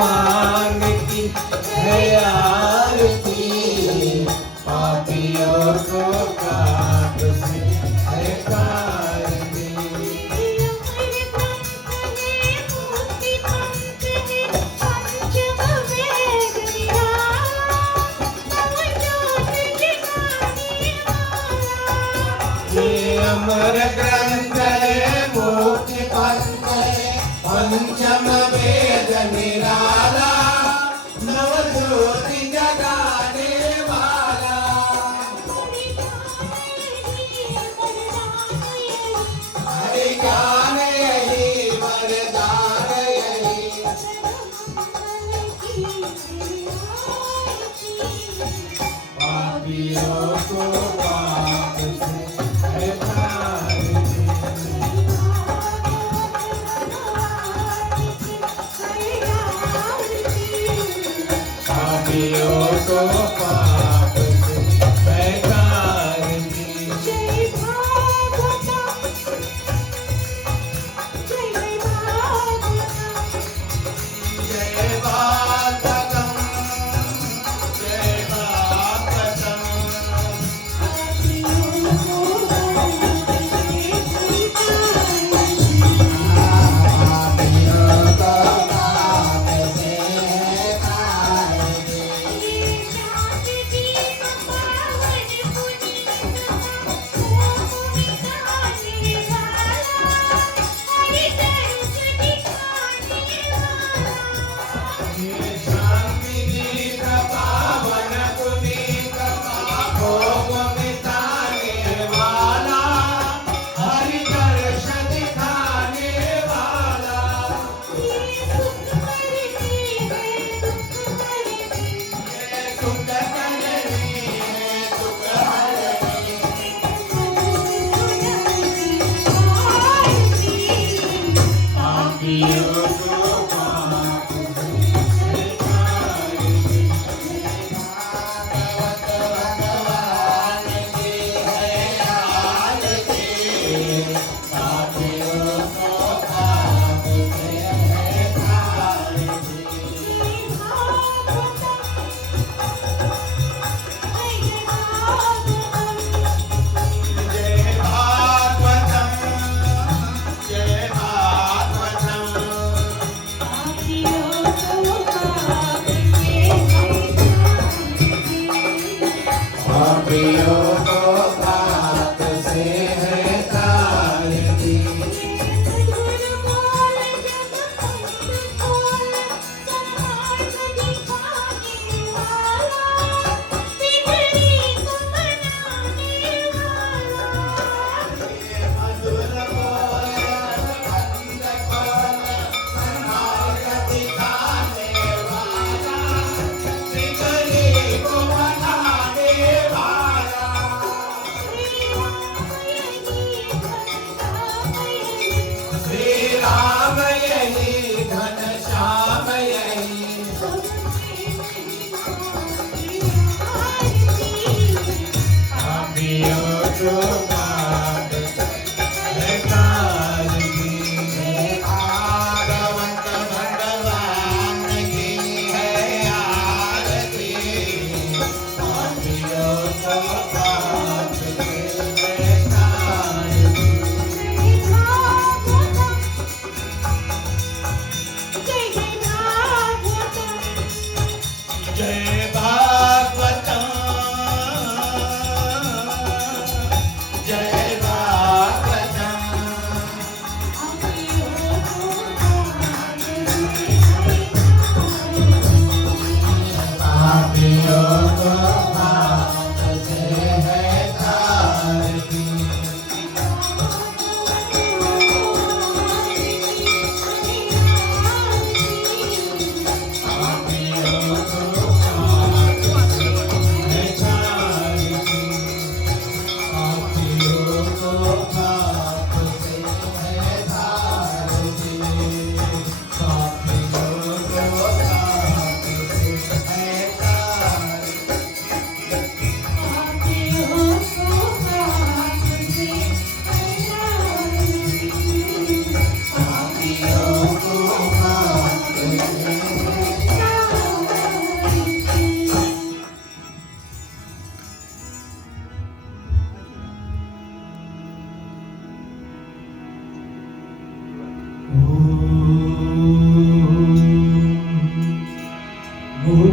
भगवान की है आरती, पापियों को पाप से है तारती। ये अमर ग्रंथ है मुक्ति पंथ है, पंचम वेद निराला, नव ज्योति जगाने वाला। हरि ज्ञान यही वरदान यही, पापियों को पाप से है तारती। पापियों को पाप से है तारती। जय भागवतम, जय भागवतम।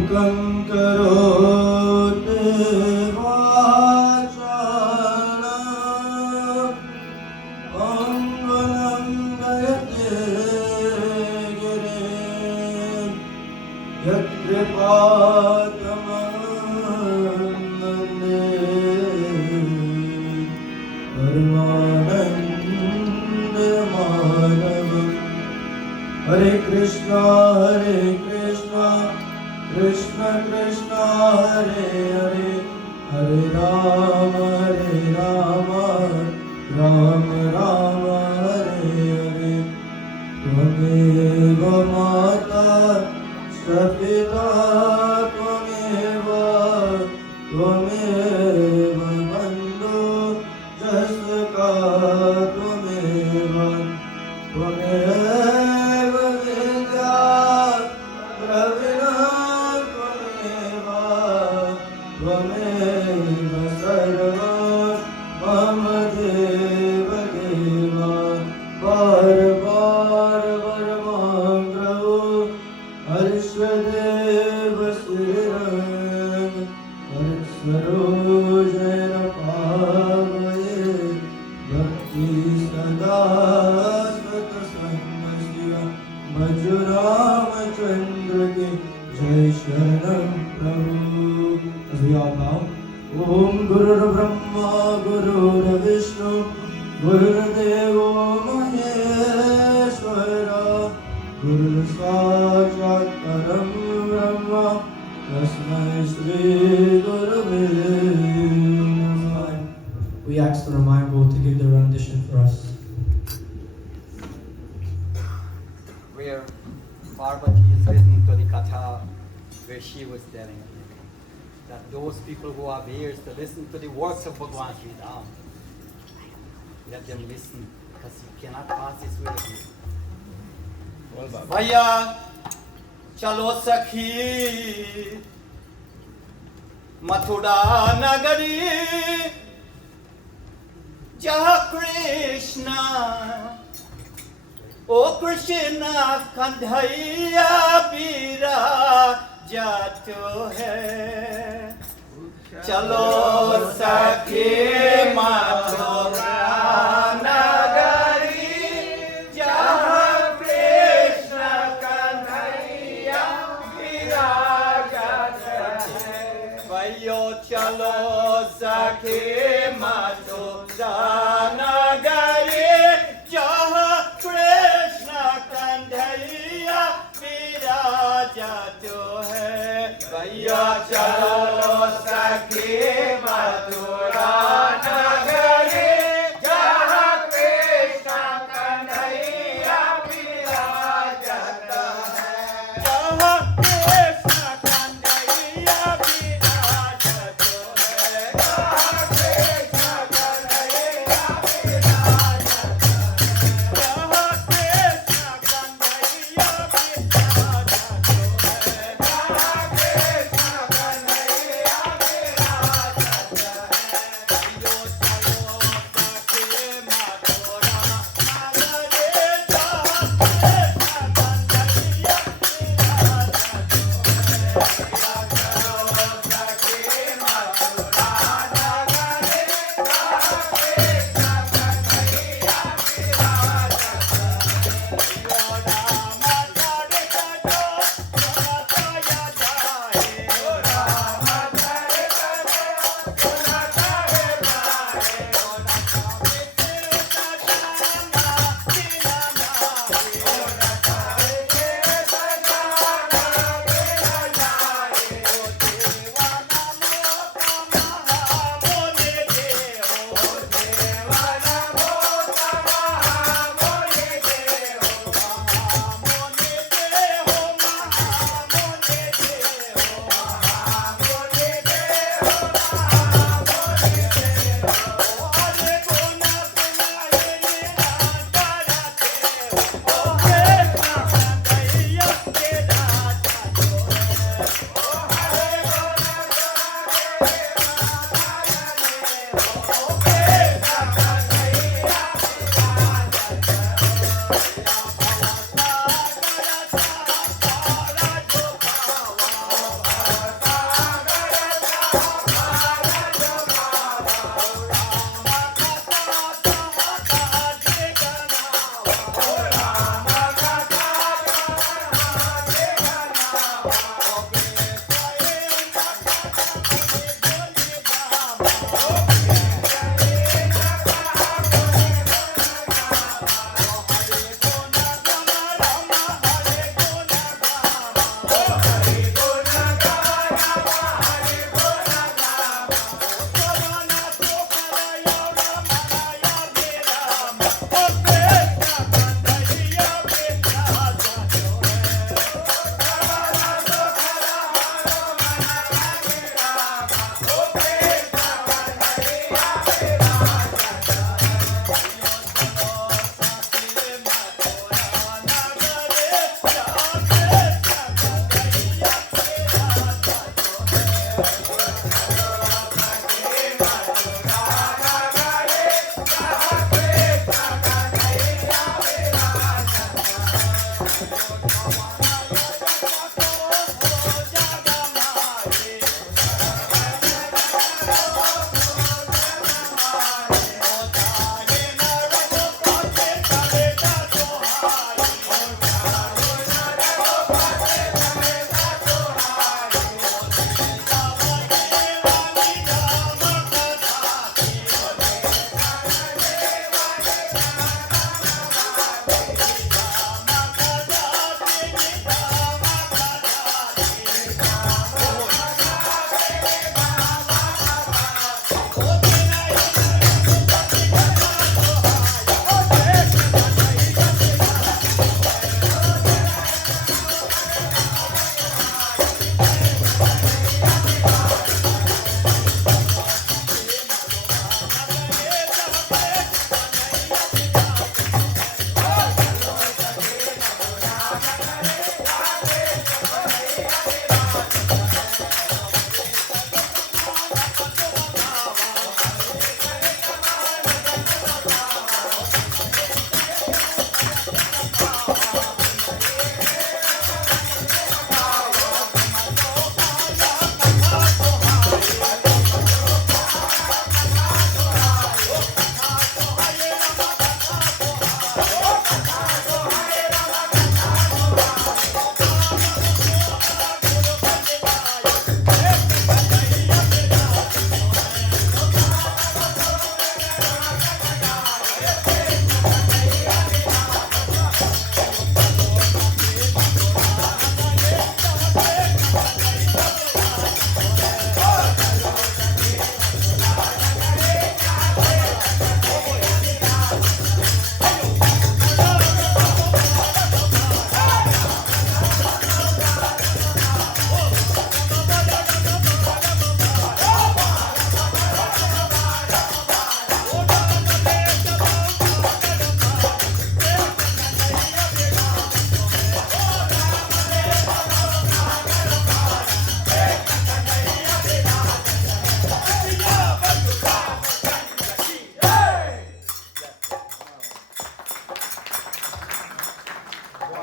मूकं करोति वाचालं अङ्गुलं नयते गिरिं यत्कृपातमहं वन्दे परमानन्दमाधवम्। हरे कृष्णा कृष्ण कृष्ण हरे हरे, हरे राम राम राम हरे हरे। त्वमेव माता च पिता त्वमेव बन्धु च सखा त्वमेव विद्या द्रविणं त्वमेव सर्वं मम देव बार वरमां प्रभु हर्षदेव श्रीरङ्ग सरोजन पावये भक्ति सदा सतसंग रामचंद्र के जय शरणं प्रभु। ओम गुरुर्ब्रह्मा गुरुर्विष्णु गुरुर्देवो महेश्वरा, गुरुसाक्षात् परं ब्रह्म तस्मै श्री गुरवे नमः। We ask the Ramayana to give the rendition for us. Where Parvati is listening to the katha, where she was telling that those people who are here to listen to the works of Bhagavan Sri Ram, let them listen, because you cannot pass this way here. Bhaiya, chalo sakhi, Mathura Nagari, Jaha Krishna, O Krishna Kandhaiya Bira जातो है, चलो सखी मथुरा नगरी, जहाँ कृष्ण कन्हैया विराजत है। भैयो चलो सखी मथुरा नगरी, जहाँ कृष्ण कन्हैया विराजत है। भैया चलो सखी मथुरा नगरी, जहाँ कृष्ण कन्हैया विराजत है। जहाँ कृष्ण कन्हैया विराजत है, जहाँ कृष्ण कन्हैया विराजत है, जहाँ Krishna Kanhaiya विराजत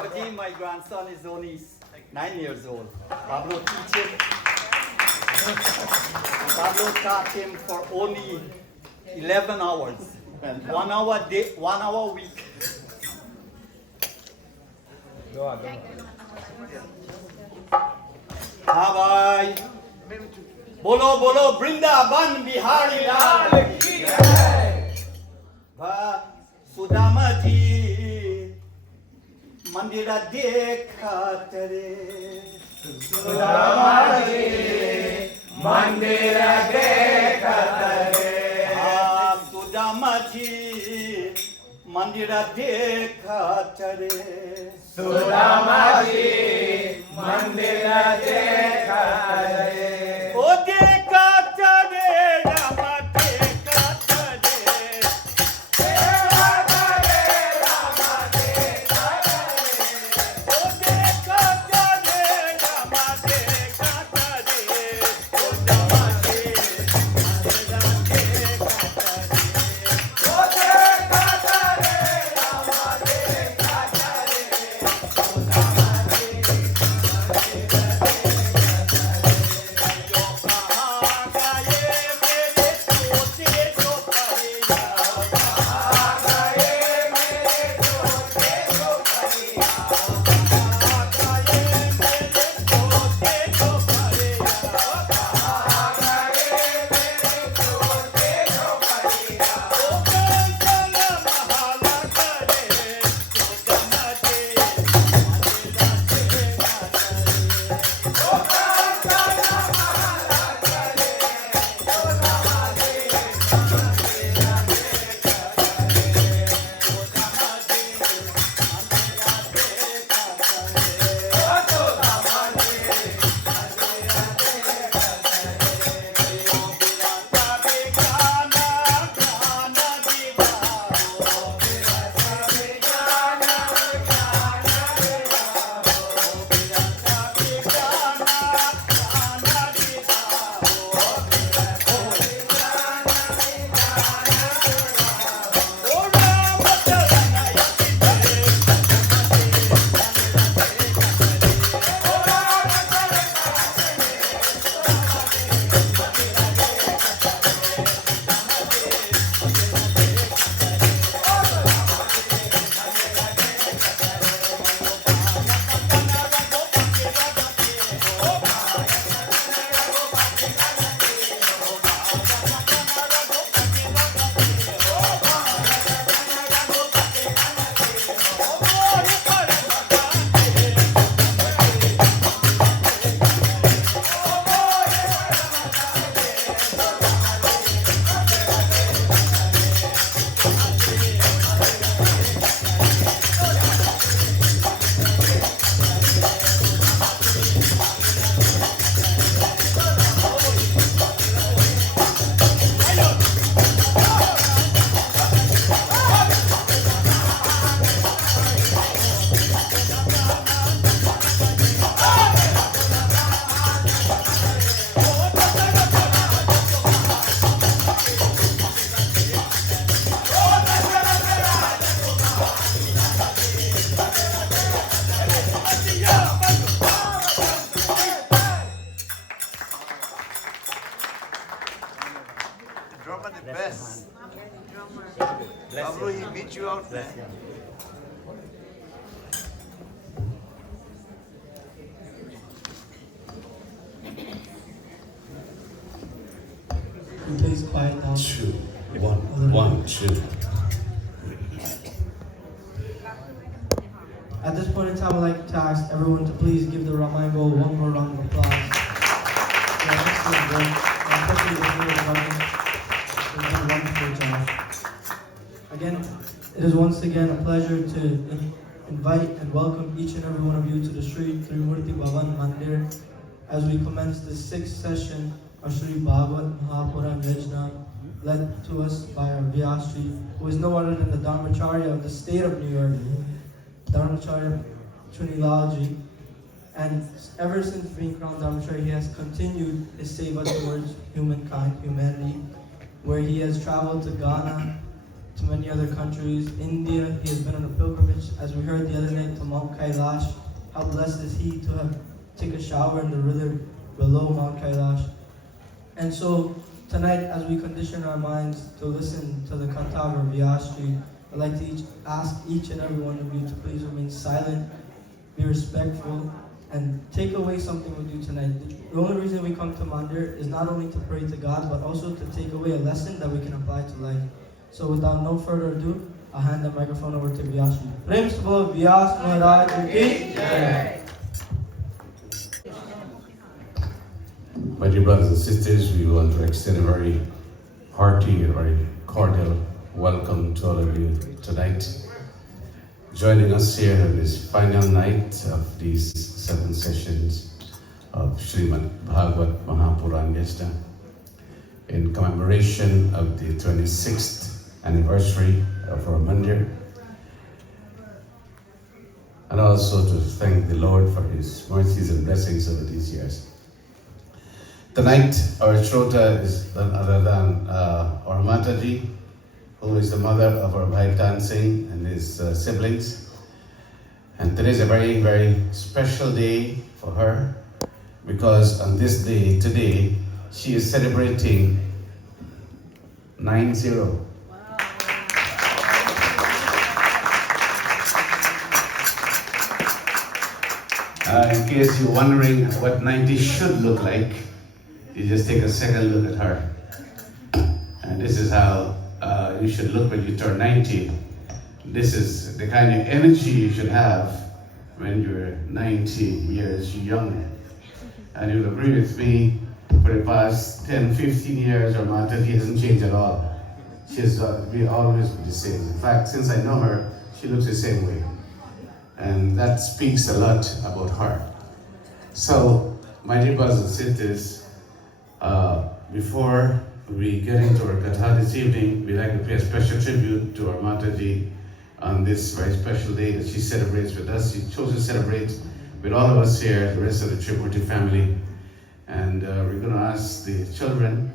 Mataji, my grandson is only 9 years old. Pablo teach him. Pablo taught him for only 11 hours. 1 hour a day, 1 hour a week. Bye. Bolo bolo Vrindavan Bihari Lal ki jai. Sudama ji mandira dekha tere. Sudama ji mandira dekha tere. Sudama ji mandira dekha tere. Sudama ji mandira dekha tere. O dekha tere Rama dekha tere. Dekha tere Rama dekha tere. O dekha tere Rama dekha tere. O Rama dekha tere. O dekha tere Rama dekha tere. Sudama ji Drummer the best. Pablo, he beat you out there. Please quiet down. 2, 1, 1, 2. At this point in time, I'd like to ask everyone to please give the Ramayana one more round of applause. Yeah, excellent work. Especially the new brothers. They've done a wonderful job. Again, it is once again a pleasure to invite and welcome each and every one of you to the Sri Trimurti Bhavan Mandir as we commence the 6th session of Sri Bhagavad Mahapuran Yagna, led to us by our Vyasri, who is no other than the Dharmacharya of the state of New York, Dharmacharya Chunilalji. And ever since being crowned Dharmacharya, he has continued his seva towards humankind, humanity, where he has traveled to Ghana, to many other countries. India, he has been on a pilgrimage, as we heard the other night, to Mount Kailash. How blessed is he to have taken a shower in the river below Mount Kailash. And so tonight, as we condition our minds to listen to the Kantha of Vyasji, I'd like to ask each and every one of you to please remain silent, be respectful, and take away something with you tonight. The only reason we come to Mandir is not only to pray to God, but also to take away a lesson that we can apply to life. So without no further ado, I'll hand the microphone over to Vyasji. Prem se bol Vyas Maharaj ki jai. My dear brothers and sisters, we want to extend a very hearty and very cordial welcome to all of you tonight. Joining us here on this final night of these 7 sessions of Srimad Bhagavad Mahapuran Yajna in commemoration of the 26th anniversary of our mandir, and also to thank the Lord for His mercies and blessings over these years. Tonight, our Shrota is none other than our Mataji, who is the mother of our Bhai Tan Singh and his siblings. And today is a very, very special day for her, because on this day, today, she is celebrating 90. Wow. In case you're wondering what 90 should look like, you just take a second look at her. And this is how you should look when you turn 90. This is the kind of energy you should have when you're 90 years young. And you'll agree with me, for the past 10, 15 years, our Mataji hasn't changed at all. She's always been the same. In fact, since I know her, she looks the same way. And that speaks a lot about her. So, my dear brothers and sisters, before we get into our Katha this evening, we'd like to pay a special tribute to our Mataji on this very special day that she celebrates with us. She chose to celebrate with all of us here, the rest of the Trimurti family. And we're going to ask the children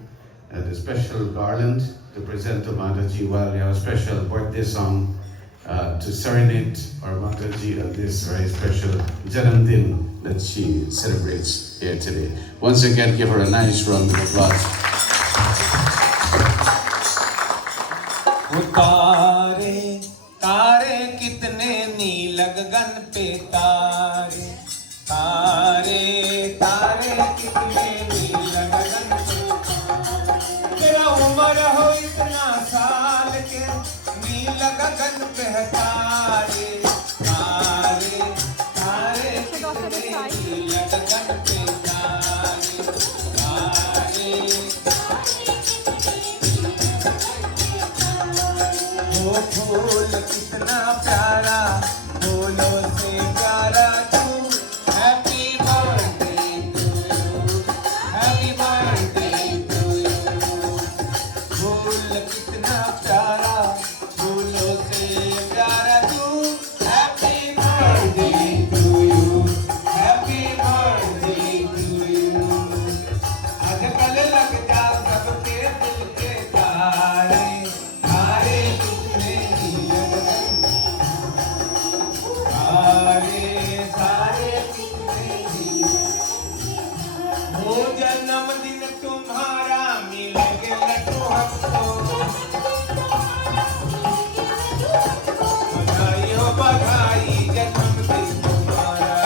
the special garland to present to Mataji, while we have a special birthday song to serenade our Mataji on this very special Janamdin that she celebrates here today. Once again, give her a nice round of applause. तारे तारे कितने नील गगन पे तारे तारे तारे कितने नील गगन पे तेरा उम्र हो इतना साल के नील गगन पे है तारे तारे तारे कितने नील गगन पे तारे तारे वो फूल कितना प्यारा फूलों से प्यारा तू happy birthday to you happy birthday to you फूल कितना प्यारा फूलों से प्यारा तू happy birthday to you happy birthday to you आजकल लग जा सबके दिल के तारे तारे कितने नील गगन तारे तारे कितने नील वो जन्मदिन तुम्हारा मिलेंगे लड्डू हमको बधाई हो बधाई जन्मदिन तुम्हारा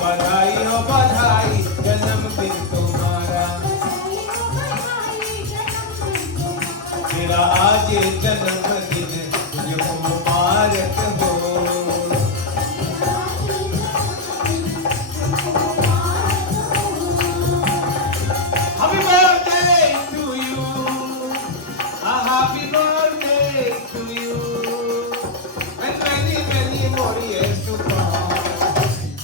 बधाई हो बधाई जन्मदिन तुम्हारा तेरा आज जन्मदिन तुझको मुबारक हो Happy birthday to you, a happy birthday to you, and many many more years to come.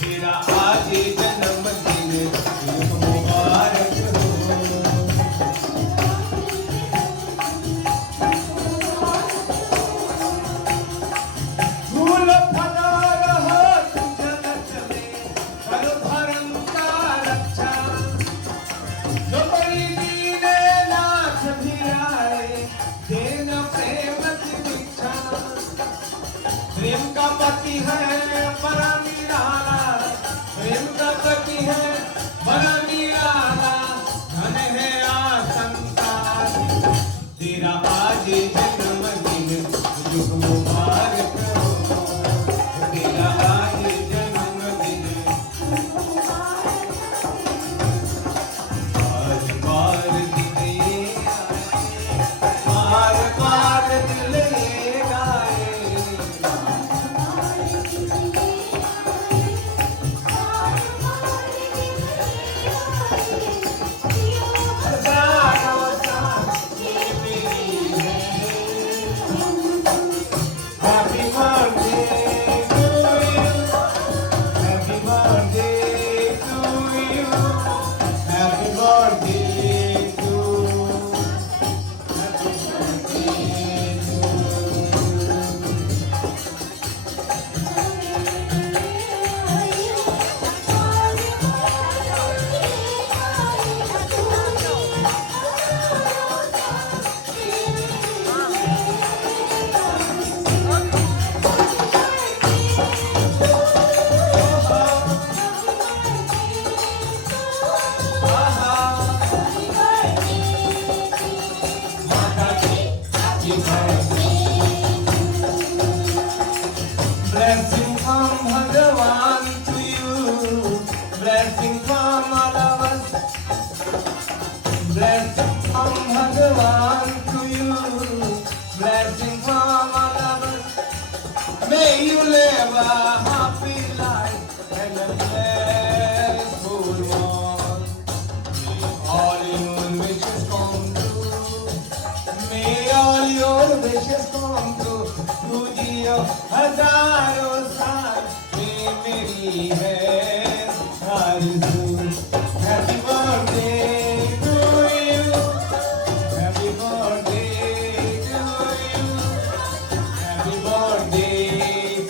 तेरा आज जन्मदिन तुझको मुबारक हो प्रेम का पति है बड़ा निराला, प्रेम का पति है बड़ा निराला, धन है आसंसार, तेरा आज जन्मदिन युग मुबारक हो, तेरा आज जन्मदिन बार बार दिल ये बार बार दिल ये गाए, हजारों साल ये मेरी है। Happy birthday to you, happy birthday to you, happy birthday to you, happy birthday to Mataji, happy birthday. Blessing from Bhagavan to you, blessing from all of us, blessing from Bhagavan to you, blessing from all of us. May you live a happy life and a blissful one. May all your wishes come true. May all your wishes come true. तुझियो हजारों साल ये मेरी है आरज़ू। Happy birthday to you, happy birthday to you, happy birthday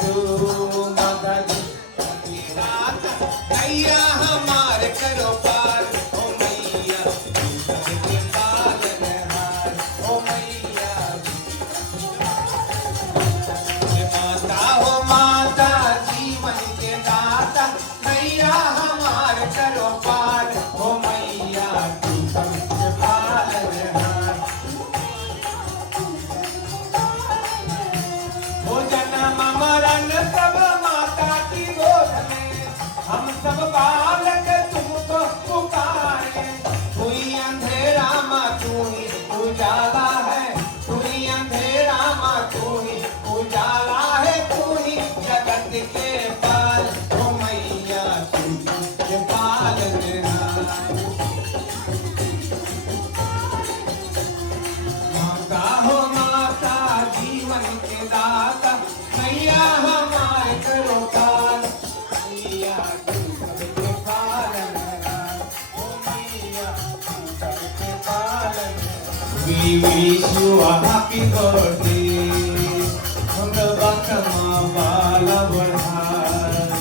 to Mataji। रात मैया हमारे करो पार, ओ मैया सबके पालनहार, ओ मैया माता हो माता जीवन के दाता, मैया हमारे करो पार, ओ मैया तू सबके पालनहार। हो जन्म मरण सब माता की गोद में, हम सब बालक तुमको पुकारे, तू ही अंधेरा माँ तू ही उजाला है, तू ही अंधेरा माँ तू ही उजाला है, तू ही जगत के पाल, ओ मैया तू के पालनहार। माता हो माता जीवन के दाता, मैया हमारे करो पाल, मैया तू सबके पालनहार, ओ मैया तू सबके पालनहार। We wish you a happy birthday from the bottom of all our hearts.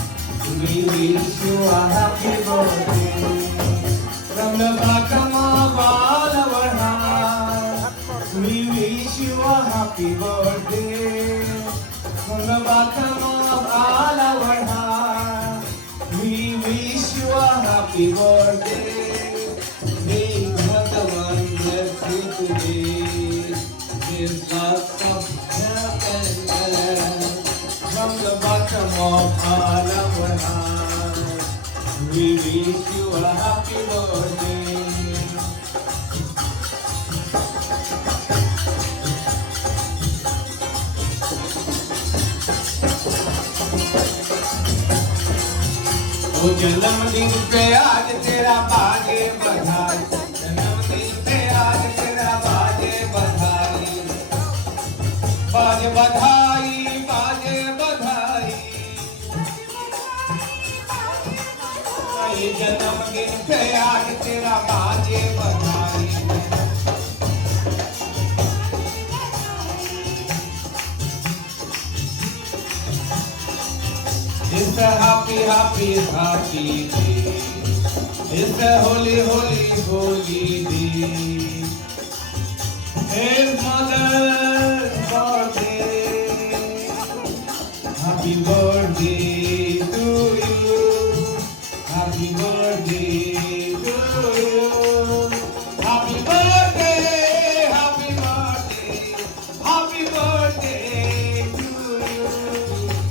We wish you a happy birthday from the bottom of all our hearts. We wish you a happy birthday from the bottom of all our hearts. We wish you a happy birthday. May Bhagavan bless you today. There's lots of happiness from the bottom of all our hearts. We wish you a happy birthday. ओ जन्मदिन पे आज तेरा बाजे बधाई, जन्मदिन पे आज तेरा बाजे बधाई, बाजे बधाई बाजे बधाई। ये जन्मदिन पे आज तेरा बाजे बधाई। It's a happy, happy, happy day. It's a holy, holy, holy day. It's Mother's birthday. Happy birthday to you. Happy birthday to you. Happy birthday, happy birthday, happy birthday to you.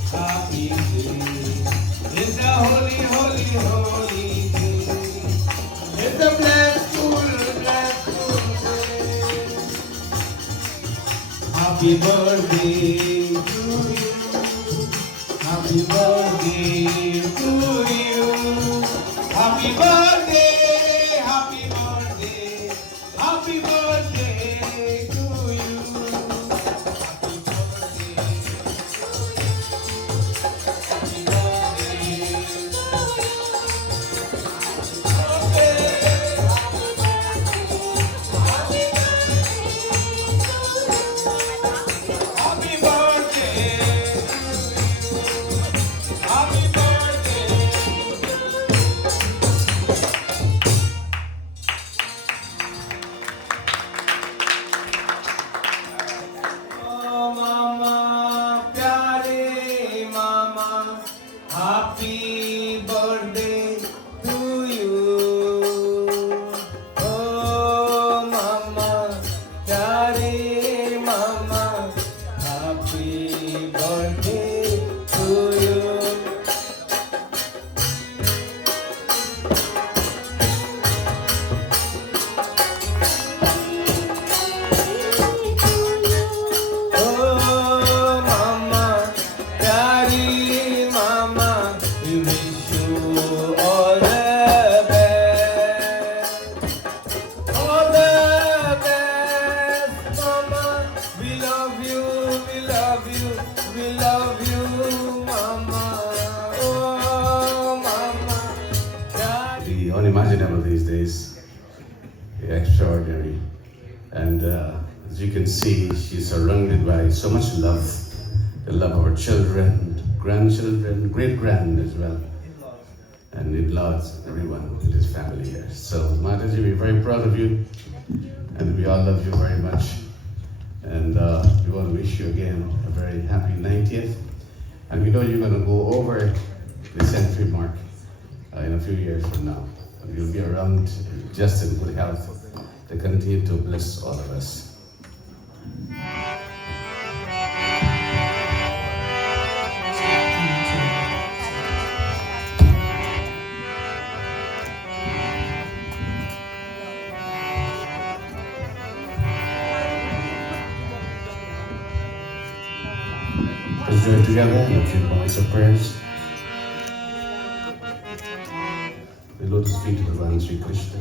Happy day. It's a holy, holy, holy day. It's a blessed, full day. Happy birthday to you. Happy birthday to you. Happy birthday, happy birthday, happy birthday to you. Happy birthday, happy happy birthday, happy birthday. Oh mama, pyare mama, happy birthday to you. Oh mama, pyare mama, happy birthday to you. Oh mama, pyari mama, we wish you all the best. All the best, mama. We love you, we love you, we love you, mama. Oh mama, pyari. The unimaginable these days, the extraordinary. And as you can see, she's surrounded by so much love. The love of her children, grandchildren, great-grand as well. And in-laws, everyone in this family here. So Mataji, we're very proud of you. And we all love you very much. And we want to wish you again a very happy 90th. And we know you're going to go over the century mark in a few years from now. And you'll be around just in good health to continue to bless all of us. Let's do it together in a few moments of prayers. The lotus feet of Bhagavan Sri Krishna.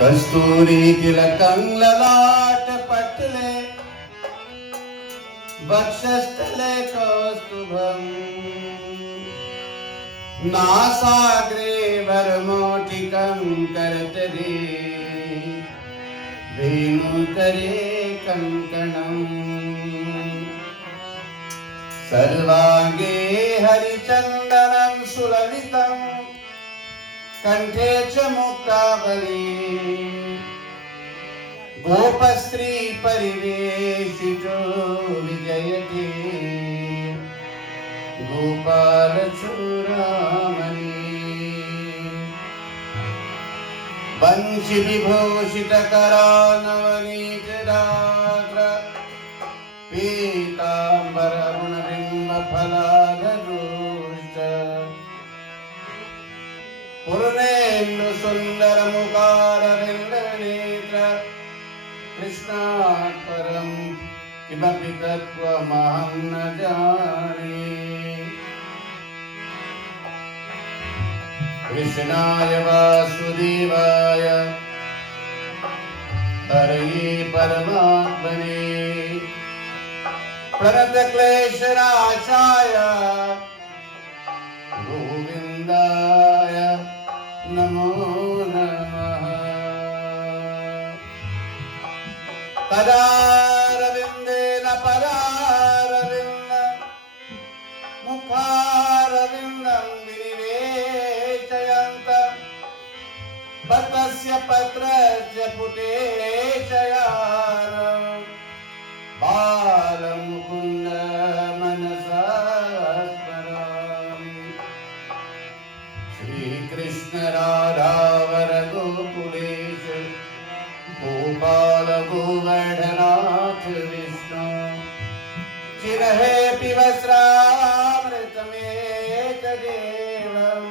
कस्तूरी तिलकं ललाट पटले वक्षस्थले कौस्तुभम् नासाग्रे वरमोटिकं करतले वेणुकरे कङ्कणम् सर्वांगे हरिचन्दनं सुललितम् कंठे च मुक्तावली गोपस्त्री परिवेशितो विजयते गोपाल चूड़ामणि वंशि विभूषित करानवनीतदाग्र पीतांबर गुणबिंब फलाधरुष्ट पूर्णेन्दु सुंदर मुखार नेत्र कृष्णात् परं किमपि तत्त्वमहं न जाने कृष्णाय वासुदेवाय हरये परमात्मने प्रणतक्लेशनाशाय गोविन्दाय नमो नमः तदारविन्देन परारविन्द मुखारविन्द पदारविन्दं विनिवेशयन्तम् पत्रस्य पत्रस्य पुटे शयानम् बालमुकुन्द मनसा स्मरामि श्रीकृष्ण राधा वरगोकुलेश गोपाल गोवर्धनाथ विष्णु चिरहे पिबस्रामृतमेत देवम्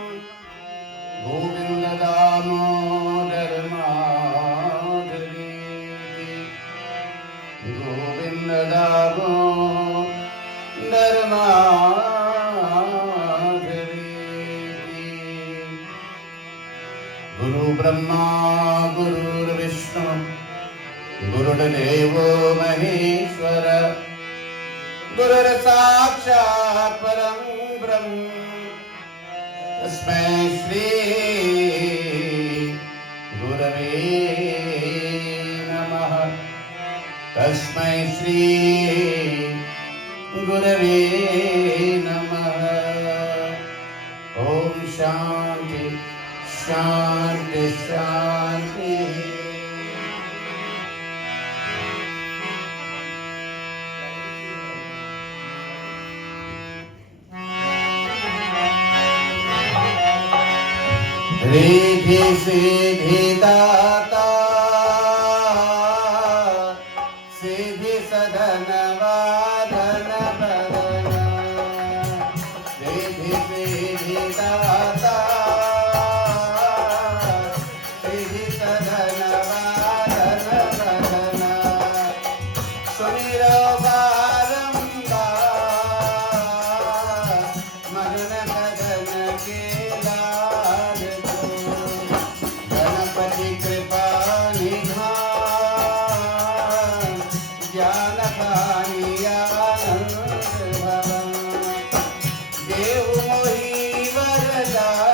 गोविन्द दामोदर माधवीति गोविन्द दामोदर माधवीति गुरु ब्रह्मा गुरुर्विष्णु गुरुर्देवो महेश्वर गुरुर्साक्षात् परं ब्रह्म तस्मै श्री गुरवे नमः तस्मै श्री गुरवे नमः ओम शांति शांति शांति रिद्धि सिद्धि दाता सिद्धि सदन वादन बदन रिद्धि सिद्धि दाता सिद्धि सदन वादन बदन सुमिरो बारंबार मगन कदन के लाल गणपति कृपा निधान ज्ञान पानी आनंद भवन देहु मोहि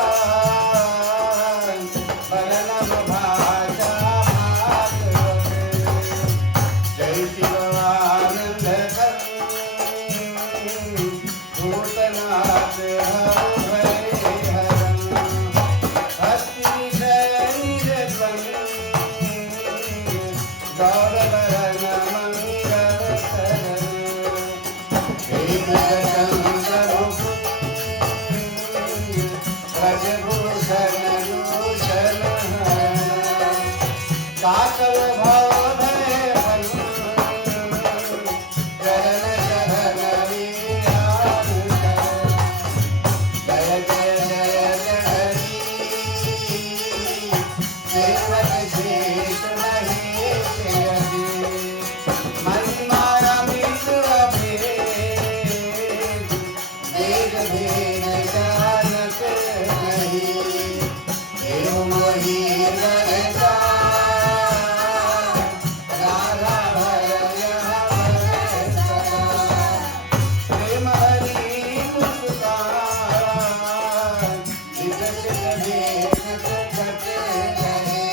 वरदान वरनम भाषा भागवत जय शिवानंद भूतनाथ भय हरम हस्ति शयनिर्वन् गौरवरण मंगलकरण हे जगदम्ब ब्रजभूषण भूषण काकल भव भय हनु चरण चरण विहार जय जय जय जगदीश सेवक शेष महेश यदि महिमा अमित अभेद वेद भेद जानत नहीं देव मोहि वरदा राधा भय प्रेम हरि मुस्कान विकसित देश घट रहे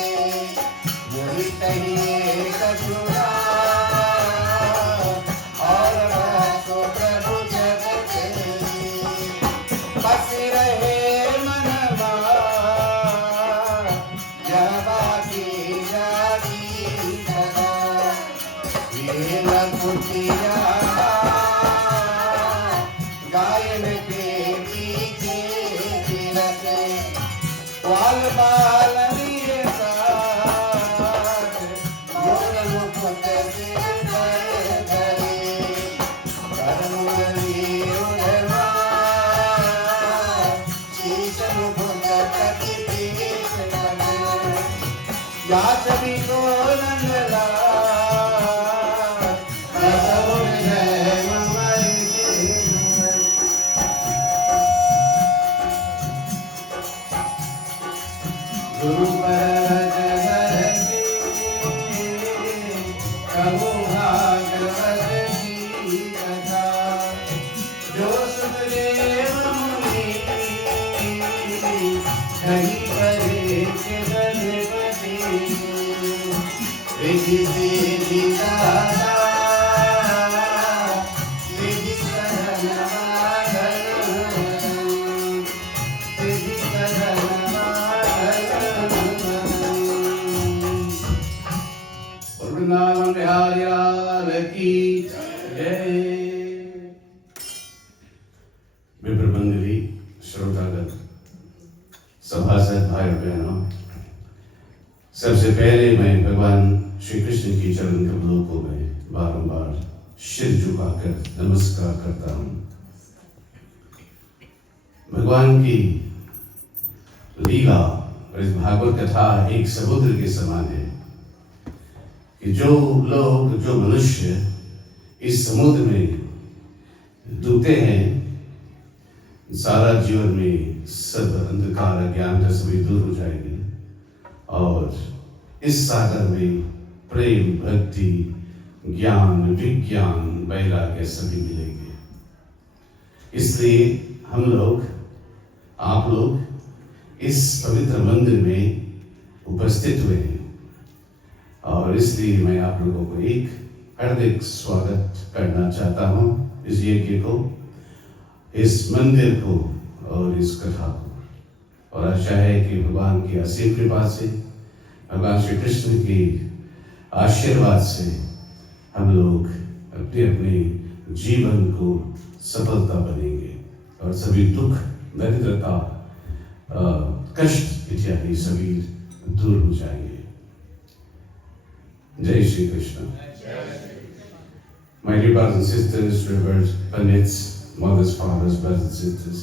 मोहित ही कछुआ और को प्रभु जगत बसी रहे मनवा जह बाकी जागी सदा ये लकुटिया गायन के पीछे फिरते ग्वाल बाल लिए साथ मोर मुकुट से धरे धरे करमुरली उधमा शीश मुकुट कति पीठ लगे या सभी को नंदला रसो जय ममरी गुरु परज हरति कहो भागवत की कथा जो सुखदेव मुनि कही परे के बलपति रिद्धि सिद्धि दाता सिद्धि सदन वादन श्रोतागण, सभासद भाई और बहनों, सबसे पहले मैं भगवान श्री कृष्ण की चरण कमलों को मैं बारंबार सिर झुकाकर नमस्कार करता हूँ। भगवान की लीला और इस भागवत कथा एक समुद्र के समान है कि जो लोग, जो मनुष्य इस समुद्र में डूबते हैं, सारा जीवन में सब अंधकार अज्ञानता सभी दूर हो जाएगी और इस सागर में प्रेम, भक्ति, ज्ञान, विज्ञान, वैराग्य सभी मिलेंगे। इसलिए हम लोग, आप लोग इस पवित्र मंदिर में उपस्थित हुए हैं और इसलिए मैं आप लोगों को एक हार्दिक स्वागत करना चाहता हूँ इस यज्ञ को, इस मंदिर को और इस कथा को। और आशा है कि भगवान की असीम कृपा से, भगवान श्री कृष्ण की आशीर्वाद से हम लोग अपने अपने जीवन को सफलता बनेंगे और सभी दुख, दरिद्रता, कष्ट इत्यादि सभी दूर हो जाएंगे। जय Shri Krishna. My dear brothers and sisters, revered Pandits, mothers, fathers, brothers and sisters.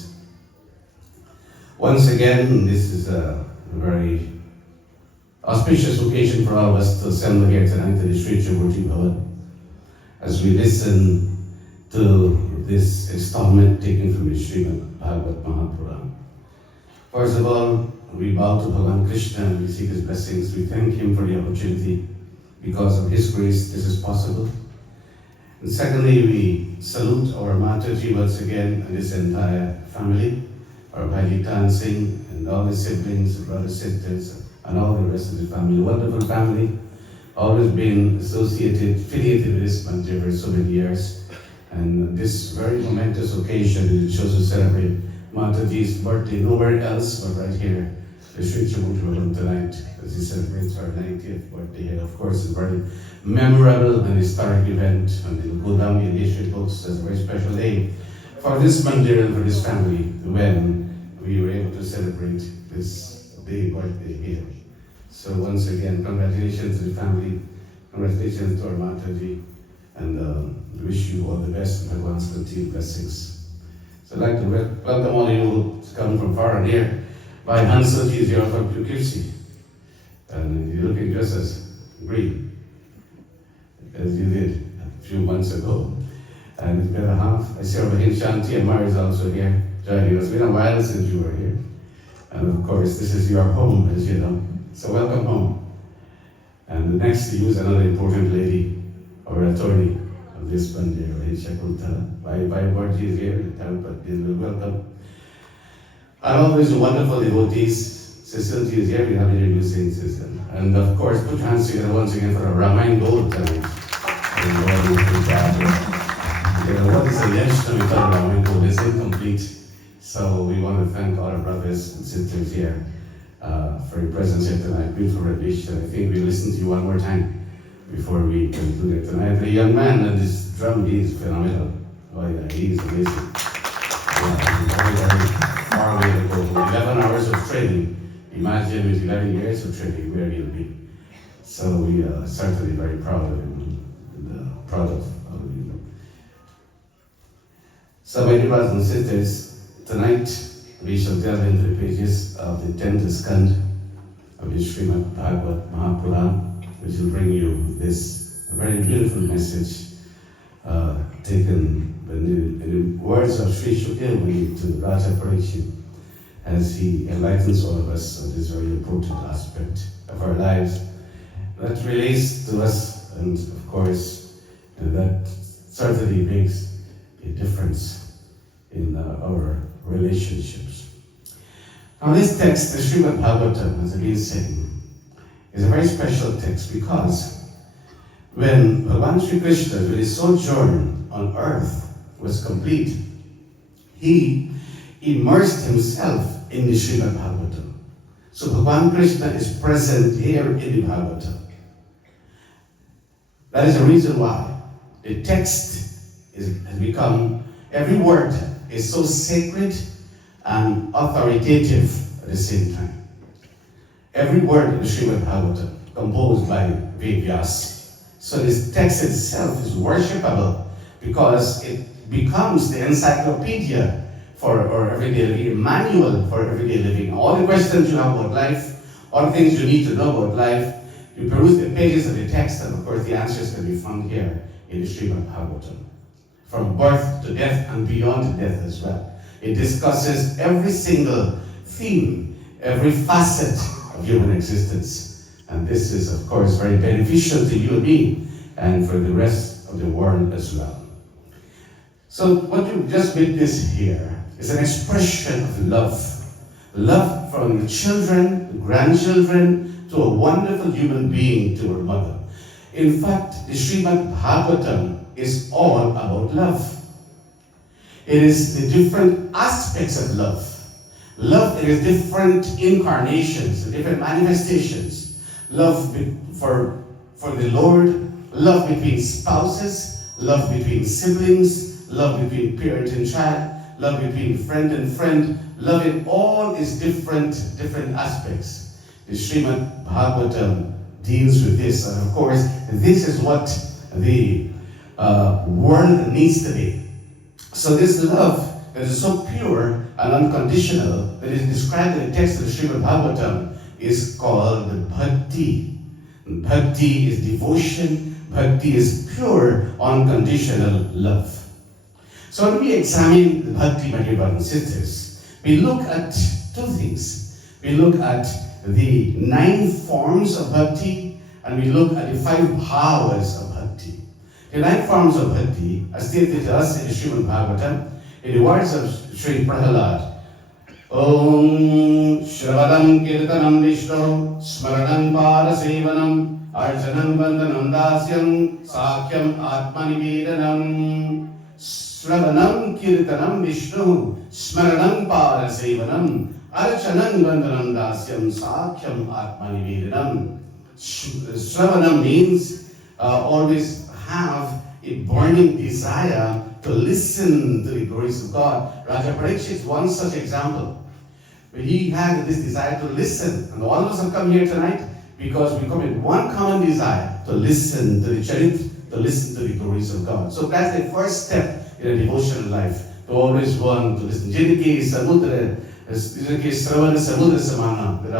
Once again, this is a very auspicious occasion for all of us to assemble here tonight at the Sri Trimurti Bhavan as we listen to this installment taken from the Srimad Bhagavad Mahapuran. First of all, we bow to Bhagavan Krishna and we seek his blessings. We thank him for the opportunity. Because of his grace, this is possible. And secondly, we salute our Mataji once again and his entire family, our Bhai Singh and all his siblings, brothers, sisters, and all the rest of the family. Wonderful family, always been affiliated with this mandir for so many years. And this very momentous occasion, it chose to celebrate Mataji's birthday nowhere else but right here, the Sri Jaugutnarain tonight, as he celebrates our 90th birthday here. Of course, it's a very memorable and historic event, and it will go down in history books as a very special day for this mandir and for this family when we were able to celebrate this big birthday here. So once again, congratulations to the family, congratulations to our Mataji, and wish you all the best and Bhagwan's continued blessings. So I'd like to welcome all of you who come from far and near. Bhai Hansaji is here from Kirsi, and you're looking just as green as you did a few months ago. And it's been a half. I see our Bhain Shanti Amar is also here joining us. It's been a while since you were here. And of course, this is your home, as you know. So welcome home. And next to you is another important lady, our attorney of this Mandir, Bhain Shakuntala. Bhai Bharji is here, welcome. And always wonderful devotees. Cecilji is here, we have introducing Cecil. And of course, put your hands together once again for a Ramayan Gold tonight. What is a Yashna without Ramayan Gold? It's incomplete. So we want to thank all our brothers and sisters here for your presence here tonight. Beautiful rendition. I think we listen to you one more time before we conclude it tonight. The young man and this drum, he is phenomenal. Oh yeah, he is amazing. Very, very far away to go. 11 hours of training. Imagine with 11 years of training where he'll be. So we are certainly very proud of him and proud of him. So my dear brothers and sisters, tonight we shall delve into the pages of the 10th skand of the Srimad Bhagavad Mahapuran, which will bring you this very beautiful message taken in the words of Sri Shukdev to Raja Parikshit as he enlightens all of us on this very important aspect of our lives that relates to us, and of course that certainly makes a difference in our relationships. Now this text, the Srimad Bhagavatam, as I've been saying, is a very special text because when Bhagavan Sri Krishna, with his sojourn on earth, was complete, he immersed himself in the Srimad Bhagavatam. So Bhagavan Krishna is present here in the Bhagavatam. That is the reason why the text has become, every word is so sacred, and authoritative at the same time. Every word in the Srimad Bhagavatam composed by Vyas. So this text itself is worshipable because it becomes the encyclopedia for everyday living, a manual for everyday living. All the questions you have about life, all the things you need to know about life, you peruse the pages of the text, and of course the answers can be found here in the Srimad Bhagavatam. From birth to death and beyond death as well. It discusses every single theme, every facet of human existence. And this is, of course, very beneficial to you and me, and for the rest of the world as well. So what you just witnessed here is an expression of love. Love from the children, the grandchildren, to a wonderful human being, to her mother. In fact, the Srimad Bhagavatam is all about love. It is the different aspects of love. Love is different incarnations, different manifestations. Love for the Lord, love between spouses, love between siblings, love between parent and child, love between friend and friend. Love in all is different aspects. The Srimad Bhagavatam deals with this, and of course, this is what the world needs to be. So this love that is so pure and unconditional that is described in the text of the Srimad Bhagavatam is called Bhakti. Bhakti is devotion. Bhakti is pure, unconditional love. So when we examine the Bhakti, my dear brothers and sisters, we look at two things. We look at the 9 forms of Bhakti, and we look at the 5 bhavas of Bhakti. The 9 forms of Bhakti are stated to us in the Srimad Bhagavatam in the words of Sri Prahalad. Om Shravadam Kirtanam Vishnu Smaranam Parasevanam Arjanam Vandanam Dasyam Sakyam Atmanivedanam. Shravanam Kirtanam Vishnu Smaranam Parasevanam Archanam Vandanam Dasyam Sakyam Atmanivedanam. Shravanam means always have a burning desire to listen to the glories of God. Raja Parikshit is one such example. He had this desire to listen, and all of us have come here tonight because we come with one common desire to listen to the Charit, to listen to the glories of God. So that's the first step in a devotional life, to always want to listen. Jinaki Samudra, Sravana Samudra Samana, the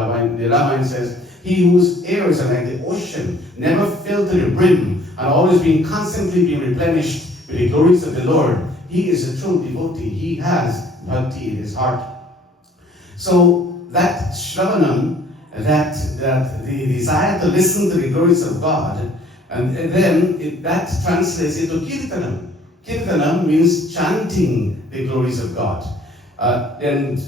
Ramayana says, he whose ears are like the ocean, never filled to the brim, and always being constantly being replenished with the glories of the Lord, he is a true devotee. He has bhakti in his heart. So that Shravanam, that the desire to listen to the glories of God, and then that translates into Kirtanam. Kirtanam means chanting the glories of God. And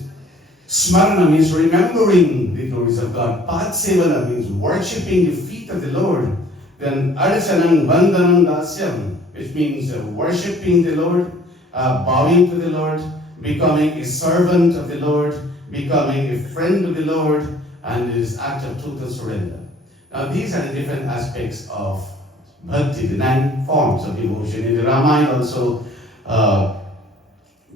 Smarana means remembering the glories of God. Padsevana means worshipping the feet of the Lord. Then Archanam Vandanam Dasyam, which means worshipping the Lord, bowing to the Lord, becoming a servant of the Lord, becoming a friend of the Lord, and this act of total surrender. Now these are the different aspects of bhakti, the 9 forms of devotion. In the Ramayana also,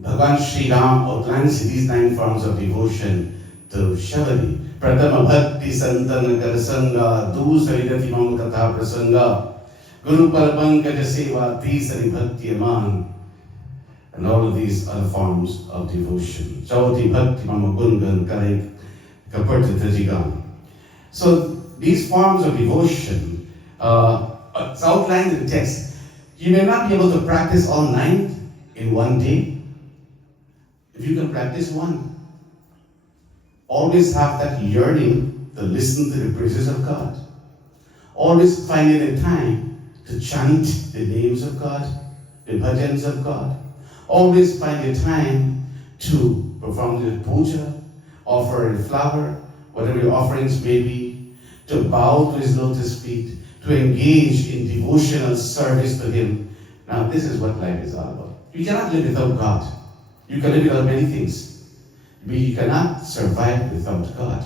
Bhagavan Sri Ram outlines these 9 forms of devotion to Shabadi. Pratama Bhakti Santana Karasanga, Dusaridati Mam Katha Prasanga, Guru Parapankaja Seva, Tisari Bhakti Aman, and all of these other forms of devotion. Chaudi Bhakti Mama Gungan Karai Kaparta Tajigan. So these forms of devotion, it's outlined in the text. You may not be able to practice all 9 in one day. If you can practice one, always have that yearning to listen to the praises of God. Always finding a time to chant the names of God, the bhajans of God. Always find a time to perform the puja, offer a flower, whatever your offerings may be, to bow to his lotus feet, to engage in devotional service to him. Now this is what life is all about. You cannot live without God. You can live without many things, but you cannot survive without God.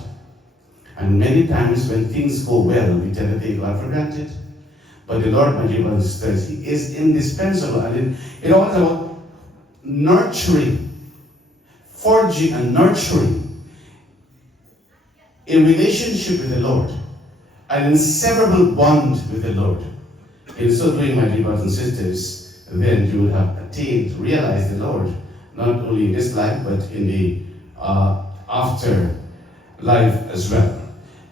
And many times when things go well, we tend to take God for granted. But the Lord, my dear brothers and sisters, he is indispensable. And it all is about nurturing, forging and nurturing a relationship with the Lord, an inseparable bond with the Lord. In so doing, my dear brothers and sisters, then you will have attained to realize the Lord, not only in this life, but in the after life as well.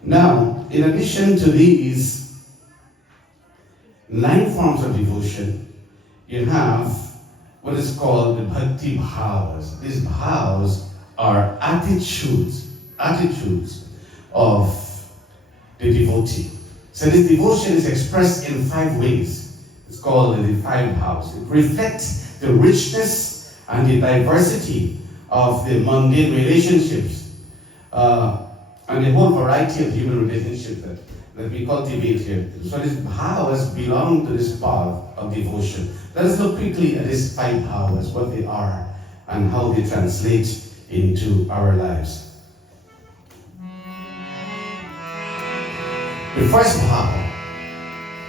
Now, in addition to these 9 forms of devotion, you have what is called the bhakti bhavas. These bhavas are attitudes of the devotee. So this devotion is expressed in 5 ways. It's called the 5 bhavas. It reflects the richness and the diversity of the mundane relationships and the whole variety of human relationships that we cultivate here. So these bhavas belong to this path of devotion. Let us look quickly at these 5 bhavas, what they are and how they translate into our lives. The first bhava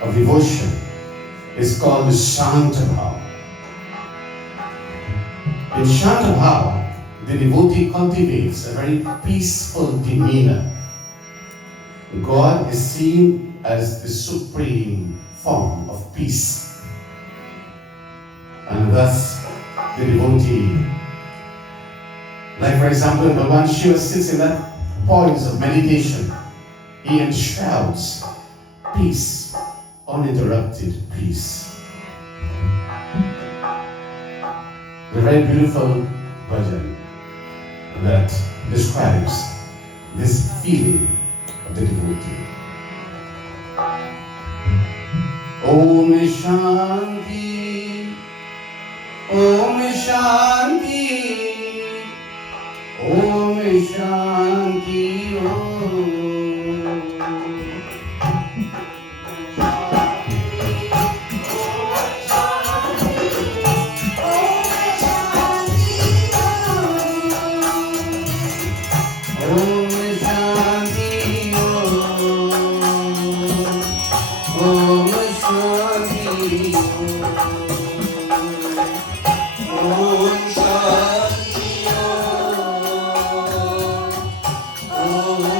of devotion is called the Shanta bhava. In Shanta bhava, the devotee cultivates a very peaceful demeanor. God is seen as the supreme form of peace. And thus, the devotee, like for example, when Bhagavan Shiva sits in that poise of meditation, he enshrouds peace, uninterrupted peace. The very beautiful bhajan that describes this feeling of the devotee. Om Shanti, Om Shanti, Om Shanti, Om. Om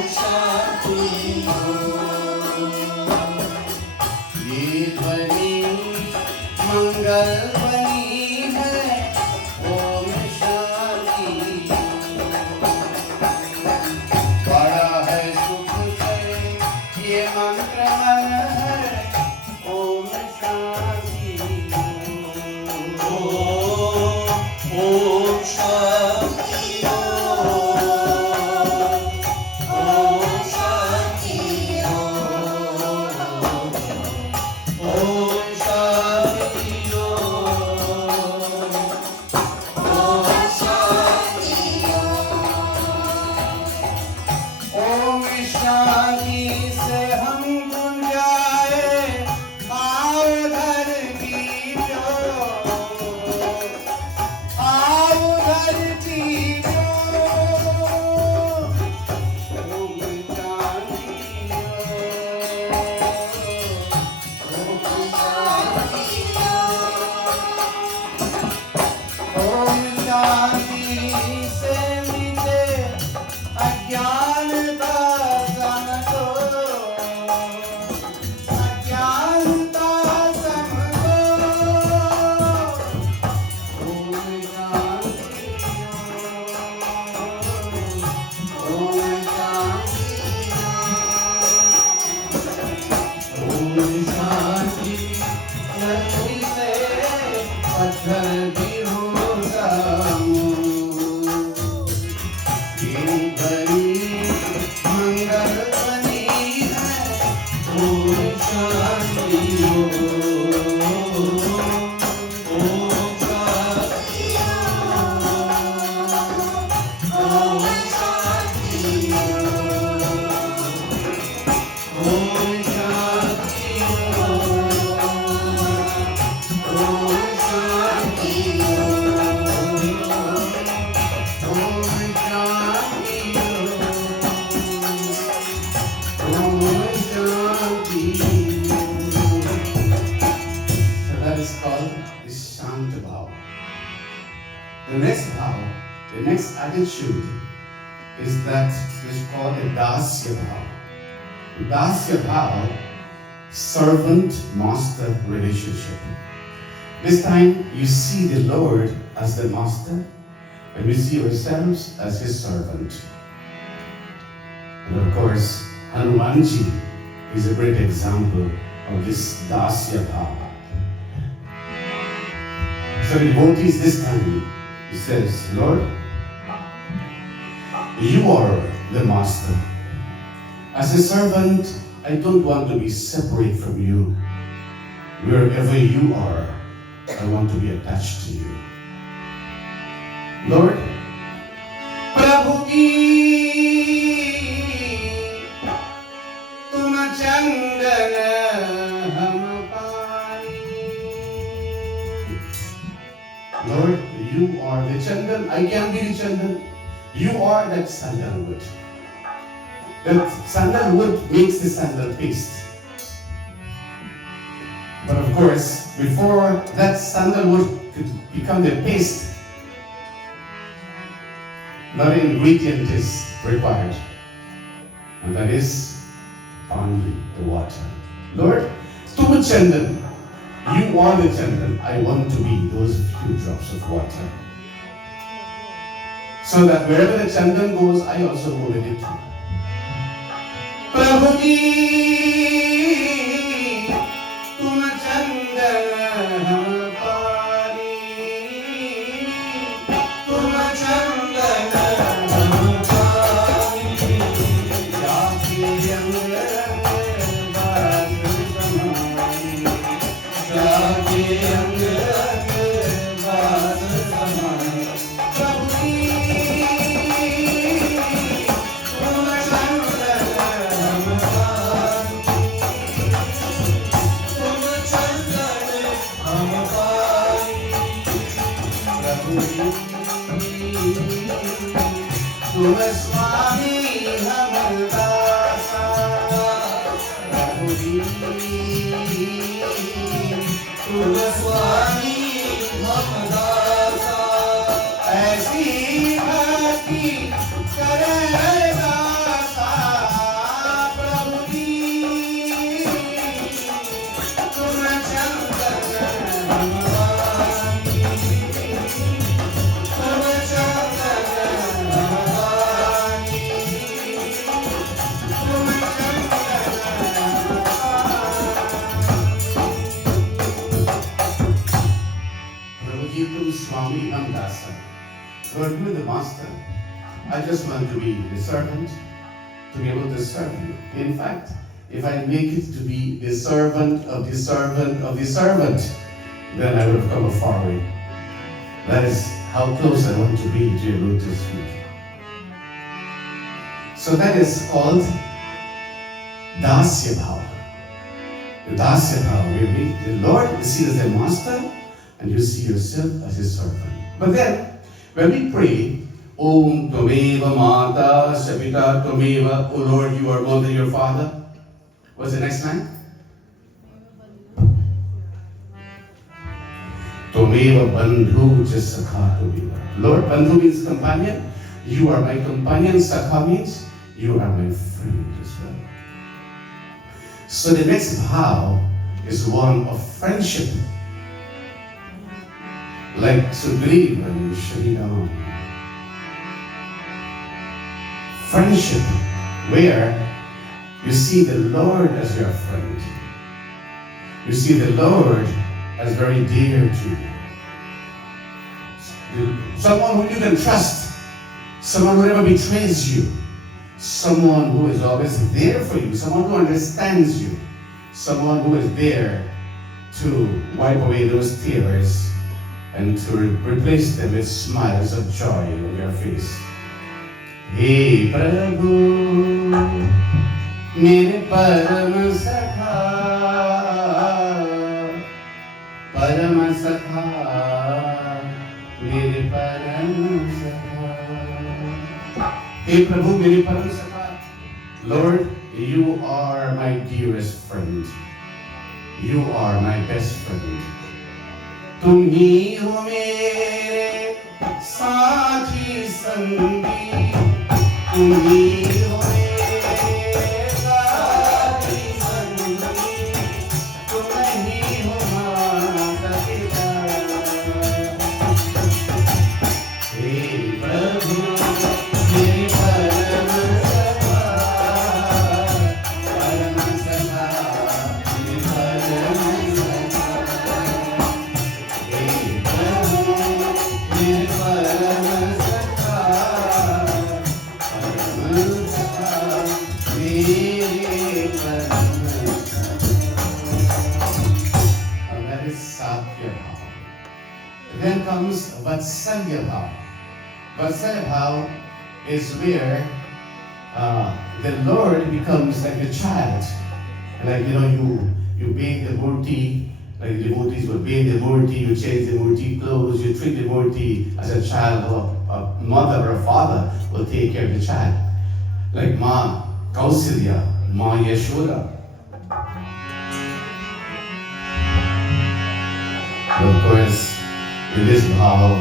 attitude is that is called a dasya bhava. Dasya bhava, servant-master relationship. This time you see the Lord as the master, and we see ourselves as his servant. And of course, Hanumanji is a great example of this dasya bhava. So the devotees this time, he says, Lord, you are the master. As a servant, I don't want to be separate from you. Wherever you are, I want to be attached to you. Lord, Prabhu ki tum chandana hum pani. Lord, you are the chandan. I can be the chandan. You are that sandalwood. That sandalwood makes the sandal paste. But of course, before that sandalwood could become the paste, another ingredient is required, and that is only the water. Lord, Tum Chandan, you are the Chandan. I want to be those few drops of water. So that wherever the Chandan goes, I also go with it too. Prabhu ji, tum chandan pani, tum chandan pani, jaaki rang baat samani, jaaki rang baat samani. Prabhu ji, tum chandan Tum Swami Hum Dasa, Prabhu ji, Tum Swami Hum Dasa, aisi bhakti kare dasa, Prabhu ji, Tum chandan hum pani, Tum chandan hum pani, Tum chandan hum pani. Prabhuji, Tum Swami Hum Dasa. Lord, you are the master. I just want to be the servant, to be able to serve you. In fact, if I make it to be the servant of the servant of the servant, then I would have come a far way. That is how close I want to be to your lotus feet. So that is called Dasya Bhava. The Dasya Bhava, where we, the Lord is seen as the master, and you see yourself as his servant. But then, when we pray, Om Tvameva Mata Sapita Tvameva, O Lord, you are more than your father. What's the next line? Tvameva Bandhu Jasakha Tvameva. Lord, Bandhu means companion. You are my companion. Sakha means you are my friend as well. So the next vow is one of friendship. Like Sugriva and Sridham. Friendship, where you see the Lord as your friend. You see the Lord as very dear to you. Someone who you can trust. Someone who never betrays you. Someone who is always there for you. Someone who understands you. Someone who is there to wipe away those tears and to replace them with smiles of joy on your face. Hey Prabhu, mere param sakha, mere param sakha. Hey Prabhu, mere param sakha. Lord, you are my dearest friend. You are my best friend. तुम ही हो मेरे साथी संगी, तुम ही हो मेरे साथी संगी, तुम ही हो माता पिता। हे प्रभु मेरे परम सखा, परम सखा, मेरे परम सखा। हे प्रभु मेरे परम सखा, परम सखा, मेरे परम सखा। And that is Sakya Bhav. Then comes Vatsalya Bhav. Vatsalya Bhav is where the Lord becomes like a child. Like, you bathe the murti, like the devotees will bathe the murti, you change the murti clothes, you treat the murti as a child, or a mother or a father will take care of the child. Like Ma Kausalya, Ma Yashoda. Of course, in this bhav,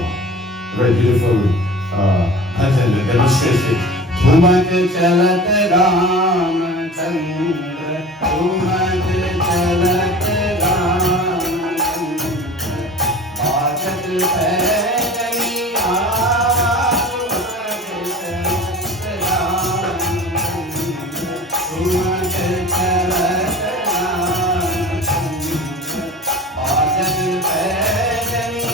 very beautiful bhajan that demonstrates it. Tumat chalat Ram Chandra, Tumat chalat Ram Chandra, Bhagat Paidani Tumat chalat Ram Chandra, Tumat chalat Ram Chandra, Bhagat Paidani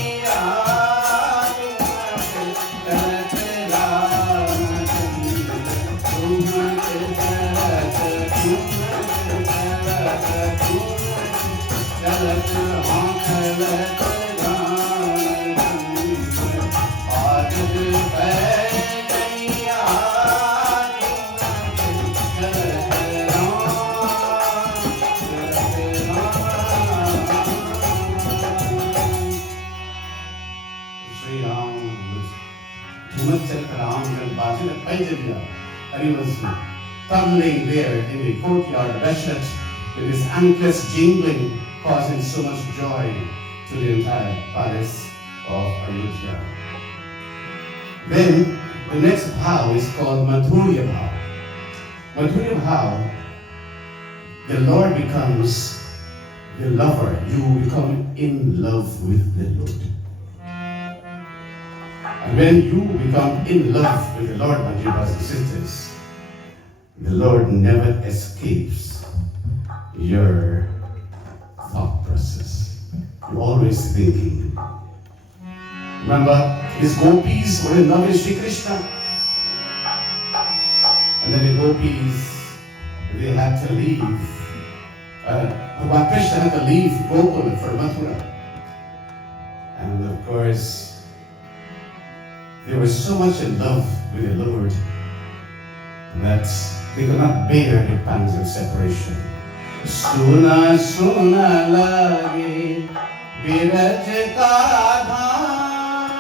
And he was tumbling there in the courtyard of Eshet with his anklets jingling, causing so much joy to the entire palace of Ayodhya. Then the next bhav is called Madhurya Bhav. Madhurya Bhav, the Lord becomes the lover. You become in love with the Lord. And when you become in love with the Lord, my dear brothers and sisters, the Lord never escapes your thought process. You're always thinking. Remember, his gopis were in love with Sri Krishna. And then the gopis, they had to leave. Bhagwan Krishna had to leave Gokul for Mathura. And of course, they were so much in love with the Lord that they could not bear the pangs of separation. Suna suna lage biraj ka dhaam,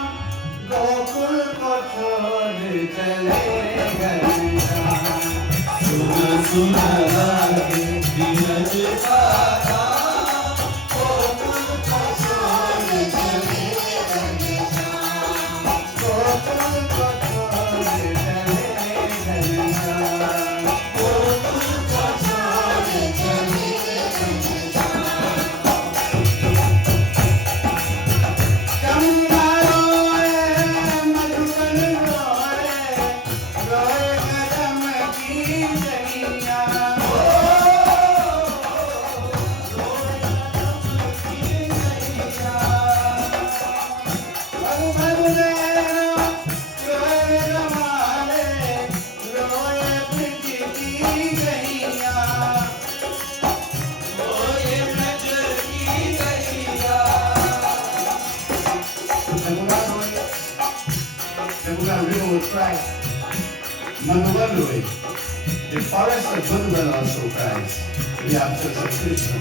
Gokul ko chhod chale gaye dhaam. Suna suna lage biraj ka dhaam, Gokul ko chhod chale gaye dhaam. Gokul ko chhod chale gaye dhaam. Gokul ko chhod chale gaye dhaam. Ganga roye, Madhuban roye, roye kadam ki jaiya. Roye kadam ki jaiya. Madhuban roye ramale, roye priti ki jaiya. Roye priti ki jaiya. Jagutnarain river would cry. Madhuban, the forest of Madhuban also cries in the absence of Krishna.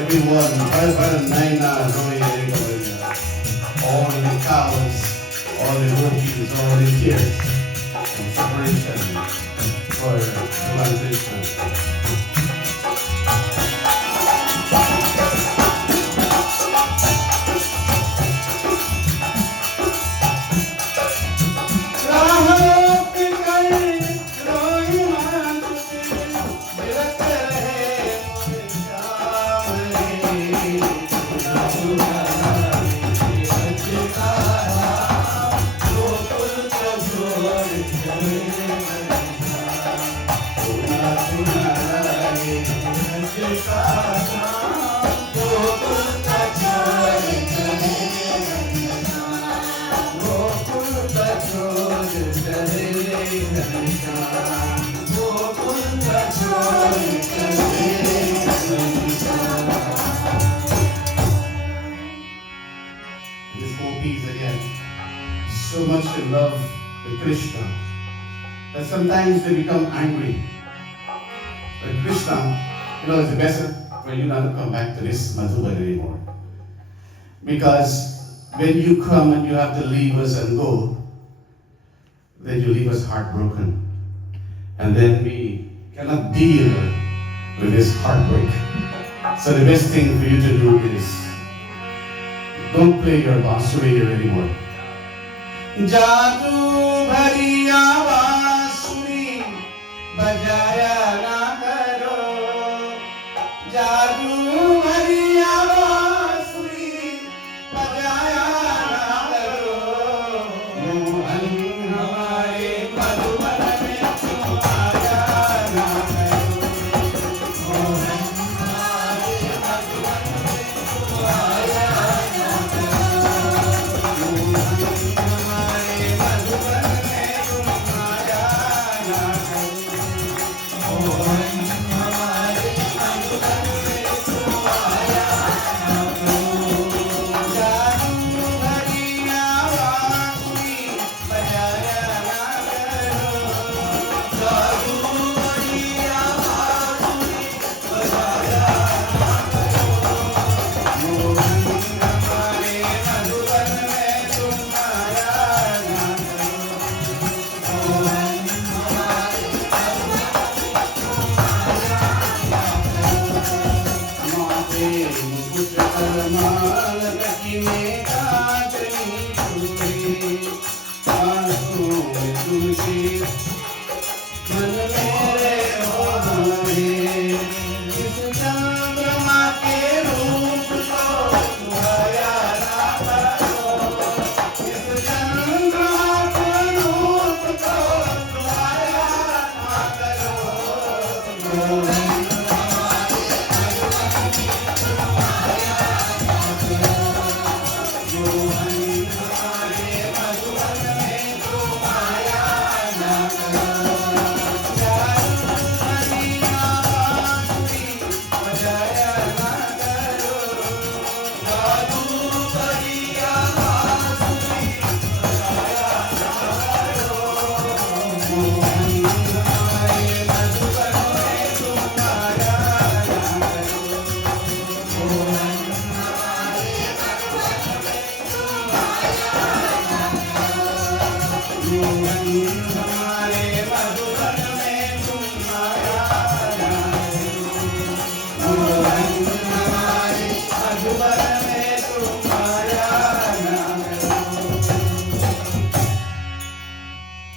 Everyone, Naina, all the cows, all the gopis, all the tears, and separation for Bhagwan Krishna. This gopis again, so much in love with Krishna that sometimes they become angry. But Krishna, it's better for you not to come back to this Madhuban anymore. Because when you come and you have to leave us and go, then you leave us heartbroken. And then we cannot deal with this heartbreak. So the best thing for you to do is don't play your bansuri here anymore. Jadu bhariya bansuri bajaya na karo. Jadu bhariya bansuri bajaya na karo. Mohan hamare madhuban mein tum aaya na karo. Mohan hamare madhuban mein tum aaya na karo. Mohan hamare madhuban mein tum aaya na karo. Mohan hamare madhuban mein tum aaya na karo. Jadu bhariya bansuri bajaya na karo. Jadu bhariya bansuri bajaya na karo. Mohan hamare madhuban mein tum aaya na karo. Mohan hamare माते मुकुट करमाल कठिने काचनी चूड़ी आंसू में तुलसी मन मेरे हो हरे इस चंद्रमा के रूप को सुहाया ना करो इस चंद्रमा के रूप को सुहाया ना करो Mohan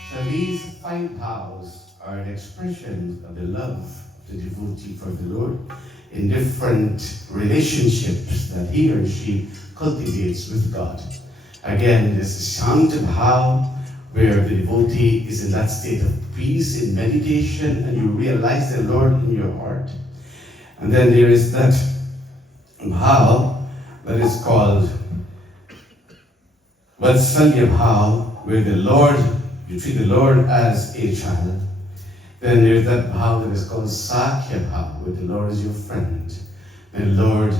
So these 5 vows are an expression of the love of the devotee for the Lord in different relationships that he or she cultivates with God. Again, there's a Shanta Bhav, where the devotee is in that state of peace in meditation and you realize the Lord in your heart. And then there is that bhav that is called Vatsalya Bhav, where you treat the Lord as a child. Then there's that bhav that is called Sakya Bhav, where the Lord is your friend. The Lord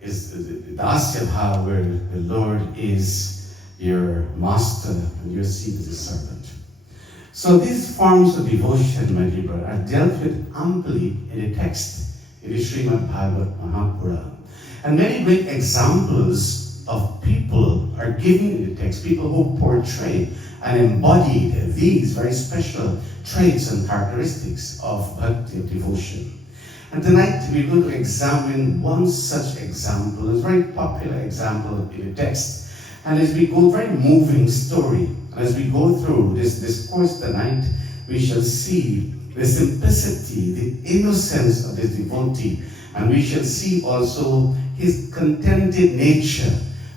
is the Dasya Bhav, where the Lord is your master and you're seated as a servant. So these forms of devotion, my dear brother, are dealt with amply in the text, in the Srimad Bhagavad Mahapurana. And many great examples of people are given in the text, people who portray and embody these very special traits and characteristics of bhakti, of devotion. And tonight we're going to examine one such example, a very popular example in the text. And as we go, very moving story, and as we go through this discourse tonight, we shall see the simplicity, the innocence of this devotee, and we shall see also his contented nature,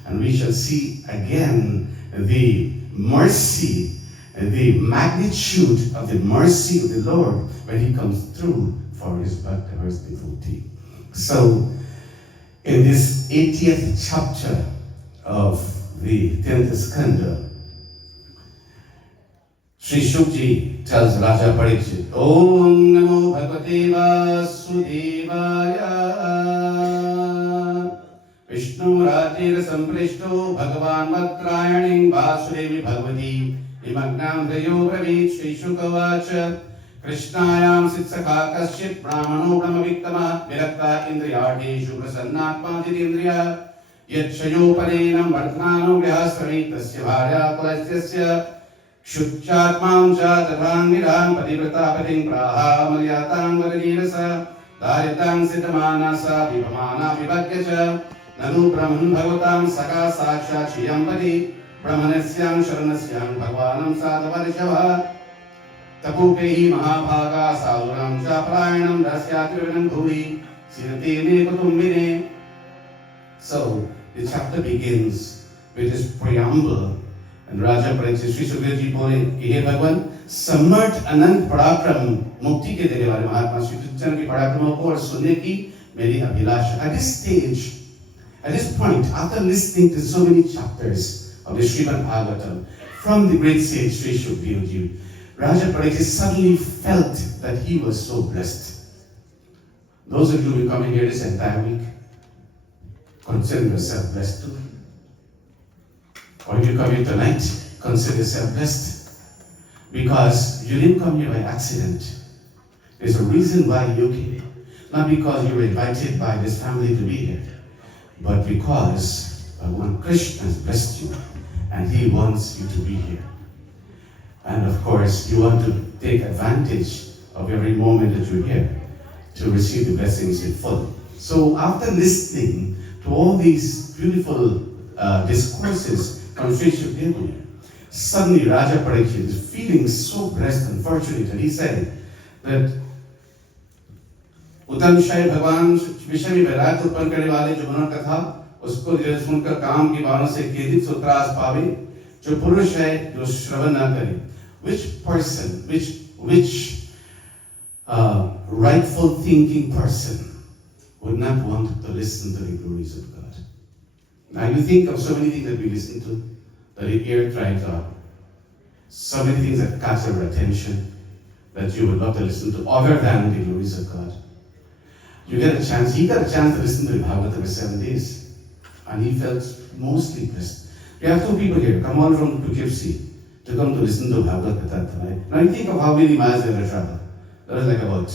and we shall see again the mercy, the magnitude of the mercy of the Lord when he comes through for his bhakta, for his devotee. So, in this 80th chapter of the 10th skanda, Sri Shukji tells Raja Parikshit, Om Namo Bhagavate Vasudevaya Vishnu Ratira Samprishto Bhagavan Matrayaning Vasudevi Bhagavati Imagnam Dayo Bravit Sri Shukavacha Krishnayam Sitsaka Kasyit Brahmano Brahmaviktama Virakta Indriyadeshu Prasannatma Jitindriya Yatshayoparenam Vardhanam Vyasrami Tasya Bharya Kulasyasya Shuchatmam Jatavang Niram Padivrata Pading Praha Maryatang Varadinasa Daritang Siddhamanasa Vipamana Vivakyacha Nanu Brahman Bhagavatam Saka Saksha Chiyampati Brahmanasyam Sharanasyam Bhagwanam Sadavarishabha Tapupehi Mahabhaga Saduram Chaprayanam Dasyatrivanam Bhuvi Sinatene Kutumbine. So the chapter begins with this preamble, and Raja Parikshit Sri Sukdev बोले कि हे भगवान सम्मत अनंत पराक्रम मुक्ति के देने वाले महात्मा श्री कृष्ण के पराक्रमों को और सुनने की मेरी अभिलाषा. At this stage, at this point, after listening to so many chapters of the Srimad Bhagavatam from the great sage Sri Sukdev, Raja Parikshit suddenly felt that he was so blessed. Those of you who are coming here this entire week, consider yourself blessed too. Or if you come here tonight, consider yourself blessed. Because you didn't come here by accident. There's a reason why you came. Not because you were invited by this family to be here, but because Bhagavan Krishna has blessed you and he wants you to be here. And of course, you want to take advantage of every moment that you're here to receive the blessings in full. So after listening to all these beautiful discourses from Sri Shukdev, suddenly Raja Parikshit is feeling so blessed and fortunate, and he said that उत्तम शाही भगवान विषय में वैराग्य उत्पन्न करने वाले जो मनोर कथा उसको जो सुनकर काम की बातों से केंद्रित सुत्रास पावे, जो पुरुष है जो श्रवण न करे. Which person, which rightful thinking person would not want to listen to the glories of God? Now you think of so many things that we listen to, that the ear tries out. So many things that catch our attention that you would love to listen to, other than the glories of God. You get a chance, he got a chance to listen to the Bhagavatam for 7 days, and he felt mostly blessed. We have 2 people here, come on from Poughkeepsie to come to listen to Bhagavad Gita tonight. Now you think of how many miles they have traveled. That was like about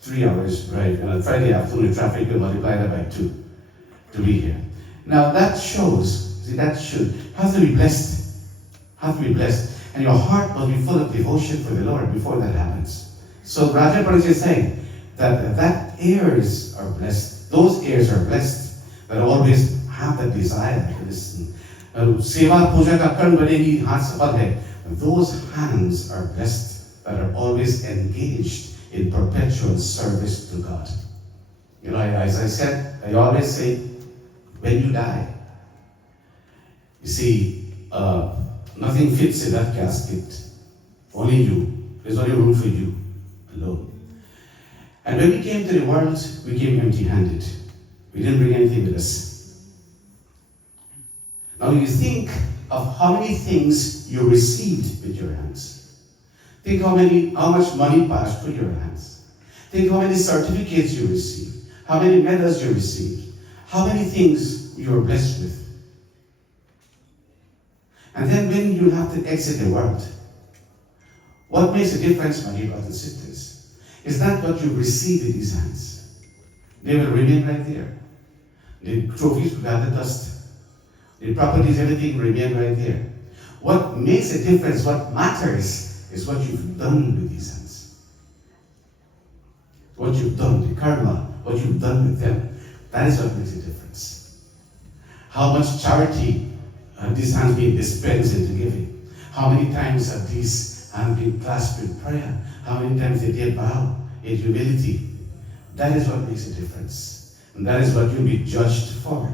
3 hours, right? And on Friday afternoon, traffic will multiply that by 2 to be here. Now that shows, see, that should have to be blessed. Have to be blessed. And your heart must be full of devotion for the Lord before that happens. So Raja Parikshit is saying that ears are blessed. Those ears are blessed that always have that desire to listen. Seva Puja ka karm banegi haath safal hai. Those hands are blessed that are always engaged in perpetual service to God. You know, as I said, I always say, when you die, you see, nothing fits in that casket. Only you. There's only room for you alone. And when we came to the world, we came empty-handed. We didn't bring anything with us. Now you think of how many things you received with your hands. Think how much money passed through your hands. Think how many certificates you received, how many medals you received, how many things you were blessed with. And then when you have to exit the world, what makes a difference, my dear brothers and sisters, is not what you receive in these hands. They will remain right there. The trophies will gather dust. The properties, everything will remain right there. What makes a difference, what matters, is what you've done with these hands. What you've done, the karma, what you've done with them. That is what makes a difference. How much charity have these hands been dispensed into giving? How many times have these hands been clasped in prayer? How many times they did bow in humility? That is what makes a difference. And that is what you'll be judged for.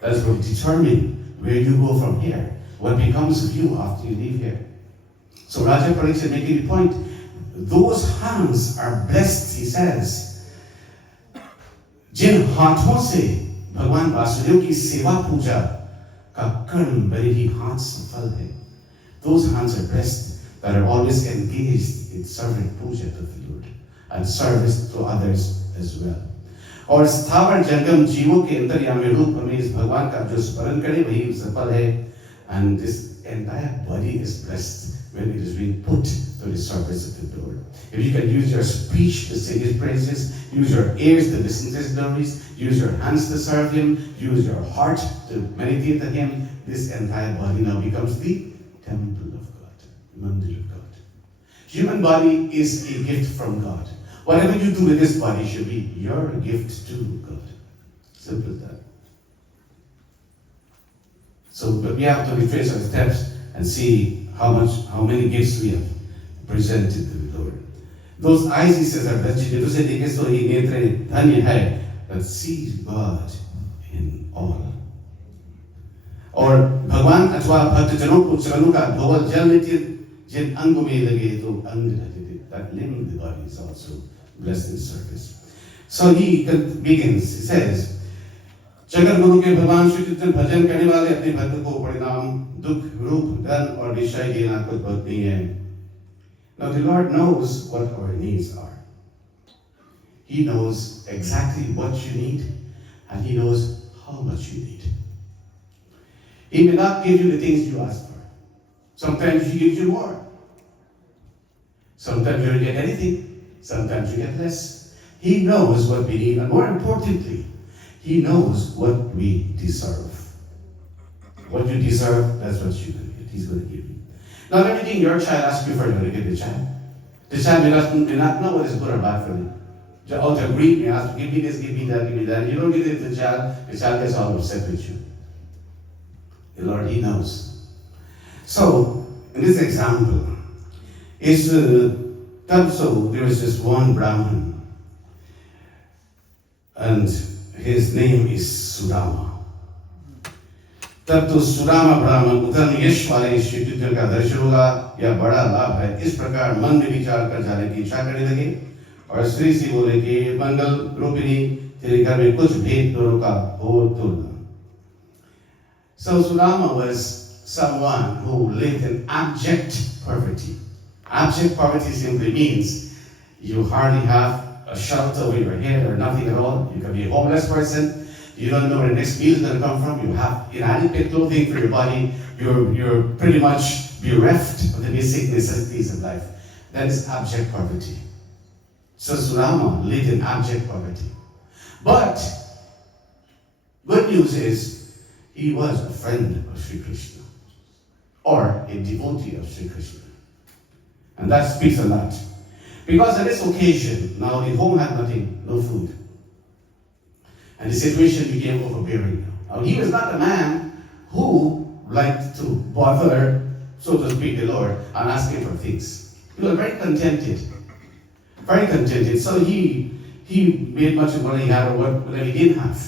That is what will determine where you go from here. What becomes of you after you leave here. So Raja Parikshit making the point, those hands are blessed, he says. जिन हाथों से भगवान वासुदेव की सेवा पूजा का कर्म बड़े ही हाथ सफल है. Those hands are blessed that are always engaged in serving puja to the Lord and service to others as well. और स्थावर जंगम जीवों के अंतर्यामी रूप में इस भगवान का जो स्मरण करे वही सफल है. And this entire body is blessed when it is being put to the service of the Lord. If you can use your speech to sing His praises, use your ears to listen to His glories, use your hands to serve Him, use your heart to meditate on Him, this entire body now becomes the temple of God, mandir of God. Human body is a gift from God. Whatever you do with this body should be your gift to God. Simple as that. So, but we have to retrace our steps and see how many gifts we have presented to the Lord. Those eyes, He says, are blessed. दूसरे देखे सो ये नेत्र धन्य है that sees God in all. और भगवान अथवा भक्तजनों को चरणों का धोवल जल नित्य जिन अंगों में लगे तो अंग रहते थे. That limb, the body, is also blessed in service. So he begins. He says, Jagat Guru के भगवान श्री कृष्ण भजन करने वाले अपने भक्त को परिणाम दुख रूप धन और विषय देना कुछ बहुत नहीं है. Now the Lord knows what our needs are. He knows exactly what you need and He knows how much you need. He may not give you the things you ask for. Sometimes He gives you more. Sometimes you don't get anything. Sometimes you get less. He knows what we need, and more importantly, He knows what we deserve. What you deserve, that's what you're going to get. He's going to give you. Not everything your child asks you for, you're going to get the child. The child may not know what is good or bad for you. Out of greed, may ask, give me this, give me that, give me that. And you don't give it to the child gets all upset with you. The Lord, He knows. So, in this example, is there was this one Brahmin, and his name is Sudama. तब तो सुदामा ब्राह्मण उधर यश वाले श्री कृष्ण का दर्शन होगा या बड़ा लाभ है, इस प्रकार मन में विचार कर जाने की इच्छा करने लगे और स्त्री से बोले कि मंगल रूपिणी तेरे घर में कुछ भेद दोनों का हो तो न. So Sudama was someone who lived in abject poverty. Abject poverty simply means you hardly have a shelter over your head or nothing at all. You can be a homeless person. You don't know where the next meal is going to come from. You have inadequate clothing for your body. You're pretty much bereft of the basic necessities of life. That is abject poverty. So Sudama lived in abject poverty. But good news is he was a friend of Sri Krishna or a devotee of Sri Krishna. And that speaks a lot. Because on this occasion, now the home had nothing, no food. And the situation became overbearing. Now he was not a man who liked to bother, so to speak, the Lord and ask Him for things. He was very contented. Very contented. So he made much of what he had or what he didn't have.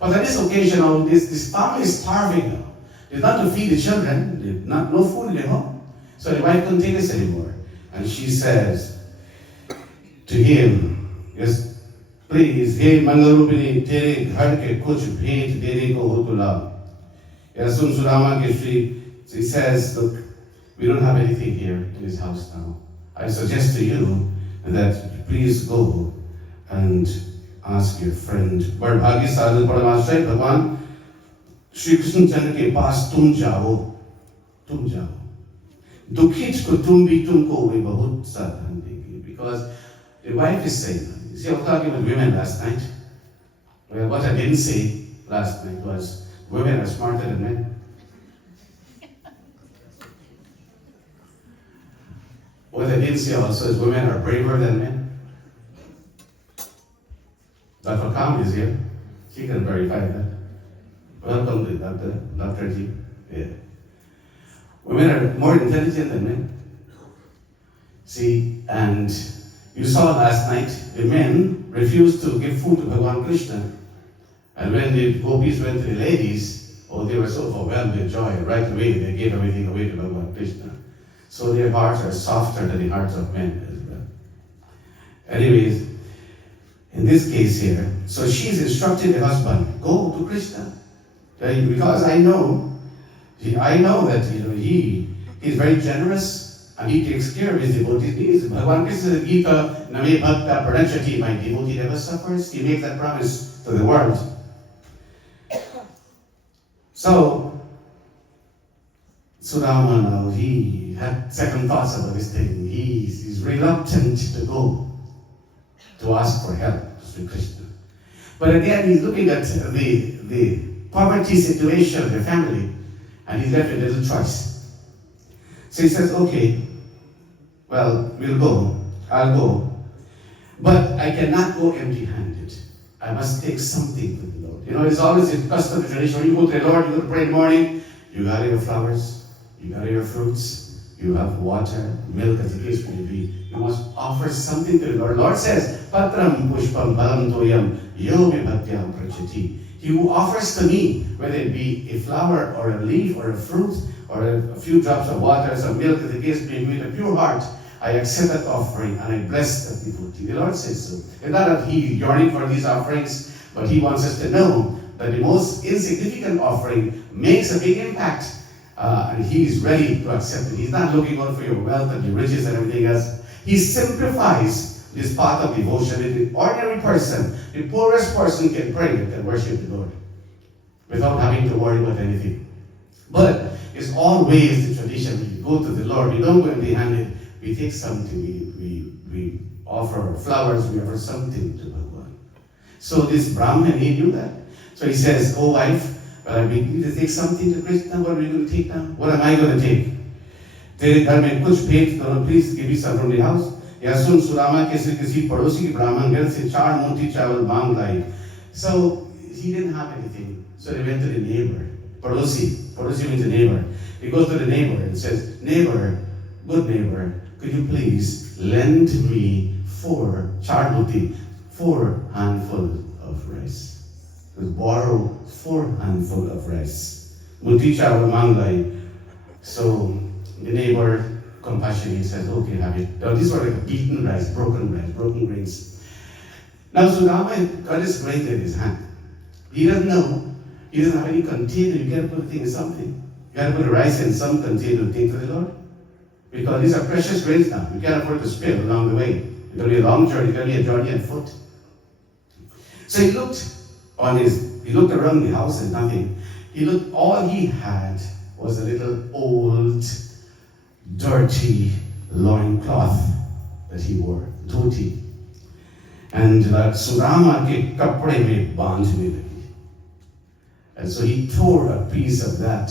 But on this occasion, now, this family is starving now. There's not to feed the children. There's no food in their home. So the wife couldn't take this anymore. And she says to him, yes, please, hey Mangarupini, tere ghar ke kuch bhet dene ko ho to la. Yasun Sudama Geshri, he says, look, we don't have anything here in this house now. I suggest to you that please go and ask your friend. But Bhagi Sadhu Paramashray, Bhagwan, Shri Krishna Chandra ke paas tum jao. Tum jao. Dukhit ko tum bhi tumko ve bahut sa dhan denge. Because the wife is saying, you see, I was talking with women last night. Well, what I didn't say last night was women are smarter than men. What I didn't say also is women are braver than men. Dr. Kam is here. She can verify that. Welcome to Dr. G. Yeah. Women are more intelligent than men. See, and you saw last night, the men refused to give food to Bhagwan Krishna. And when the gopis went to the ladies, oh, they were so overwhelmed with joy. Right away, they gave everything away to Bhagwan Krishna. So their hearts are softer than the hearts of men as well. Anyways, in this case here, so she's instructed the husband, go to Krishna. Because I know that he's very generous and he takes care of his devotees' needs. Bhagavan Krishna said, Gita, Name Bhakta Pranachati, my devotee never suffers. He makes that promise to the world. So, Sudama now, he had second thoughts about this thing. He's reluctant to go to ask for help to Krishna. But again, he's looking at the poverty situation of the family, and he's left with little choice. So he says, okay, well, we'll go. I'll go. But I cannot go empty-handed. I must take something to the Lord. You know, it's always a custom, a tradition. When you go to the Lord, you go to pray in the morning, you gather your flowers, you gather your fruits, you have water, milk, as the case may be. You must offer something to the Lord. Lord says, Patram pushpam balam toyam yo me bhaktyam prachati. He who offers to me, whether it be a flower or a leaf or a fruit or a few drops of water, some milk, as the case may be, with a pure heart, I accept that offering and I bless that devotee. The Lord says so. It's not that He yearning for these offerings, but He wants us to know that the most insignificant offering makes a big impact, and He is ready to accept it. He's not looking out for your wealth and your riches and everything else. He simplifies this path of devotion. The ordinary person, the poorest person can pray and can worship the Lord without having to worry about anything. But it's always the tradition. When you go to the Lord, we don't go empty-handed. We take something, we offer flowers, we offer something to Bhagavan. So this Brahmin, he knew that. So he says, oh wife, well, I need to take something to Krishna. What are we going to take now? What am I going to take? तेरे घर में कुछ भेंट करो, please give me some from the house. या सुन सुदामा किसी पड़ोसी के ब्राह्मण घर से 4 मोटी चावल मांग लाई. So he didn't have anything. So they went to the neighbor. Padosi means a neighbor. He goes to the neighbor and says, neighbor, good neighbor, could you please lend me 4 handfuls of rice? Could borrow 4 handfuls of rice. Muti chawal manglai. So the neighbor, compassionately, says, okay, have it. Now these were like beaten rice, broken grains. Now Sudama got his grain in his hand. He doesn't know. He doesn't have any container. You gotta put a thing in something. You gotta put the rice in some container to take to the Lord. Because these are precious grains now. You can't afford to spill along the way. It's going to be a long journey. It's going to be a journey on foot. So he looked around the house and nothing. All he had was a little old, dirty loincloth that he wore, dhoti. And that Sudama ke kapde mein bandhne lagi. And so he tore a piece of that,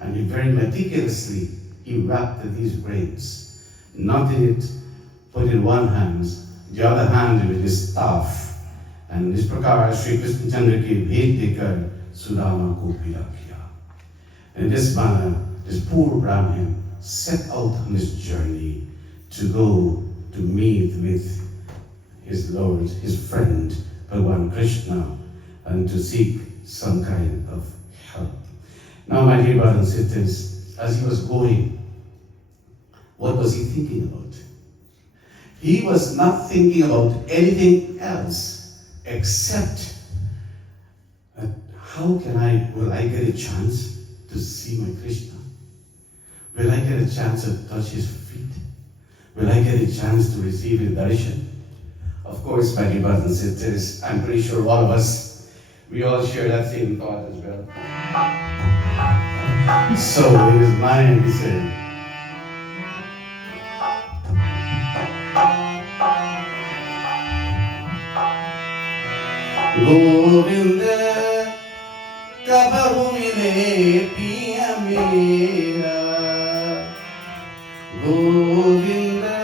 and he very meticulously he wrapped these grains, knotted it, put in one hand, the other hand with his staff, and this prakar Shri Krishna Chandra ki bhet dekar Sudama ko pila kiya. In this manner, this poor Brahmin set out on his journey to go to meet with his Lord, his friend, Bhagavan Krishna, and to seek some kind of help. Now, my dear brothers and sisters, as he was going, what was he thinking about? He was not thinking about anything else except will I get a chance to see my Krishna? Will I get a chance to touch his feet? Will I get a chance to receive his darshan? Of course, my dear brothers and sisters, I'm pretty sure all of us, we all share that same thought as well. So in his mind he said, Govinda kabahu mile piya mera. Govinda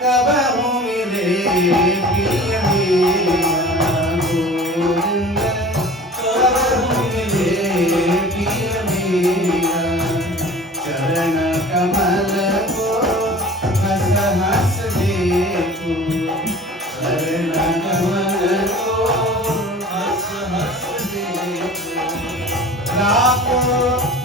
kabahu mile piya mera. Govinda kabahu mile piya mera. Charana kamal ko has dekho. Charana kamal ko लाखों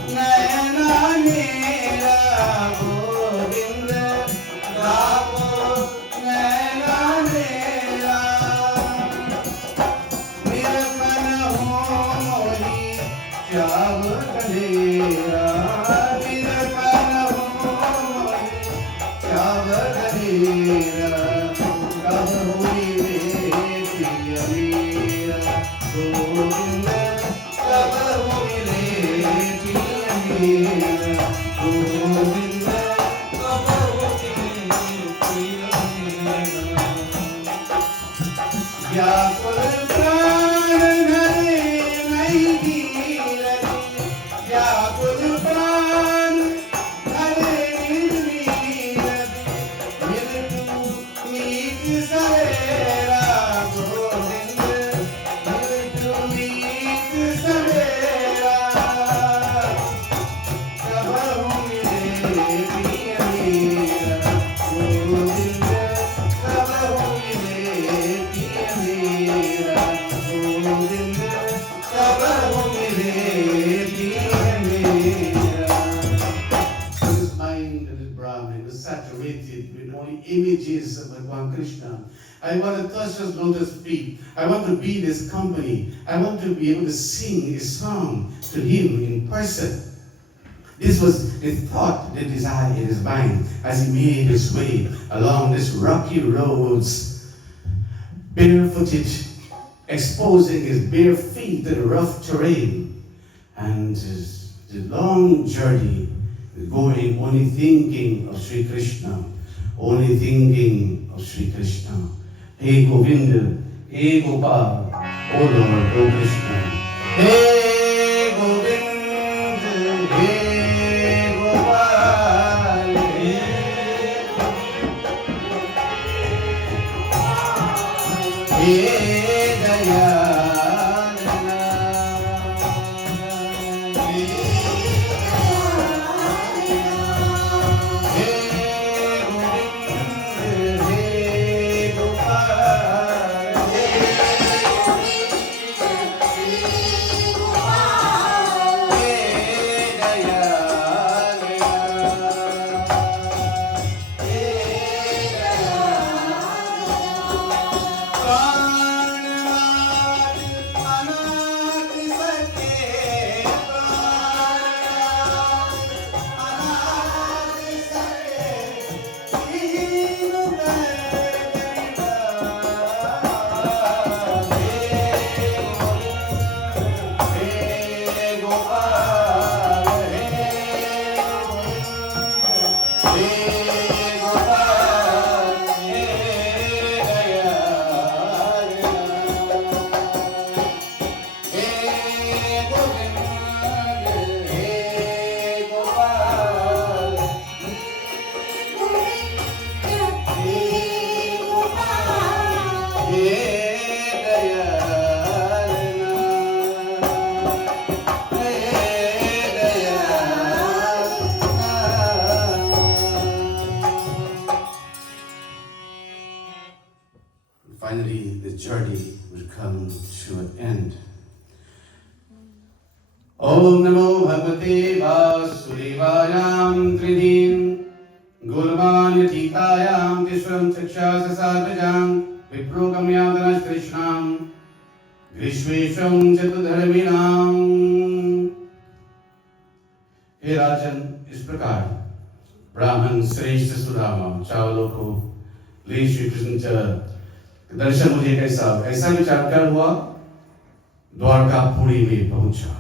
Saturated with only images of Bhagwan Krishna. I want to touch his lotus feet. I want to be in his company. I want to be able to sing a song to him in person. This was the thought, the desire in his mind as he made his way along these rocky roads, barefooted, exposing his bare feet to the rough terrain, and the long journey, going only thinking of Sri Krishna, only thinking of Sri Krishna. Hey Govinda, hey Gopal, oh Lord, oh Krishna. Hey Govinda, hey Gopal, hey Daya. Finally, the journey would come to an end. Om Namo Bhagavate Vasudevayam Tridin Gurvanyatitayam Tishram Chakshasa Sarvajam Viprokamyadanash Krishnam Grishvesham Chatudharminam. हे राजन, इस प्रकार ब्राह्मण श्रेष्ठ सुदामा चावलों को ले श्री कृष्ण दर्शन मुझे ऐसा विचार हुआ, द्वारकापुरी में पहुंचा.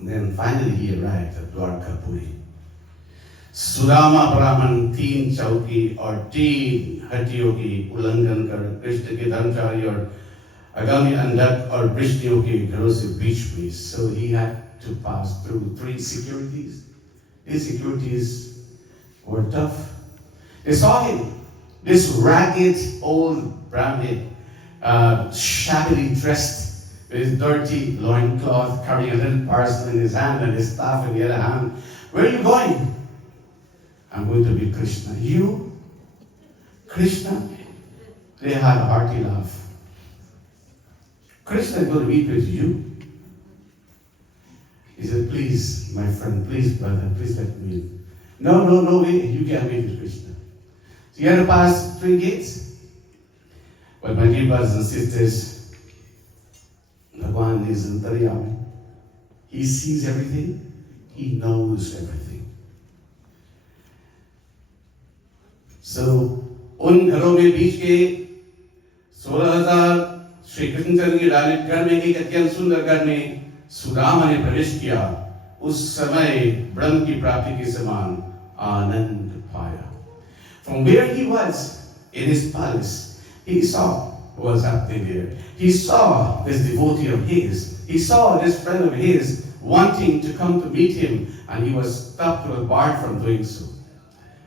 Then finally he arrived at Dwarkapuri. Sudama ब्राह्मण 3 चौकी और 3 हड्डियों की उल्लंघन कर कृष्ण के धर्मचारी और आगामी अंधक और वृष्टियों के घरों से बीच में. So he had to pass through 3 securities. These securities were tough. They saw him, this ragged old Brahmin, shabbily dressed with his dirty loincloth, carrying a little parcel in his hand and his staff in the other hand. Where are you going? I'm going to be Krishna. You? Krishna? They had a hearty laugh. Krishna is going to meet with you. He said, please, my friend, please, brother, please let me in. No way, you can't meet with Krishna. So you had to pass 3 gates. But my dear brothers and sisters, Bhagwan is Antaryami. He sees everything. He knows everything. So, उन घरों में बीच के 16,000 श्री कृष्णचंद्र के लालित घर में एक अत्यंत सुंदर घर में सुदामा ने प्रवेश किया। उस समय ब्रह्म की प्राप्ति के समान आनंद पाया। From where he was in his palace, he saw what was happening there. He saw this devotee of his. He saw this friend of his wanting to come to meet him, and he was stopped or barred from doing so.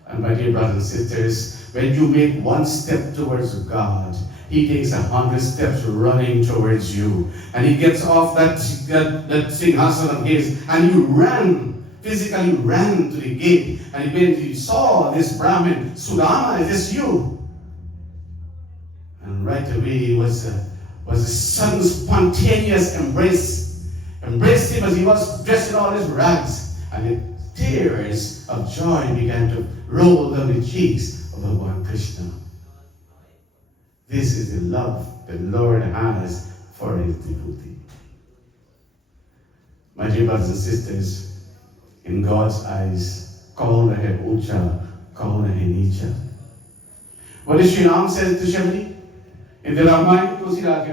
And my dear brothers and sisters, when you make one step towards God, He takes 100 steps running towards you. And He gets off that singhasana of his, and you ran, physically ran to the gate. And when he saw this Brahmin, Sudama, is this you? And right away was a sudden spontaneous embrace. Embraced him as he was dressed in all his rags. And the tears of joy began to roll down the cheeks of Bhagavan Krishna. This is the love the Lord has for his devotee. My dear brothers and sisters, in God's eyes, kaun rahe ucha, kaun rahe nicha. What does Sri Ram says to Shabali? In the Ramayana, Tulsi Raj,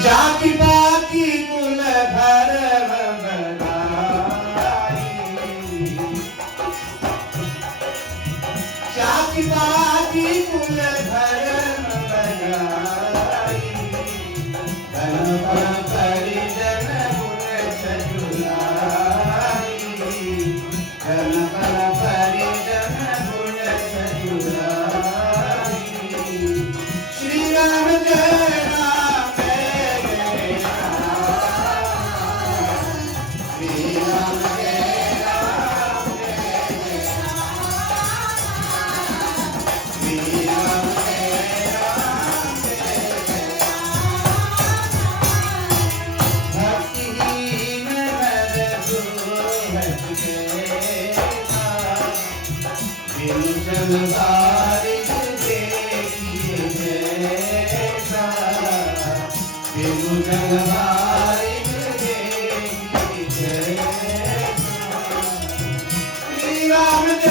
Jati Pati Kula Dharma Jati Pati Kula Dharma Banai Dhanapara Parijana Guna Chadulai Dhanapara Parijana Guna Chadulai Shri Ram Jai Ram Jai Ram Shri Ram Jai Ram Shri Ram Jai Ram Bhakti Madhu Bhakti Binu Jalvari Binu Jalvari Shri Ram Jai Ram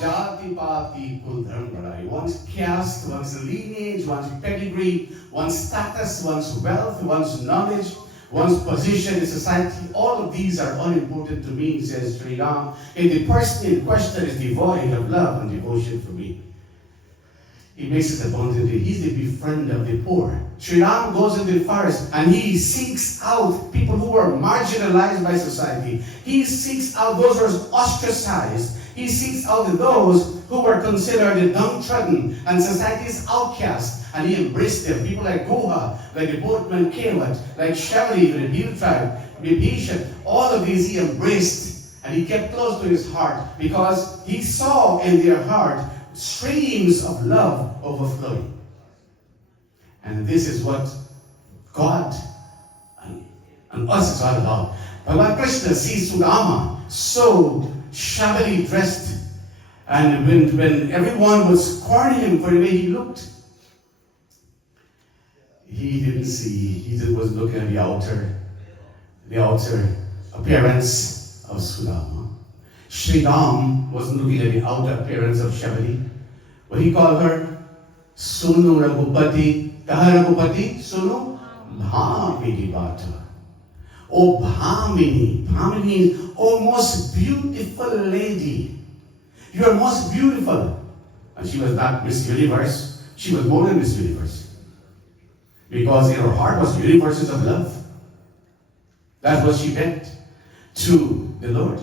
Jati Pati Kul Dharma. One's caste, one's lineage, one's pedigree, one's status, one's wealth, one's knowledge, one's position in society, all of these are unimportant to me, says Sri Ram. And the person in question is devoid of love and devotion for me. He makes it abundantly. He's the befriend of the poor. Sri Ram goes into the forest and he seeks out people who are marginalized by society. He seeks out those who are ostracized. He seeks out those who were considered the downtrodden and society's outcast. And he embraced them. People like Goha, like the boatman Kewat, like Shavali, the Hill tribe, Vibhishan, all of these he embraced. And he kept close to his heart because he saw in their heart streams of love overflowing. And this is what God and us is all about. Bhagavan Krishna sees Sudama so shabbily dressed, and when everyone was scorning him for the way he looked, he didn't see, he just was looking at the outer appearance of Sudama. Sri Ram wasn't looking at the outer appearance of Shabali. What he called her? Sunu Raghupati. Kaha Raghupati? Sunu Bhamini Bata. Oh Bhamini. Bhamini means, oh most beautiful lady. You are most beautiful. And she was not Miss Universe. She was more than Miss Universe. Because in her heart was universes of love. That's what she meant to the Lord.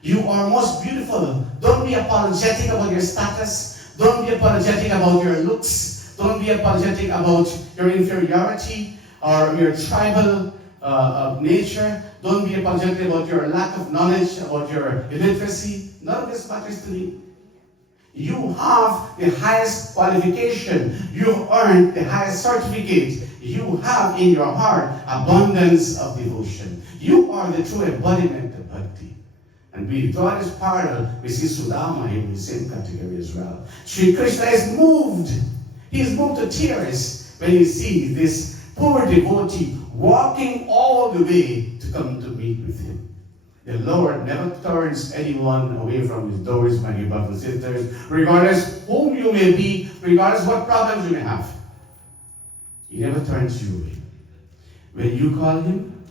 You are most beautiful. Don't be apologetic about your status. Don't be apologetic about your looks. Don't be apologetic about your inferiority or your tribal nature. Don't be apologetic about your lack of knowledge, about your illiteracy. None of this matters to me. You have the highest qualification. You've earned the highest certificate. you have in your heart abundance of devotion. You are the true embodiment of bhakti. And we draw this parallel. We see Sudama in the same category as well. Sri Krishna is moved. He is moved to tears when he sees this poor devotee walking all the way to come to meet with him. The Lord never turns anyone away from his doors, my dear brothers and sisters, regardless whom you may be, regardless what problems you may have. He never turns you away. When you call him,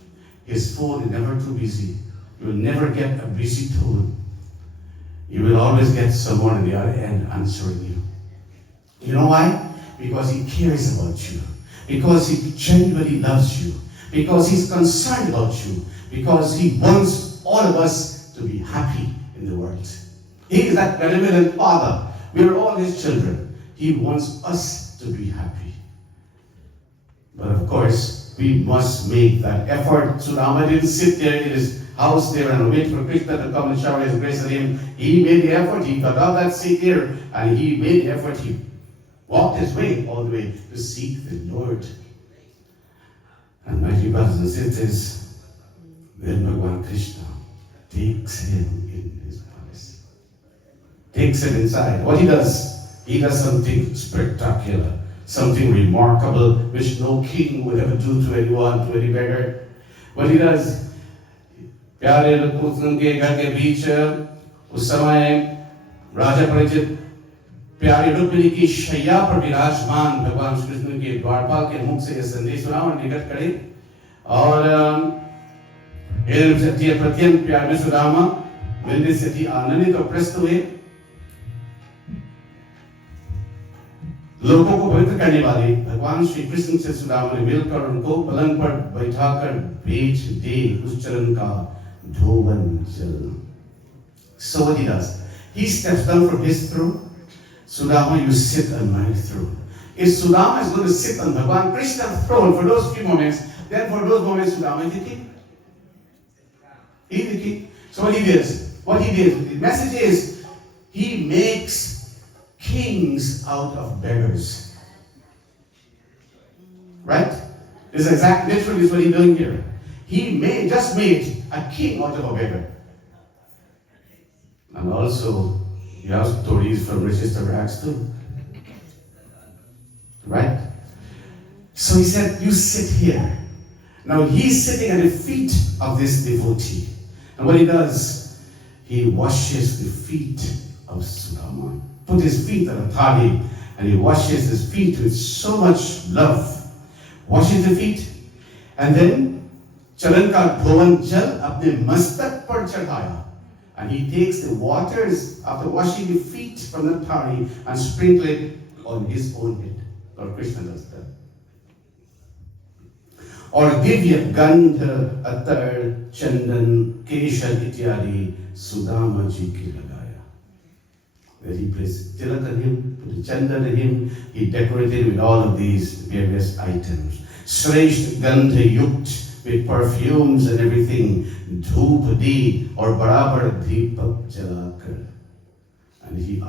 his phone is never too busy. You will never get a busy tone. You will always get someone on the other end answering you. You know why? Because he cares about you. Because he genuinely loves you. Because he's concerned about you. Because he wants all of us to be happy in the world. He is that benevolent Father. We are all his children. He wants us to be happy. But of course, we must make that effort. Sudama didn't sit there in his house there and wait for Krishna to come and shower his grace on him. He made the effort. He got out that seat there and he made the effort. He walked his way all the way to seek the Lord. And my dear brothers and sisters, then Bhagavan Krishna takes him in his palace. Takes him inside. What he does something spectacular, something remarkable, which no king would ever do to anyone, to any beggar. What he does, प्यारे लोगों के घर के बीच उस समय राजा परिचित प्यारी रुक्मिणी की शैया पर विराजमान भगवान श्री कृष्ण के द्वारपाल के मुख से यह संदेश सुना और निकट करे और प्रत्यम प्यारे सुदामा मिलने से थी आनंदित और प्रसन्न हुए लोगों को पवित्र करने वाले भगवान श्री कृष्ण से सुदामा ने मिलकर उनको पलंग पर बैठाकर बेच दे उस चरण का धोवन जल. So what he does, he steps down from his throne. Sudama, you sit on my throne. If Sudama is going to sit on Bhagavan Krishna's throne for those few moments, then for those moments Sudama is the king. He is the king. So what he did, the message is, he makes kings out of beggars. Right? This is exactly literally what he's doing here. He just made a king out of a beggar. And also, you have stories from Register Rags too. Right? So he said, you sit here. Now he's sitting at the feet of this devotee. And what he does, he washes the feet of Sudama. Put his feet on a thali, and he washes his feet with so much love. Washes the feet, and then चरण का धोवन जल अपने मस्तक पर चढ़ाया. And he takes the waters after washing the feet from the thari and sprinkle it on his own head. Lord Krishna does that. और दिव्य गंध अतर चंदन केशर इत्यादि सुदामा जी के लगाया. Where he placed tilak on him, put the chandan on him, he decorated with all of these various items. Shreshth gandha yukt, with perfumes and everything, dhoop di or barabar deepak jalakar. And he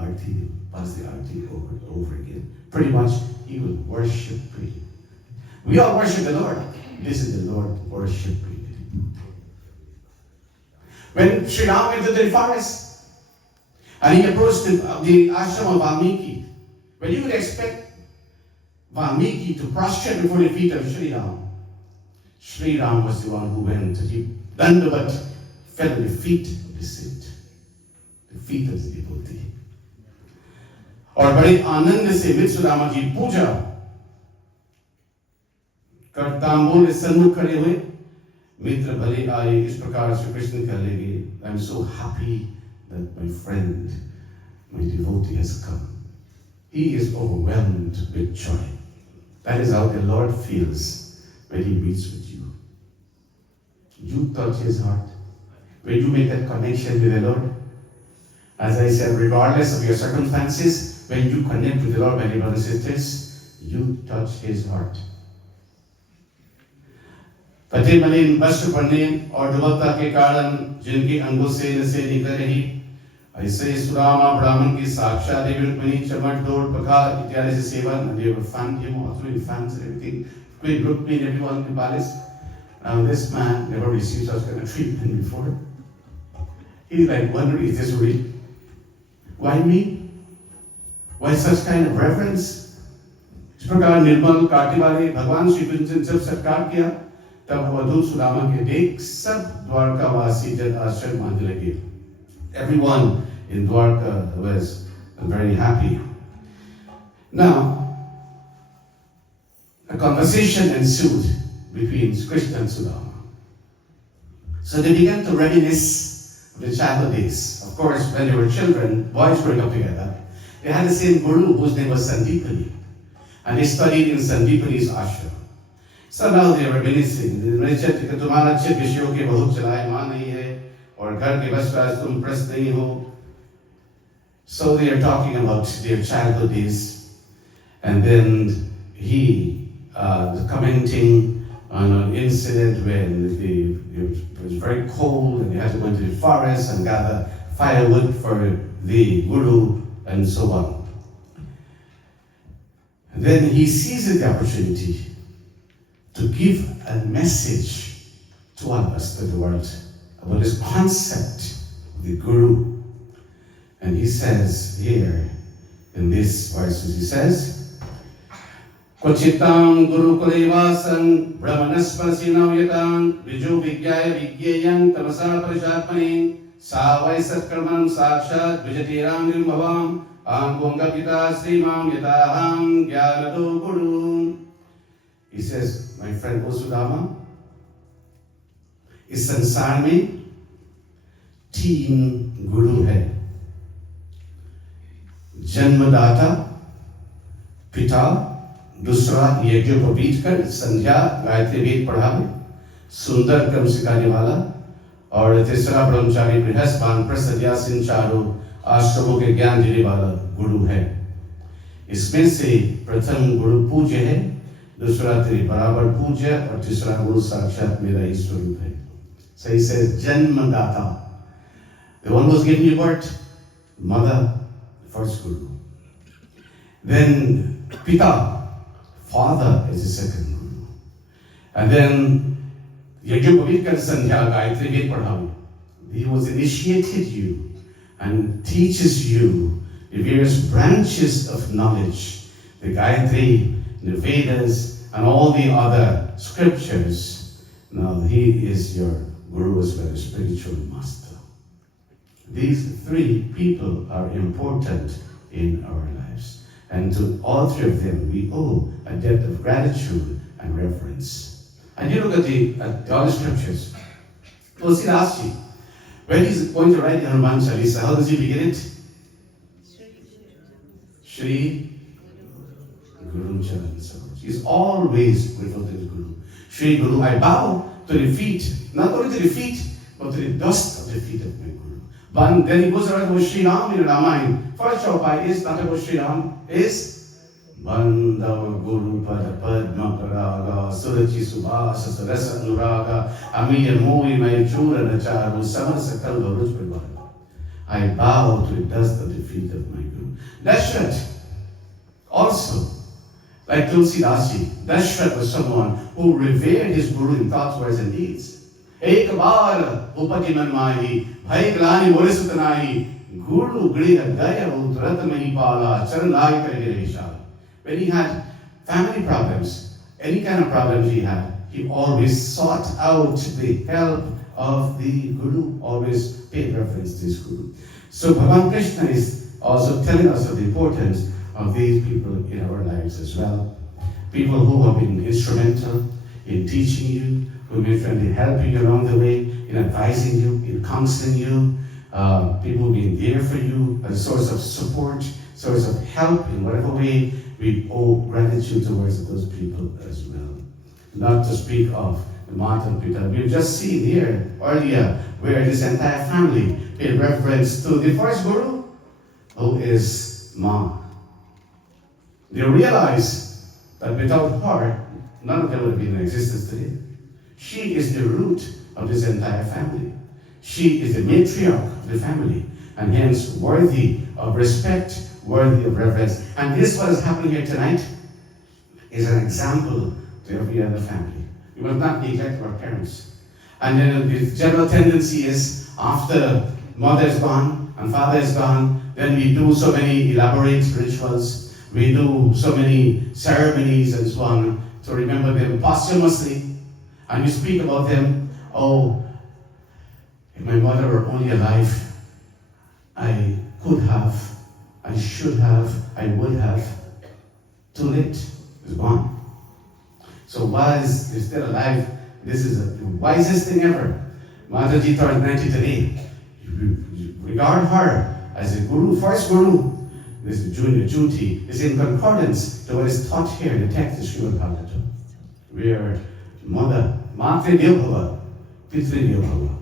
passed the arti over and over again. Pretty much, he would worship him. We all worship the Lord. This is the Lord worshiping him. When Sri Ram went to the forest, and he approached the ashram of Valmiki, when you would expect Valmiki to prostrate before the feet of Sri Ram, Sri Ram was the one who went. He dandavat fell at the feet of the saint, the feet of the devotee. और बड़े आनंद से मित्सुदामा जी पूजा करतांबों ने सन्मुख खड़े हुए. मित्र भले आए इस प्रकार श्री कृष्ण कह लेंगे, I am so happy that my friend, my devotee has come. He is overwhelmed with joy. That is how the Lord feels when he meets with you. You touch his heart. When you make that connection with the Lord, as I said, regardless of your circumstances, when you connect with the Lord, my dear brothers and sisters, you touch his heart. फतेह मलिन वस्त्र पहने और दुबत्ता के कारण जिनकी अंगों से नसें निकल रही, ऐसे सुदामा ब्राह्मण की साक्षात देवी रुक्मिणी चमट दौड़ पखार इत्यादि से seven, and they were fanned him, also in fans and everything, quick group meet everyone in the palace. Now this man never received such kind of treatment before. He's like wondering, is this real? Why me? Why such kind of reverence? इस प्रकार निर्मल काटी वाले भगवान श्री कृष्ण ने जब सत्कार किया, तब वधू सुदामा के देख सब द्वारकावासी जन आश्चर्य मानने लगे. Everyone in Dwarka was very happy. Now, a conversation ensued between Krishna and Sudama. So they began to reminisce of the childhood days. Of course, when they were children, boys growing up together, they had the same guru whose name was Sandipani. And they studied in Sandipani's ashram. So now they were reminiscing. They said कि तुम्हारा चित विषयों के बहुत चलायमान नहीं है और घर के बस आज तुम प्रस्त नहीं हो. So they are talking about their childhood days. And then he commenting on an incident when it was very cold and they had to go into the forest and gather firewood for the guru and so on. And then he seizes the opportunity to give a message to all of us, to the world, about this concept of the guru. And he says here in this verses, he says, Kochitam guru kulevasam brahmanaspasinam yatam viju vigyaya vigyayam tamasa parishapani savai satkarmanam sakshat vijatirangim bhavam Anggonga pita srimam yataham jnanado guru. He says, my friend Sudama, इस संसार में 3 गुरु है. जन्मदाता, पिता, दूसरा यज्ञोपवीत कर संध्या गायत्री वेद पढ़ावे, सुंदर कर्म सिखाने वाला, और तीसरा ब्रह्मचारी गृहस्थ वानप्रस्थ सन्यासीन चारों आश्रमों के ज्ञान देने वाला गुरु है. इसमें से प्रथम गुरु पूज्य है, दूसरा तेरे बराबर पूज्य और तीसरा गुरु साक्षात मेरा ही स्वरूप है. So he says जन्मदाता, the one who's giving you birth, mother, first guru. Then pita, father is the second guru. And then yajnapavitkar sandhya gayatri ved padhavu. He was initiated you and teaches you the various branches of knowledge, the Gayatri, the Vedas, and all the other scriptures. Now he is your guru as well as spiritual master. These 3 people are important in our lives. And to all 3 of them, we owe a debt of gratitude and reverence. And you look at the other scriptures. Tulsidasji, when he's going to write the Hanuman Chalisa, how does he begin it? Shri Guru Charan Saroj. He's always grateful to his Guru. Shri Guru, I bow to the feet, not only to the feet, but to the dust of the feet of my Guru. But then he goes around with Sri Ram in Ramayana. First chaupai is not about Sri Ram, is Bandava Guru Pada Padma Paraga Surachi Subhasa Sarasa Anuraga Amiya Movi Mayachura Nacharu Samasa Kalva Rujpilvaga. I bow to the dust of the feet of my Guru. Dashrath also, like Tulsidasji, Dashrath was someone who revered his Guru in thoughts, words, and deeds. Ek baar upati man mahi, bhai glani mole sutanahi, Guru griha gaya utrat mahi pala, charan lagi karge vishal. When he had family problems, any kind of problems he had, he always sought out the help of the Guru, always paid reference to his Guru. So Bhagavan Krishna is also telling us of the importance of these people in our lives as well. People who have been instrumental in teaching you, who have been friendly, helping you along the way, in advising you, in counseling you, people who have been there for you as a source of support, source of help in whatever way. We owe gratitude towards those people as well. Not to speak of the Mata and Pita. We've just seen here earlier where this entire family paid reference to the first Guru, who is Ma. They realize that without her, none of them would have been in existence today. She is the root of this entire family. She is the matriarch of the family, and hence worthy of respect, worthy of reverence. And this, what is happening here tonight, is an example to every other family. We must not neglect our parents. And then the general tendency is after mother is gone and father is gone, then we do so many elaborate rituals, we do so many ceremonies and so on to remember them posthumously. And we speak about them, oh, if my mother were only alive, I could have, I should have, I would have. Too late, it's gone. So while they're still alive, this is the wisest thing ever. Mataji turned 90 today. You regard her as a guru, first guru. This is junior duty. It's in concordance to what is taught here in the text of Srimad Bhagavatam. We are mother, Matre Devbhava, Pitri Devbhava,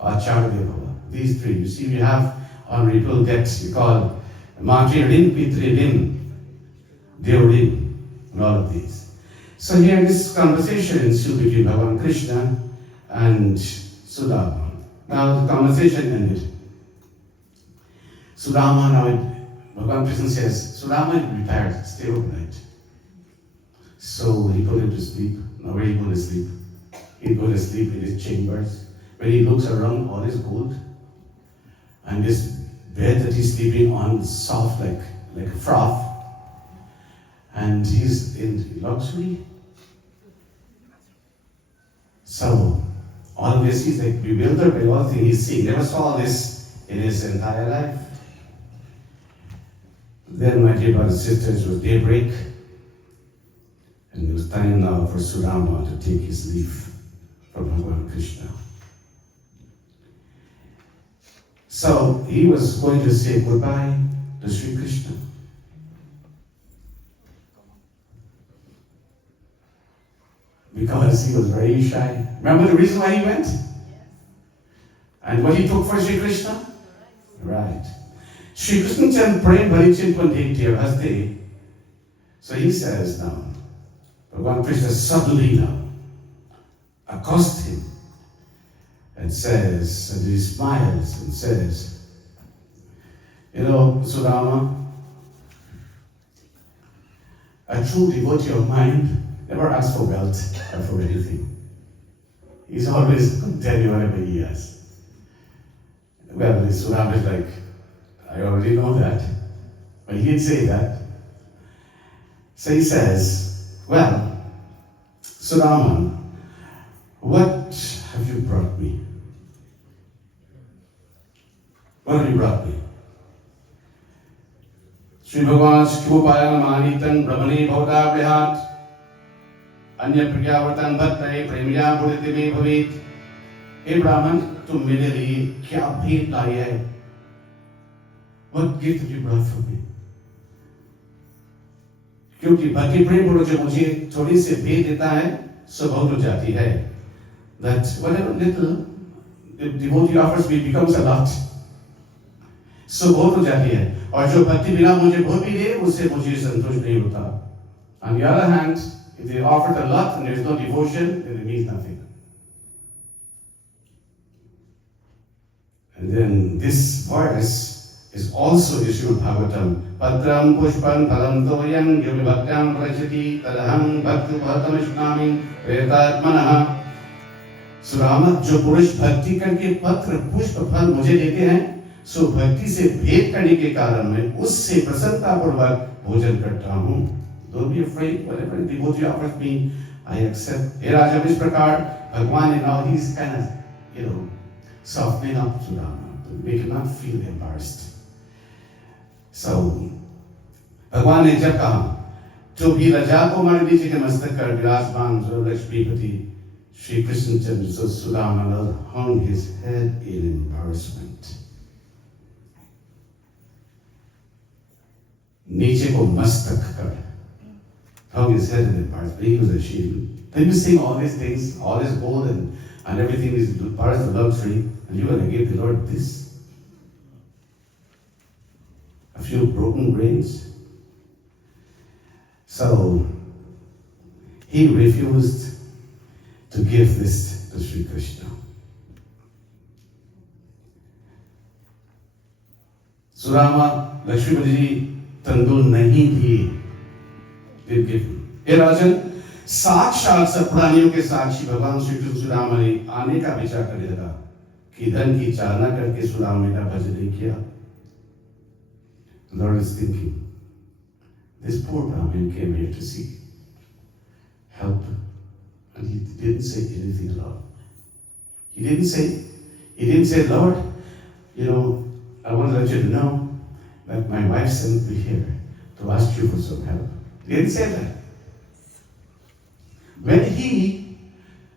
Acharya Devbhava. These three. You see, we have honorable debts. We call Matre Rin, Pitri Rin, Deoraji, and all of these. So here this conversation ensued between Bhagavan Krishna and Sudama. Now the conversation ended. Sudama, now Bhagavan Krishna says, Sudama, you be tired, stay overnight. So he put him to sleep. Now where he go to sleep? He'd go to sleep in his chambers. When he looks around, all is gold. And this bed that he's sleeping on is soft like a froth. And he's in luxury. So all of this, he's like bewildered by all things he's seeing. Never saw this in his entire life. Then, my dear brothers and sisters, it was daybreak. And it was time now for Sudama to take his leave from Bhagavan Krishna. So he was going to say goodbye to Sri Krishna. Because he was very shy. Remember the reason why he went? And what he took for Sri Krishna? Right. Sri Krishna chan prem bharichin pandit haste. So he says now, Bhagavan Krishna suddenly now accosts him and says, and he smiles and says, you know, Sudama, a true devotee of mine never asks for wealth or for anything. He's always content with whatever he has. Well, Sudama is like, I already know that. But he didn't say that. So he says, well, Sudama, what have you brought me? What have you brought me? Sri Bhagavan Shkupayana Manitan Brahmani Bhavata Brihat Anya Pragyavartan Bhattai Premiya Buddhitivi Bhavit. Hey Brahman, तुम मेरे लिए क्या भेंट लाई है? What gift have you brought for me? क्योंकि भक्ति प्रेम पूर्वक जो मुझे थोड़ी सी भेंट देता है, सो बहुत हो जाती है. That whatever little the devotee offers me becomes a lot. So बहुत हो जाती है. और जो भक्ति बिना मुझे बहुत भी दे, उससे मुझे संतोष नहीं होता. On the other hand, if they offered a lot and there is no devotion, then it means nothing. And then this verse is also in Srimad Bhagavatam. Patram pushpan phalam toyam yogi bhaktyam prachati tadaham bhakti bhatam ishnami pretatmanaha. सुरामा जो पुरुष भक्ति करके पत्र पुष्प फल मुझे देते हैं, सो भक्ति से भेंट करने के कारण मैं उससे प्रसन्नता पूर्वक भोजन करता हूँ. Don't be afraid, whatever devotee offers me, I accept. हे राजा, इस प्रकार भगवान ने now he's kind of, softening up Sudama to make him not feel embarrassed. So भगवान ने जब कहा, जो भी रजा को हमारे नीचे के मस्तक कर विराजमान जो Lakshmipati Sri Krishna Chandra, so Sudama hung his head in embarrassment. नीचे को मस्तक कर, hung his head in embarrassment. He was ashamed. Then you sing all these things, all this gold and everything is part of the luxury, and you're going to give the Lord this? A few broken grains? So he refused to give this to Sri Krishna. Sudama, Lakshmipati ji, tandul nahi diye. Didn't give him. Hey Rajan, 7 साल से प्राणियों के साक्षी भगवान श्री कृष्ण सुदामा ने आने का विचार करने लगा कि धन की चालना करके सुदामा का भजन नहीं किया. The Lord is thinking, this poor Brahmin came here to seek help, and he didn't say anything at all. He didn't say, Lord, I want to let you know that my wife sent me here to ask you for some help. He didn't say that. When he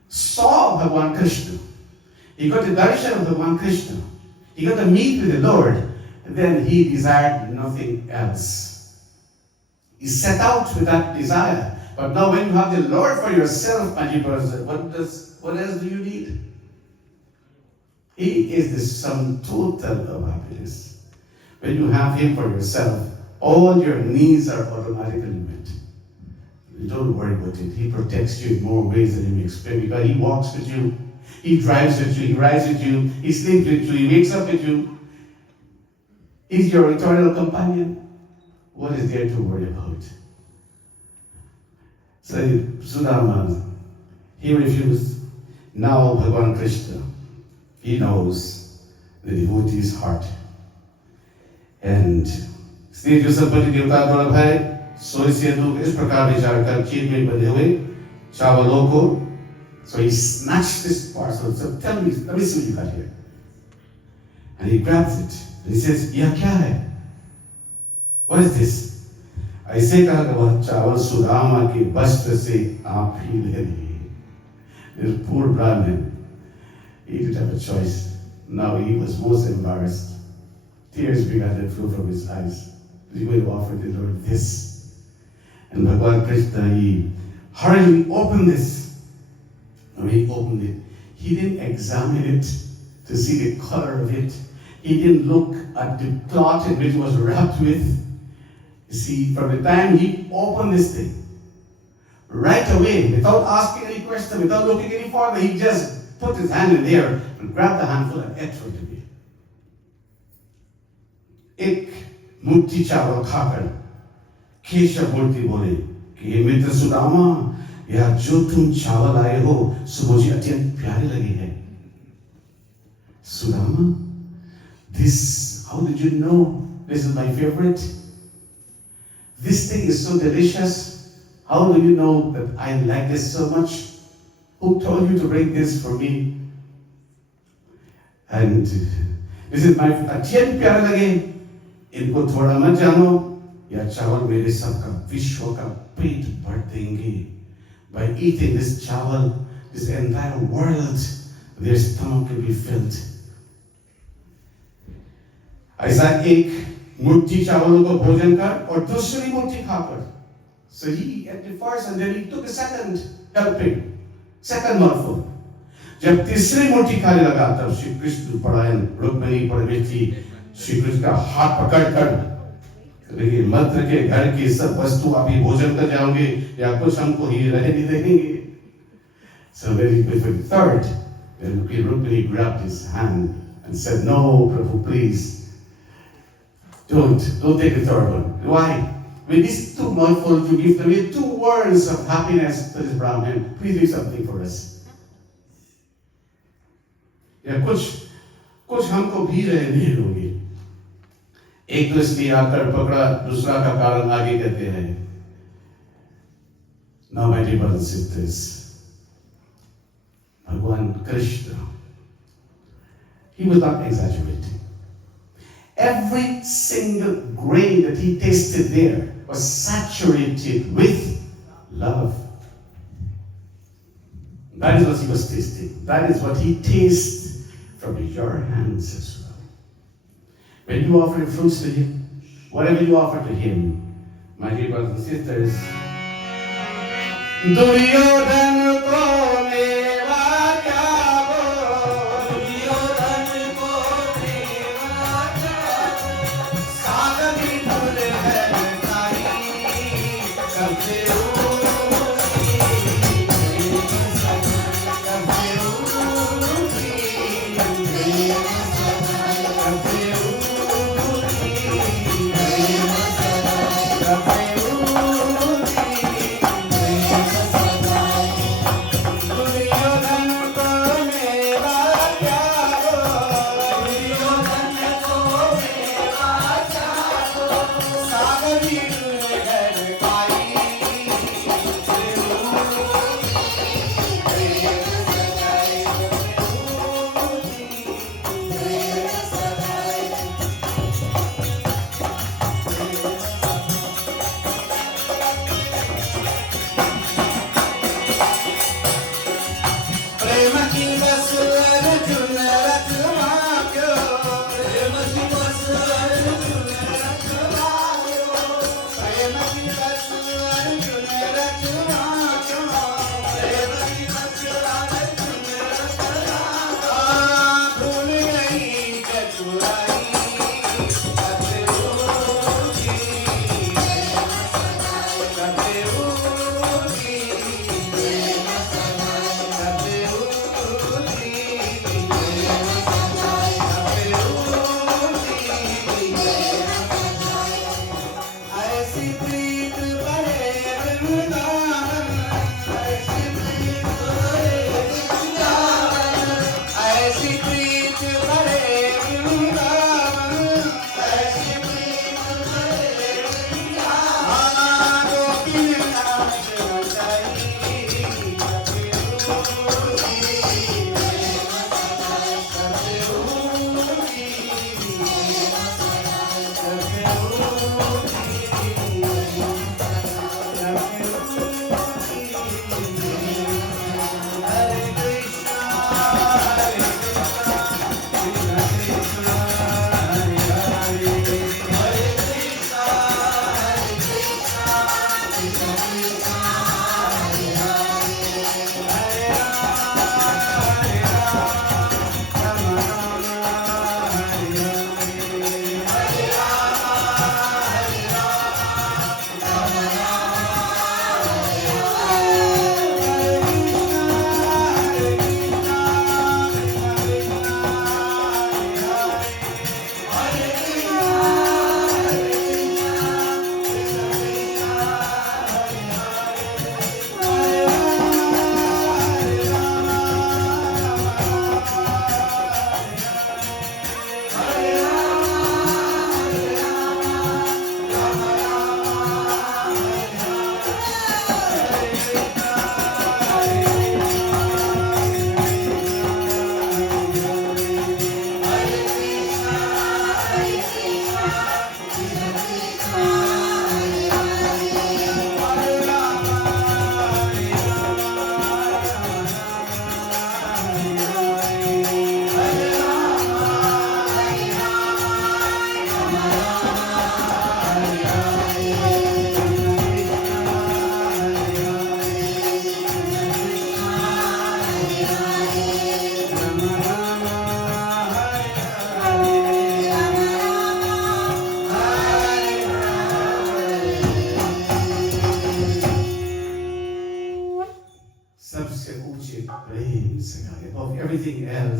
saw Bhagwan Krishna, he got the darshan of Bhagwan Krishna, he got to meet with the Lord, and then he desired nothing else. He set out with that desire. But now when you have the Lord for yourself, my dear brothers, what else do you need? He is the sum total of happiness. When you have Him for yourself, all your needs are automatically met. You don't worry about it. He protects you in more ways than you may expect, because He walks with you, He drives with you, He rides with you, He sleeps with you, He wakes up with you. He's your eternal companion. What is there to worry about? So Sudama, he refused. Now Bhagwan Krishna, he knows the devotee's heart. And Sri Jusapati Devta Dwara Bhai, Soisyedu, इस प्रकार विचार कर खीर में बंधे हुए चावलों को. So he snatched this parcel. So tell me, let me see what you got here. And he grabs it. And he says, "Yah kya hai? What is this?" ऐसे कहा कि वह चावल सुदामा के वस्त्र से आप ही ले लिए. This poor Brahmin, he didn't have a choice. Now he was most embarrassed. Tears began to flow from his eyes. He would offer the Lord this. And Bhagwan Krishna, he hurriedly opened this. And when he opened it, he didn't examine it to see the color of it. He didn't look at the cloth in which it was wrapped with. You see, from the time he opened this thing, right away, without asking any question, without looking any further, he just put his hand in there and grabbed the handful and ate from it. एक मुट्ठी चावल खाकर केशव मूर्ति बोले कि हे मित्र सुदामा, यह जो तुम चावल आए हो सो मुझे अत्यंत प्यारे लगे हैं. Sudama, this, how did you know this is my favorite? This thing is so delicious. How do you know that I like this so much? Who told you to bring this for me? And this is my अत्यंत प्यारे लगे. इनको थोड़ा मत जानो, यह चावल मेरे सबका विश्व का पेट भर देंगे. By eating this chawal, this entire world, their stomach will be filled. ऐसा एक मुट्ठी चावलों को भोजन कर और दूसरी मुट्ठी खाकर. So he ate the first and then he took a second helping, second mouthful. जब तीसरी मुट्ठी खाने लगा तब श्री कृष्ण परायण रुक्मिणी परमेष्ठी श्री कृष्ण का हाथ पकड़कर, देखिए मंत्र के घर की सब वस्तु आप ही भोजन कर जाओगे या कुछ हमको ही रहने देंगे. So when he went for the third, then Rukmini grabbed his hand and said, "No, Prabhu, please. Don't take the third one." Why? With these two mouthfuls, you give them 2 words of happiness to this Brahmin. Please do something for us. या कुछ हमको भी रहने दोगे. एक तो इसलिए आकर पकड़ा, दूसरा का कारण आगे कहते हैं. Now, my dear brothers and sisters, Bhagwan Krishna, he was not exaggerating. Every single grain that he tasted there was saturated with love. That is what he was tasting. That is what he tastes from your hands as well. When you offer fruits to him, whatever you offer to him, my dear brothers and sisters, Duryodhan ko mera kya bo, Duryodhan ko mera kya bo, Sadami bhule hai kai, kabse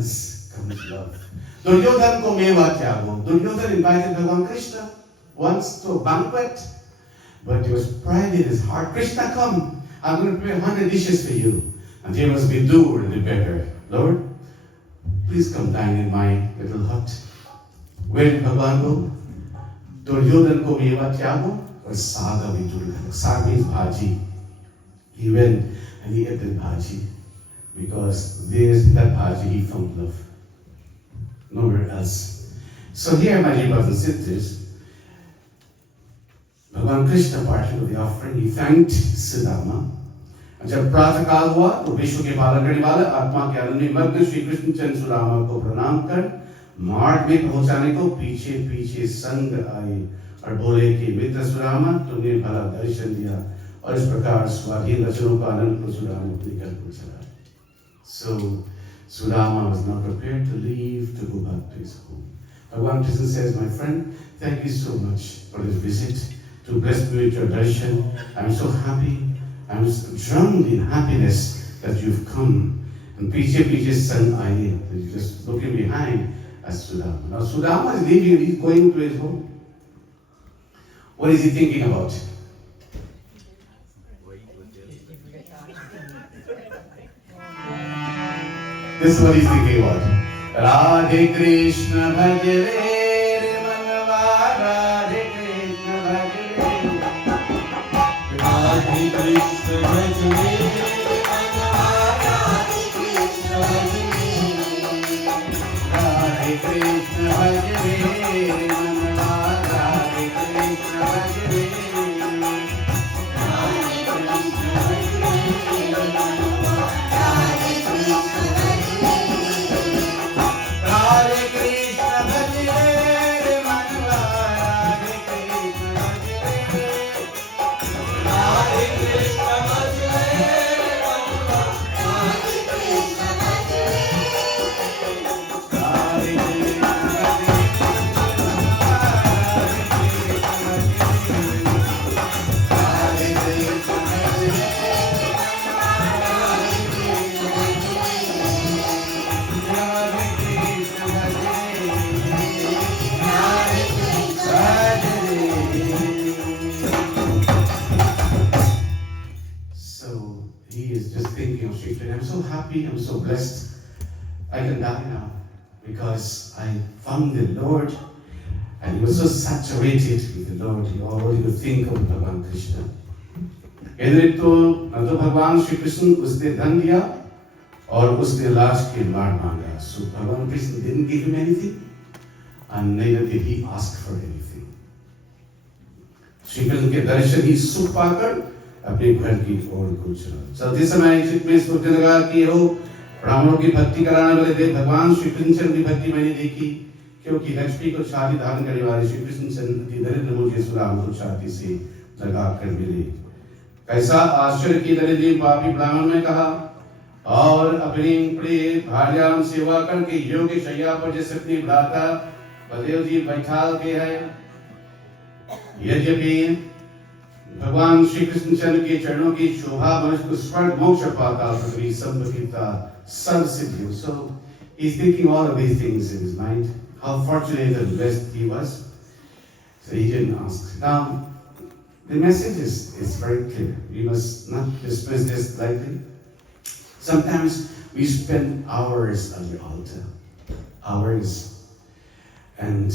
us comes love. Duryodhan ko mewa tyago. Duryodhan invited Bhagavan Krishna once to a banquet, but there was pride in his heart. Krishna, come. I'm going to prepare 100 dishes for you. And there was Vidur, the beggar. Lord, please come dine in my little hut. Where did Bhagavan go? Duryodhan ko mewa tyago. Or Saga Vidur. Saga means bhaji. He went and he ate the bhaji. Because there's that bhaji he found love. Nowhere else. So here, my dear brothers and sisters, Bhagavan Krishna parted with the offering. He thanked Sudama. And जब प्रातः काल हुआ तो विश्व के पालन करने वाले आत्मा के आनंद में मग्न श्री कृष्ण चंद्र सुदामा को प्रणाम कर मार्ग में पहुंचाने को पीछे पीछे संग आए और बोले कि मित्र सुदामा, तुमने भला दर्शन दिया। और इस प्रकार स्वाधीन वचनों का आनंद को सुदामा अपने घर को चला। So Sudama was not prepared to leave to go back to his home. Bhagavan Krishna says, my friend, thank you so much for this visit to bless me with your darshan. I'm so happy. I'm drowned in happiness that you've come. And Piche son aaye. Just looking behind at Sudama. Now Sudama is leaving, he's going to his home. What is he thinking about? This is what he's thinking about. Radhe Krishna Bhajre Manava, Radhe Krishna Bhajre. Radhe Krishna Bhajre Manava, Radhe Krishna Bhajre. Radhe Krishna Bhajre Manava, Radhe Krishna Bhajre. I'm so blessed. I can die now because I found the Lord and he was so saturated with the Lord, he already could think of Bhagavan Krishna. कहते तो न तो भगवान श्री कृष्ण उसने धन दिया और उसने लास्ट के लाड मांगा. So Bhagavan Krishna didn't give him anything and neither did he ask for anything. Shri Krishna के दर्शन ही सुख पाकर अपने घर की ओर को चला. चलते समय चित्त में सोचने लगा कि हो ब्राह्मणों की भक्ति कराने वाले देव भगवान श्री कृष्ण की भक्ति मैंने देखी, क्योंकि लक्ष्मी को छाती धारण करने वाले श्री कृष्ण चंद्र की दरिद्र मुझे सुदामा को छाती से लगा कर मिले. कैसा आश्चर्य की दरिद्र पापी ब्राह्मण ने कहा और अपनी प्रिय भार्या सेवा करके योग्य शैया पर जैसे अपनी भ्राता बलदेव जी बैठाल के है. यद्यपि भगवान श्री कृष्ण चंद्र के चरणों की शोभा मनुष्य को स्वर्ग मोक्ष पाता पृथ्वी संपत्तिता सर्व सिद्धि. So he's thinking all of these things in his mind. How fortunate and blessed he was. So he didn't ask. Now the message is very clear. We must not dismiss this lightly. Sometimes we spend hours on the altar, hours, and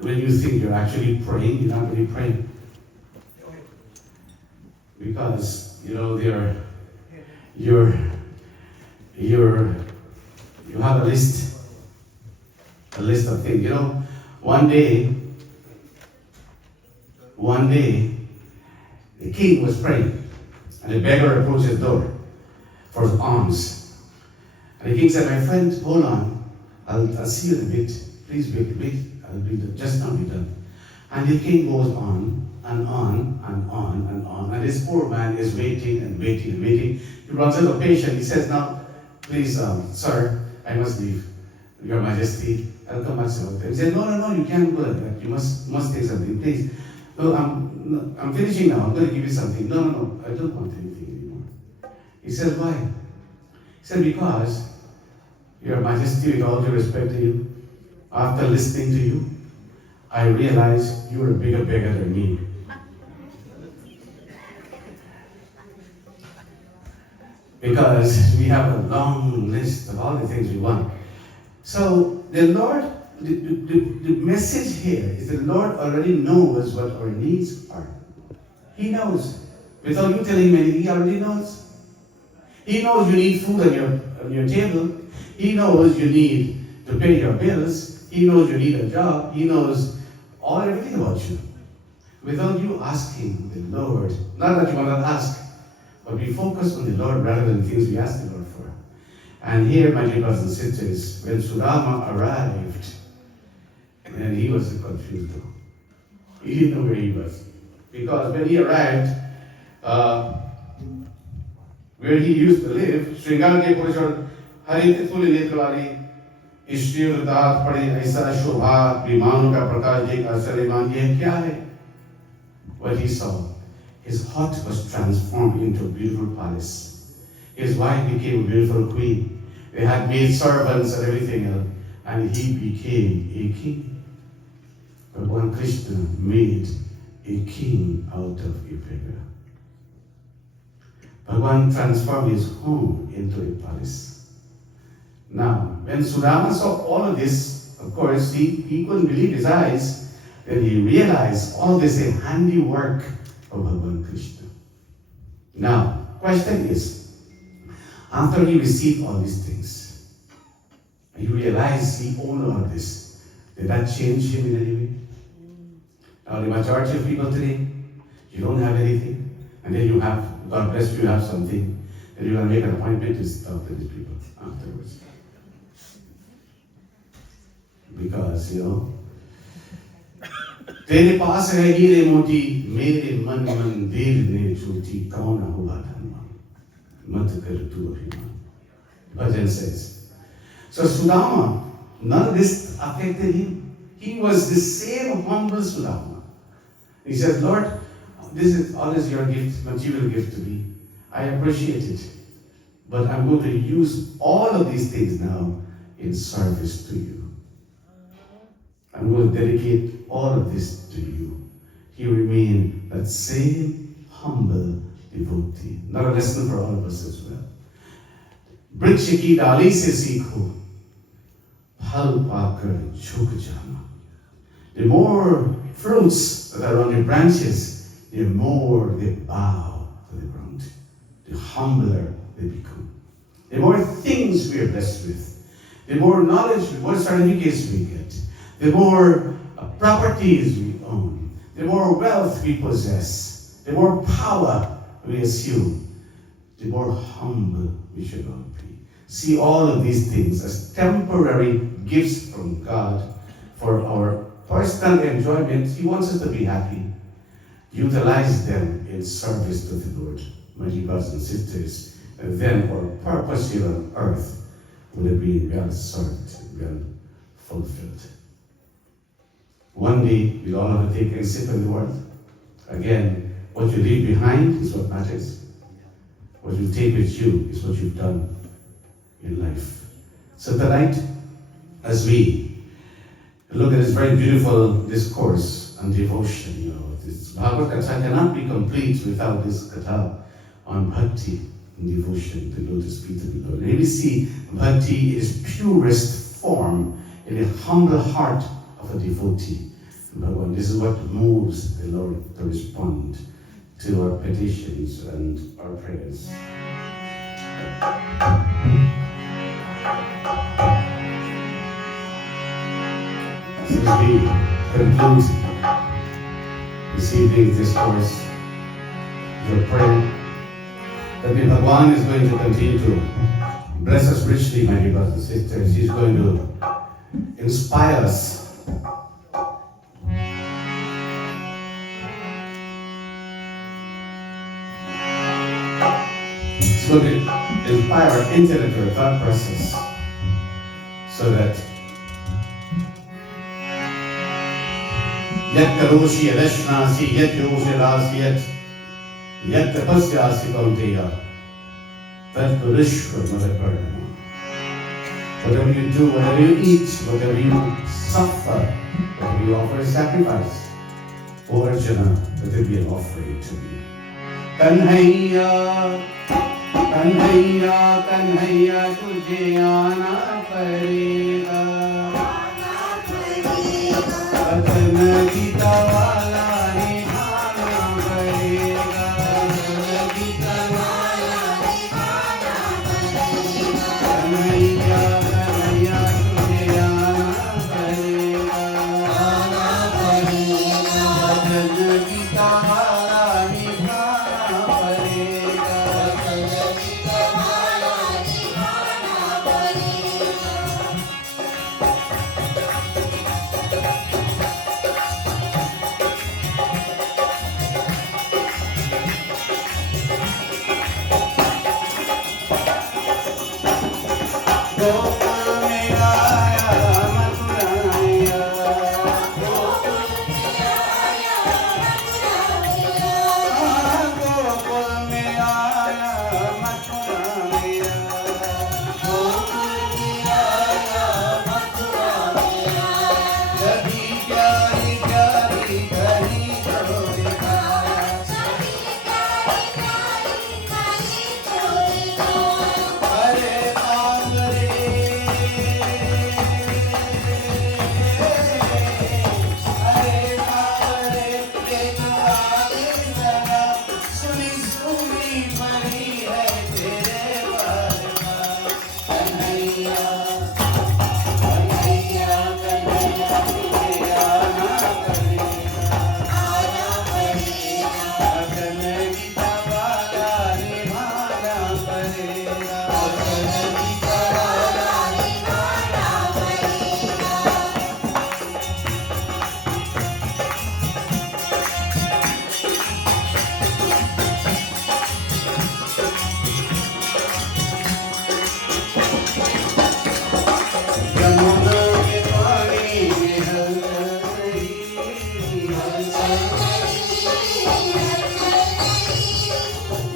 when you think you're actually praying, you're not really praying. Because you know you have a list of things. You know, one day the king was praying and the beggar approached his door for alms. And the king said, my friend, hold on, I'll see you in a bit. Please wait, I'll be just now be done. And the king goes on and on and on and on. And this poor man is waiting and waiting and waiting. He runs out of patience. He says, now, please, sir, I must leave. Your Majesty, I'll come back some other. He said, no, you can't go like that. You must take something, please. No, I'm finishing now. I'm going to give you something. No, I don't want anything anymore. He said, why? He said, because Your Majesty, with all due respect to you, after listening to you, I realize you're a bigger beggar than me. Because we have a long list of all the things we want. So the Lord, the message here is the Lord already knows what our needs are. He knows. Without you telling him anything, he already knows. He knows you need food on your table. He knows you need to pay your bills. He knows you need a job. He knows everything about you. Without you asking the Lord, not that you want to ask, but we focus on the Lord rather than things we ask the Lord for. And here, my dear brothers and sisters, when Sudama arrived, and he was confused though. He didn't know where he was. Because when he arrived, where he used to live, Shringar ke Puja Harit Ful Netrwali Ishtir Daat Pade Aisa Shobha Vimano ka Prakash Ek Asaliman Ye Kya Hai? What he saw, his hut was transformed into a beautiful palace. His wife became a beautiful queen. They had maid servants and everything else, and he became a king. Bhagwan Krishna made a king out of a beggar. Bhagwan transformed his home into a palace. Now, when Sudama saw all of this, of course, he couldn't believe his eyes. Then he realized all this is a handiwork of Bhagwan Krishna. Now, question is, after he received all these things, he realized he owned all this. Did that change him in any way? Now, the majority of people today, you don't have anything, and then you have, God bless you, you have something, then you're going to make an appointment to talk to these people afterwards. Because, तेरे पास है हीरे मोती मेरे मन मंदिर ने ज्योति कौन हुआ धनवान मत कर तू अभिमान. Bhajan says. So Sudama, none of this affected him. He was the same humble Sudama. He said, Lord, this is always your gift, material gift to me. I appreciate it. But I'm going to use all of these things now in service to you. I'm going to dedicate all of this to you. He remained that same humble devotee. Not a lesson for all of us as well. वृक्ष की डाली से सीखो फल पाकर झुक जाना. The more fruits that are on your branches, the more they bow to the ground. The humbler they become. The more things we are blessed with, the more knowledge, the more certificates we get, the more properties we own, the more wealth we possess, the more power we assume, the more humble we should all be. See all of these things as temporary gifts from God for our personal enjoyment. He wants us to be happy. Utilize them in service to the Lord, my dear brothers and sisters, and then our purpose here on earth will have been well served, well fulfilled. One day, we'll all have to take a sip in the world. Again, what you leave behind is what matters. What you take with you is what you've done in life. So tonight, as we look at this very beautiful discourse on devotion, this Bhagavad Katha cannot be complete without this Katha on bhakti and devotion to lotus feet of the Lord. And we see bhakti is purest form in the humble heart of a devotee. Bhagavan, this is what moves the Lord to respond to our petitions and our prayers. So as we conclude this evening's discourse, we'll pray that Bhagavan is going to continue to bless us richly, my dear brothers and sisters. He's going to inspire us. It's going to inspire our intellect or thought process so that yet karoshi yadashnasi yet yoshirasi yet tapasyasi kaunteya tad purishwa madapardama whatever you do, whatever you eat, whatever you suffer, whatever you offer a sacrifice, O Arjuna, let it be an offering to me. Kanhaiya, Kanhaiya, Kanhaiya, tujhe aana padega. Vatan Gita wala nibhana padega. Vatan Gita wala nibhana padega. Kanhaiya, Kanhaiya, tujhe aana padega. Aana padega. Vatan Gita wala nibhana padega. Vatan Gita wala nibhana Gokul mein aaya Mathura aiya. Gokul mein aaya Mathura aiya. Gokul mein aaya Mathura aiya. Gokul mein aaya Mathura aiya. Sabhi pyari pyari kani ko dikhaya. Sabhi pyari pyari kani ko dikhaya. Hare Amre, Hare Amre, dekho aage zara, suni suni mari hai tere baare baar. Kanhaiya, Kanhaiya, Kanhaiya, tujhe aana padega. Aana padega. Vatan Gita wala nibhana padega. Vatan Gita wala nibhana padega. Yamuna के पानी में हलचल नहीं, हलचल नहीं।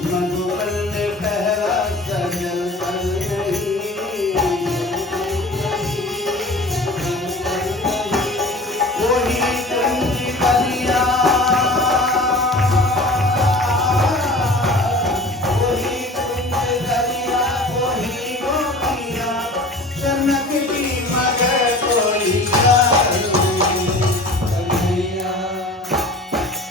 मधुबन में पहला सजल कल नहीं। वही कंच कलिया, वही कंच कलिया, वही गोपिया, जनक की मगर कोई यार नहीं। कन्हैया,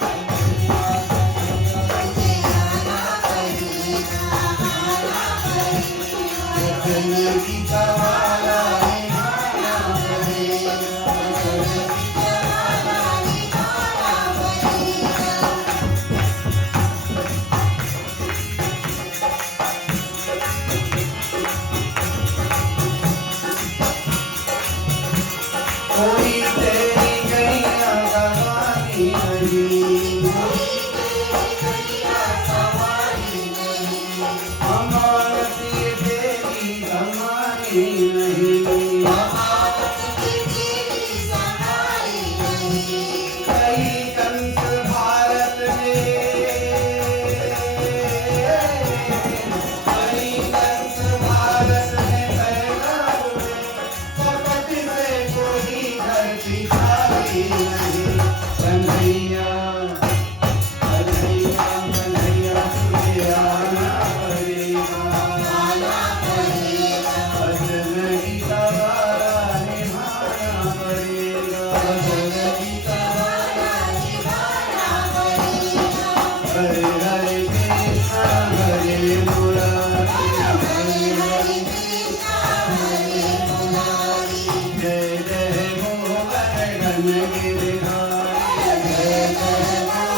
कन्हैया, कन्हैया, तुझे आना पड़ेगा, आना पड़ेगा। वचन गीता वाला निभाना पड़ेगा, वचन गीता वाला निभाना पड़ेगा। कोई तेरी गैया गवानी नहीं, कोई तेरी गैया गवानी नहीं। अमानत ये तेरी संभाली नहीं, अमानत ये तेरी संभाली नहीं। कई कंस भारत में, कई कंस भारत में पैदा हुए, कपट से कोई धरती खाली नहीं। कन्हैया, कन्हैया, कन्हैया, तुझे आना पड़ेगा, आना पड़ेगा। वचन गीता वाला निभाना पड़ेगा, वचन गीता वाला निभाना पड़ेगा। हरे हरे कृष्णा हरे मुरारी, हरे हरे कृष्णा हरे मुरारी। जय जय गोवर्धन गिरिधारी, जय जय गोवर्धन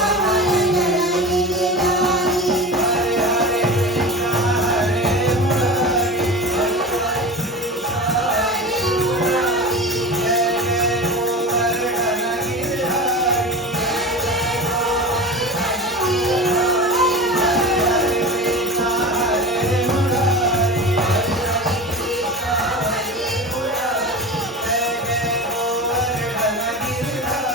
गिरिधारी। हरे हरे कृष्णा हरे मुरारी, हरे हरे कृष्णा हरे मुरारी। जय जय गोवर्धन गिरिधारी, जय जय गोवर्धन गिरिधारी। हरे हरे कृष्णा हरे मुरारी, हरे हरे कृष्णा हरे मुरारी। जय जय Govardhan Giridhari.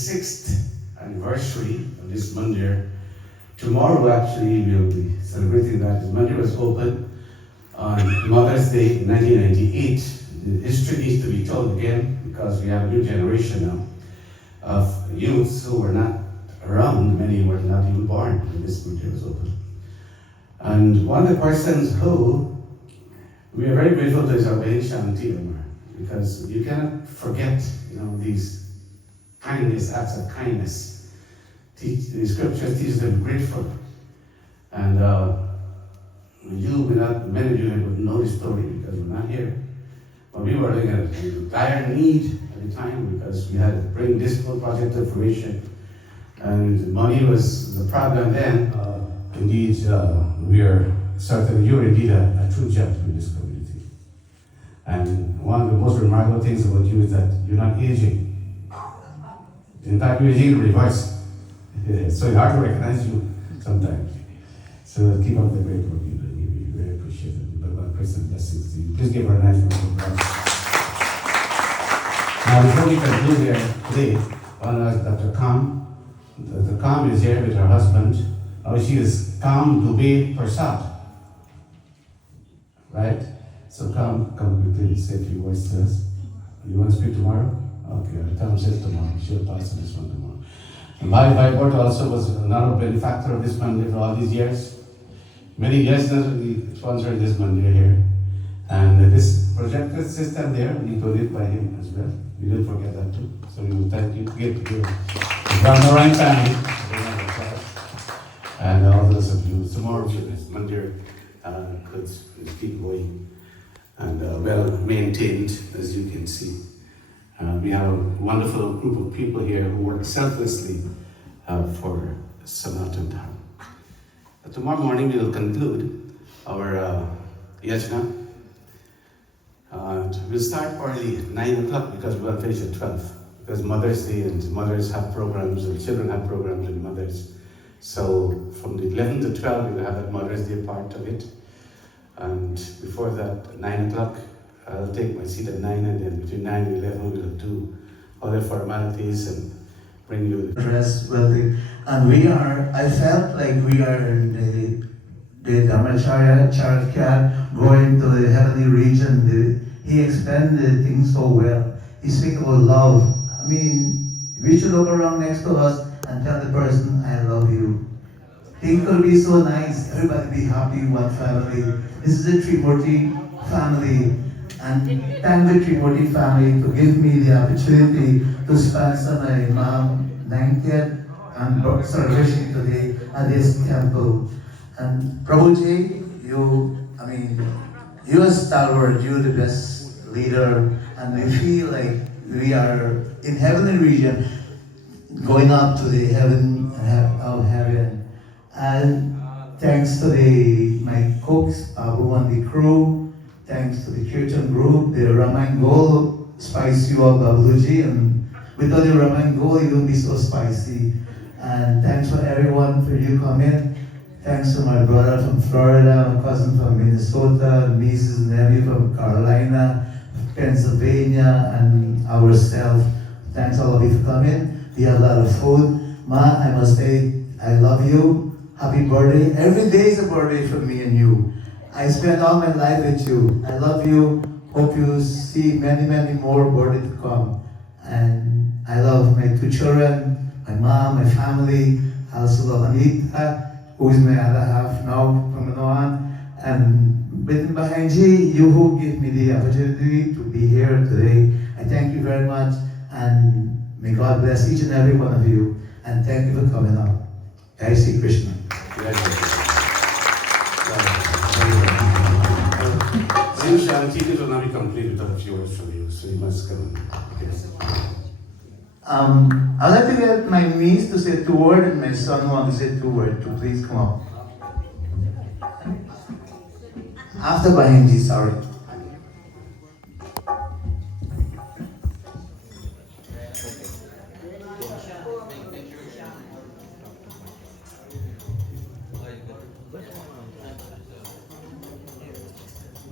6th anniversary of this mandir. Tomorrow, actually, we'll be celebrating that. This mandir was opened on Mother's Day in 1998. The history needs to be told again because we have a new generation now of youths who were not around. Many were not even born when this mandir was opened. And one of the persons who we are very grateful to is our Bein Shanti Omar, because you cannot forget, these kindness, acts of kindness. The scripture teaches them grateful. And many of you would know the story because we're not here. But we were in dire need at the time because we had to bring this whole project to fruition. And money was the problem then. Indeed, we are certain you're indeed a true gem in this community. And one of the most remarkable things about you is that you're not aging. In fact, you're aging in reverse. So it's hard to recognize you sometimes. So keep up the great work you're doing. We very appreciate it. But God, praise and blessings to you. Please give her a nice round of applause. Now, before we conclude here today, I want to ask Dr. Kam. Dr. Kam is here with her husband. She is Kam Dubey Prasad. Right? So come quickly, say a few words to us. You want to speak tomorrow? Okay, I'll tell him tomorrow. She'll pass on this one tomorrow. And my board also was another benefactor of this mandir for all these years. Many years now we sponsored this mandir here. And this projector system there, we donated by him as well. We didn't forget that too. So we will thank you to give to the Jaugutnarain family. And all those of you, tomorrow this mandir could keep going and well maintained, as you can see. We have a wonderful group of people here who work selflessly for Sanatan Dharma. Tomorrow morning we will conclude our Yagna. We'll start early at 9 o'clock because we're going to finish at 12. Because Mother's Day and mothers have programs and children have programs and mothers. So from the 11 to 12 we'll have that Mother's Day part of it. And before that, at 9 o'clock, I'll take my seat at 9, and then between 9 and 11 we'll do other formalities and bring you the rest. And I felt like we are in the Dharmacharya Charaka going to the heavenly region. He explained the things so well. He speaks about love. I mean, we should look around next to us and tell the person, I love you. Things will be so nice. Everybody be happy, one family. This is the Trimurti family. And thank the Trimurti family to give me the opportunity to sponsor my mom 90th and celebration today at this temple. And Prabhuji, you're a stalwart, you're the best leader, and we feel like we are in heavenly region, going up to the heaven of heaven. And thanks to my cooks, Abu and the crew, thanks to the Kirtan group, the Raman Gol spice you up, Babaluji, and without the Raman Gol, you won't be so spicy. And thanks for everyone for you coming. Thanks to my brother from Florida, my cousin from Minnesota, nieces and nephew from Carolina, Pennsylvania, and ourselves. Thanks all of you for coming. We have a lot of food. Ma, I must say, I love you. Happy birthday. Every day is a birthday for me and you. I spend all my life with you. I love you. Hope you see many, many more birthdays to come. And I love my two children, my mom, my family. I also love Anita, who is my other half now from now on. And with Bahanji, you who give me the opportunity to be here today. I thank you very much. And may God bless each and every one of you. And thank you for coming out. Jai Sri Krishna. Shanti will now be complete without a few words from you, so you must come. I'd like to get my niece to say 2 words and my son wants to say 2 words. To please come up. After Bahinji, sorry.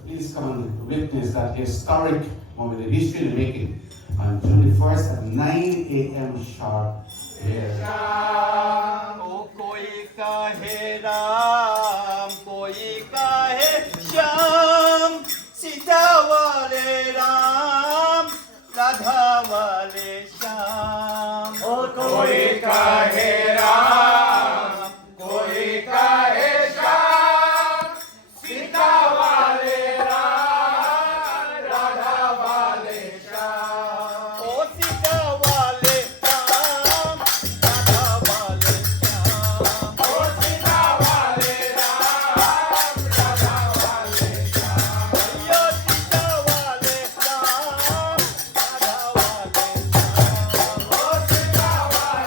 Please come and witness that historic moment in history in the making on June 1st at 9 a.m. sharp here. O koi kahe Ram, koi kahe Shyam, Sita wale Ram, Radha wale Shyam. O कोई कहे राम, कोई कहे श्याम, सीता वाले राम, राधा वाले Shyam. O Sita wale Ram, Radha wale Shyam. ओ सीता वाले राम, राधा वाले Shyam. Yo Sita wale Ram, Radha wale Shyam. ओ सीता वाले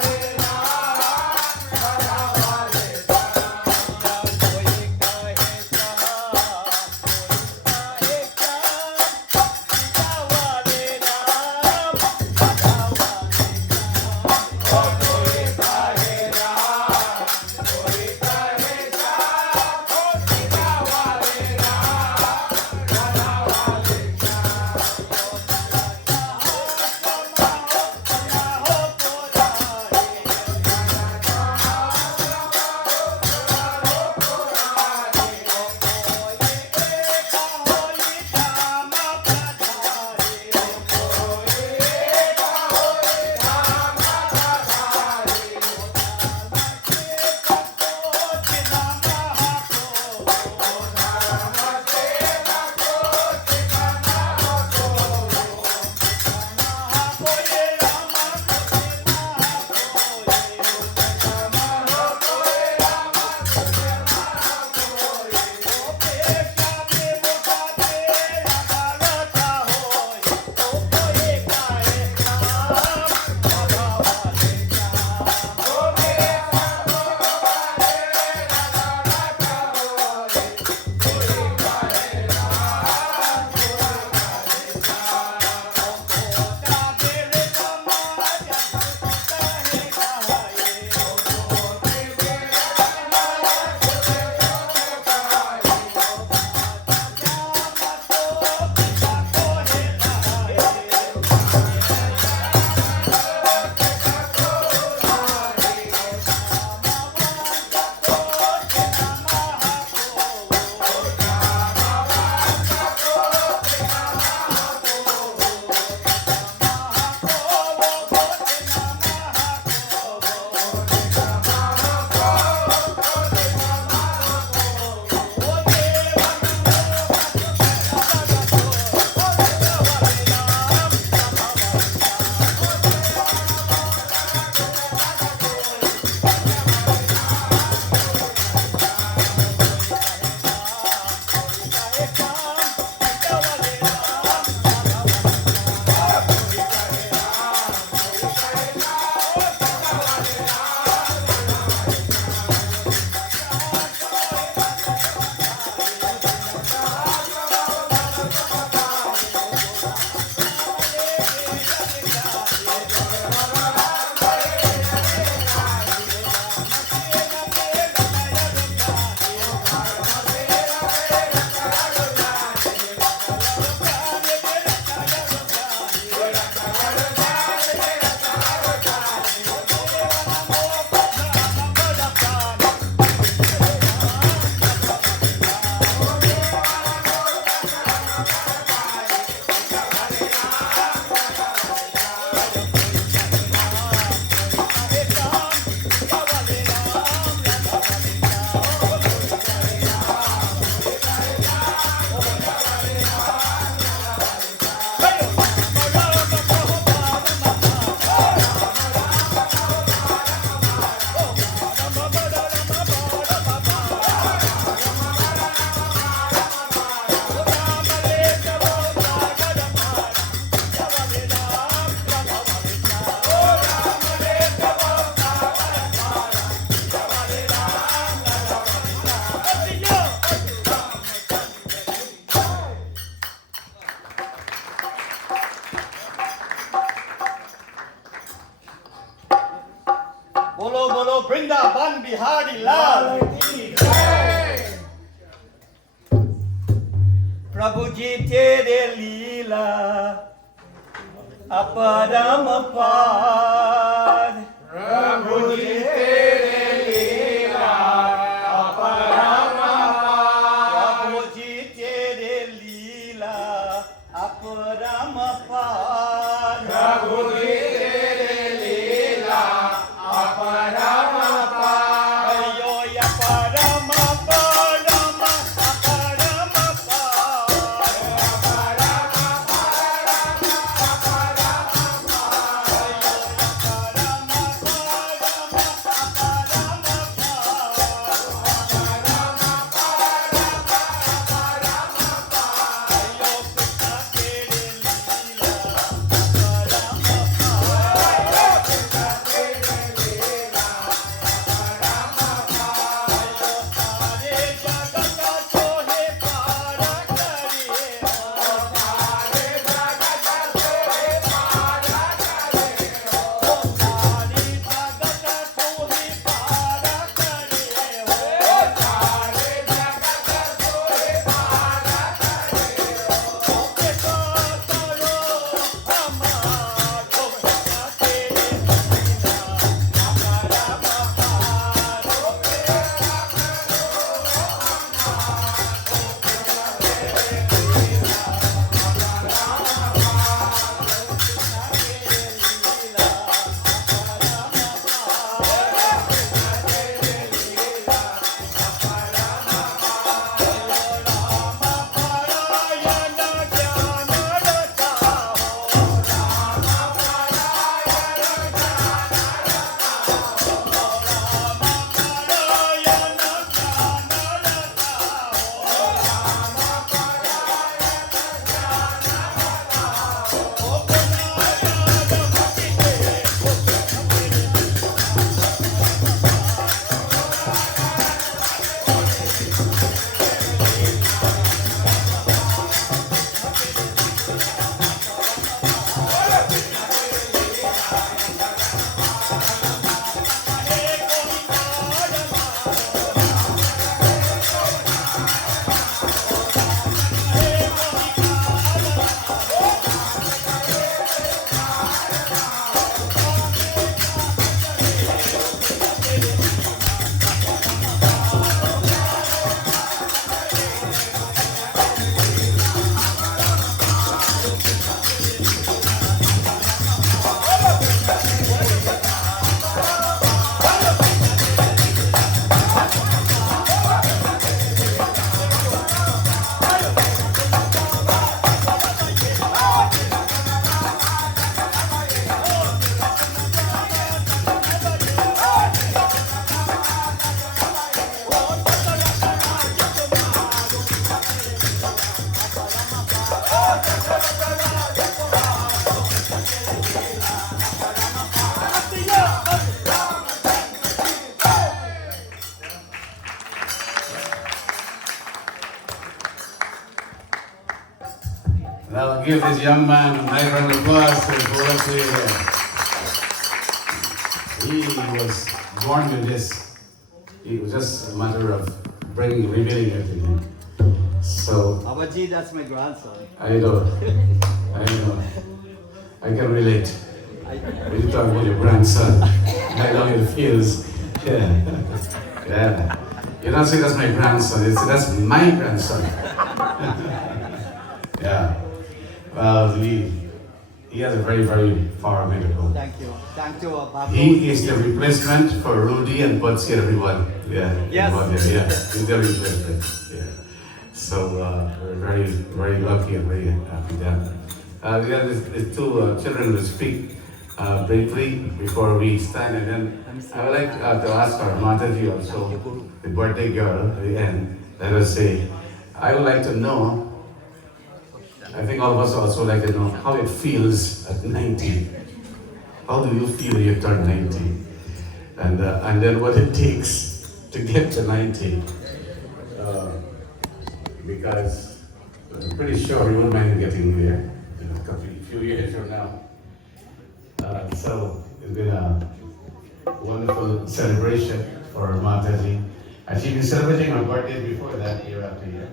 बोलो बोलो वृंदावन बिहारी लाल की जय। प्रभु जी तेरे लीला Aparamapad. प्रभु जी तेरे लीला अपरमपार प्रभु जी तेरे लीला अपरमपार प्रभु जी तेरे लीला अपरमपार अयो या परम परम अपरमपार Now give this young man a nice round of applause for his poetry. He was born with this. It was just a matter of revealing everything. So Abaji, that's my grandson. I know, I can relate. When you talk about your grandson, I know it feels. Yeah. You don't say that's my grandson, you say that's my grandson. Yeah. Well, he has a very, very far way to go. Thank you. Thank you, Babu. He is the replacement for Rudy and Butski, everyone. Yeah. Yes. Yeah. He's the replacement. Yeah. So we're very, very lucky and very happy that. We have these two children to speak briefly before we stand, and then I would like to ask our Mataji also, the birthday girl at the end, let us say, I would like to know, I think all of us also like to know how it feels at 90. How do you feel when you turn 90? And then what it takes to get to 90. Because I'm pretty sure we won't mind getting there in a few years from now. So it's been a wonderful celebration for Mataji. And she's been celebrating her birthday before that, year after year.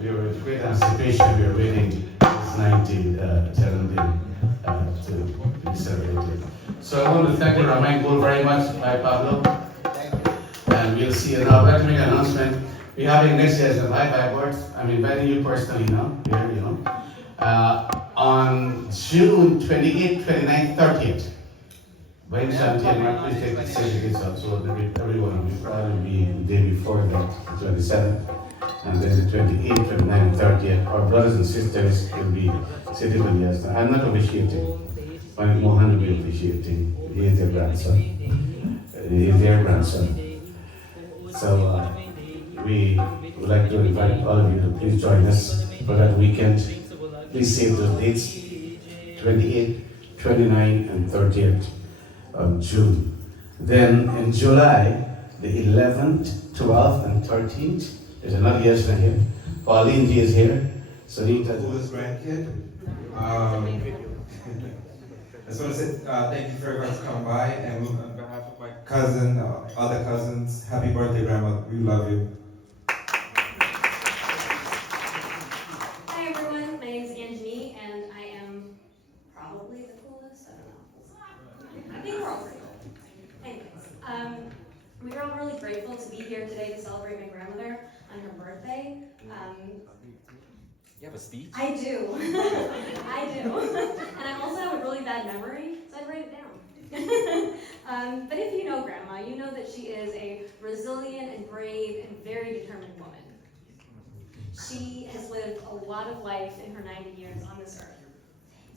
We were with great anticipation, we were waiting this 90 challenging. to be celebrated. So I want to thank the Ramayana Guru very much, Bhai Pablo. And we'll see you now. I'd like to make an announcement. We're having next year's Bhai Boards. I'm inviting you personally now, here, on June 28th, 29th, 30th. By the time, please take the certificates out so that everyone will probably be the day before that, the 27th, and then the 28th, 29th, and 30th. Our brothers and sisters will be sitting on the I'm not officiating, but Mohan will be officiating. He is their grandson. He is their grandson. So we would like to invite all of you to please join us for that weekend. Please save those dates, 28th, 29th, and 30th of June. Then in July, the 11th, 12th, and 13th, there's another Yagna here. Pauline Ji is here. Sarita, Coolest grandkid. I just want to say thank you for everyone for coming by, and on behalf of my cousin, other cousins, happy birthday, Grandma. We love you. Hi everyone, my name is Anjani, and I am probably the coolest. I don't know. I think we're all pretty cool. Anyways, we are all really grateful to be here today to celebrate my grandmother on her birthday. You have a speech? I do. I do. And I also have a really bad memory, so I'd write it down. But if you know Grandma, you know that she is a resilient and brave and very determined woman. She has lived a lot of life in her 90 years on this earth.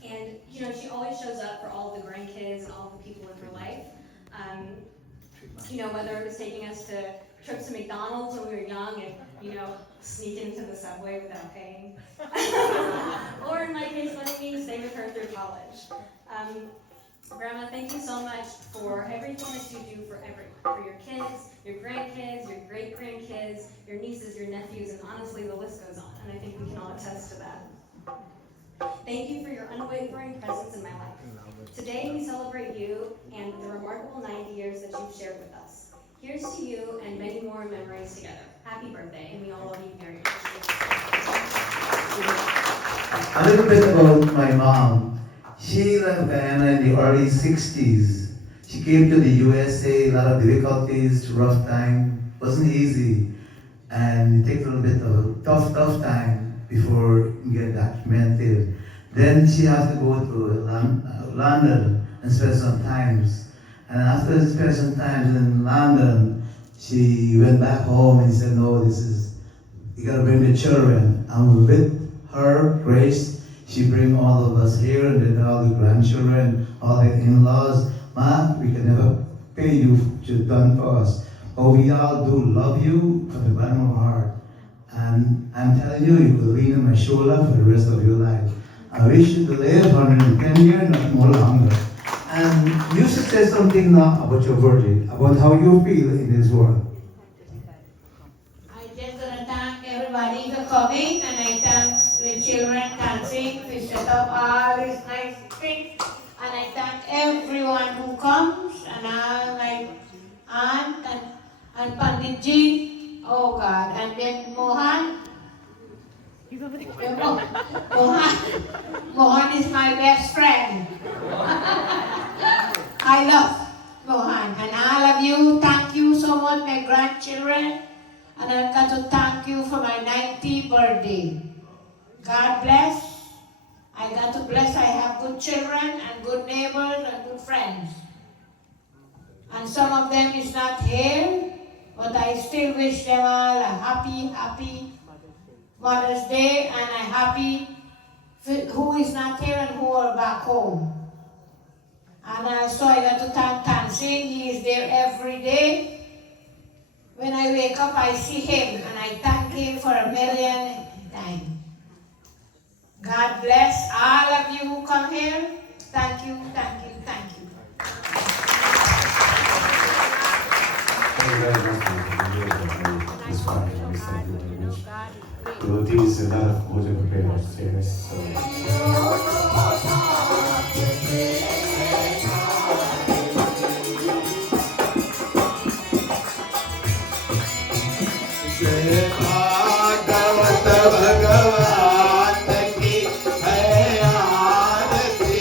And, she always shows up for all the grandkids and all the people in her life. Whether it was taking us to trips to McDonald's when we were young and, sneaking into the subway without paying. Or in my case, letting me stay with her through college. Grandma, thank you so much for everything that you do for everyone. For your kids, your grandkids, your great-grandkids, your nieces, your nephews, and honestly, the list goes on. And I think we can all attest to that. Thank you for your unwavering presence in my life. Today, we celebrate you and the remarkable 90 years that you've shared with us. Here's to you and many more memories together. Happy birthday, and we all love you very much. A little bit about my mom. She left Guyana in the early 60s. She came to the USA, a lot of difficulties, rough time, wasn't easy. And it takes a little bit of tough time before you get documented. Then she has to go to London and spend some time. And after spending some time in London, she went back home and said, no, you gotta bring the children. And with her grace, she bring all of us here, and then all the grandchildren, all the in-laws. Ma, we can never pay you for what you've done for us. But we all do love you from the bottom of our heart. And I'm telling you, you will lean on my shoulder for the rest of your life. I wish you to live 110 years, not more longer. And you should say something now about your birthday, about how you feel in this world. I just want to thank everybody for coming, and I thank the children dancing to set up all these nice things. And I thank everyone who comes, and all my aunt and Panditji, oh God, and then Mohan. Mohan is my best friend. I love Mohan, and all of you, thank you so much, my grandchildren, and I've got to thank you for my 90th birthday. God bless. I got to bless. I have good children and good neighbors and good friends. And some of them is not here, but I still wish them all a happy Mother's Day, and a happy who is not here and who are back home. And also I got to thank Tansin. He is there every day. When I wake up, I see him, and I thank him for a million times. God bless all of you who come here. Thank you, thank you, thank you. Thank you very much for this part of this language. Devotees, a lot of puja prepared upstairs. भगवान की है आरती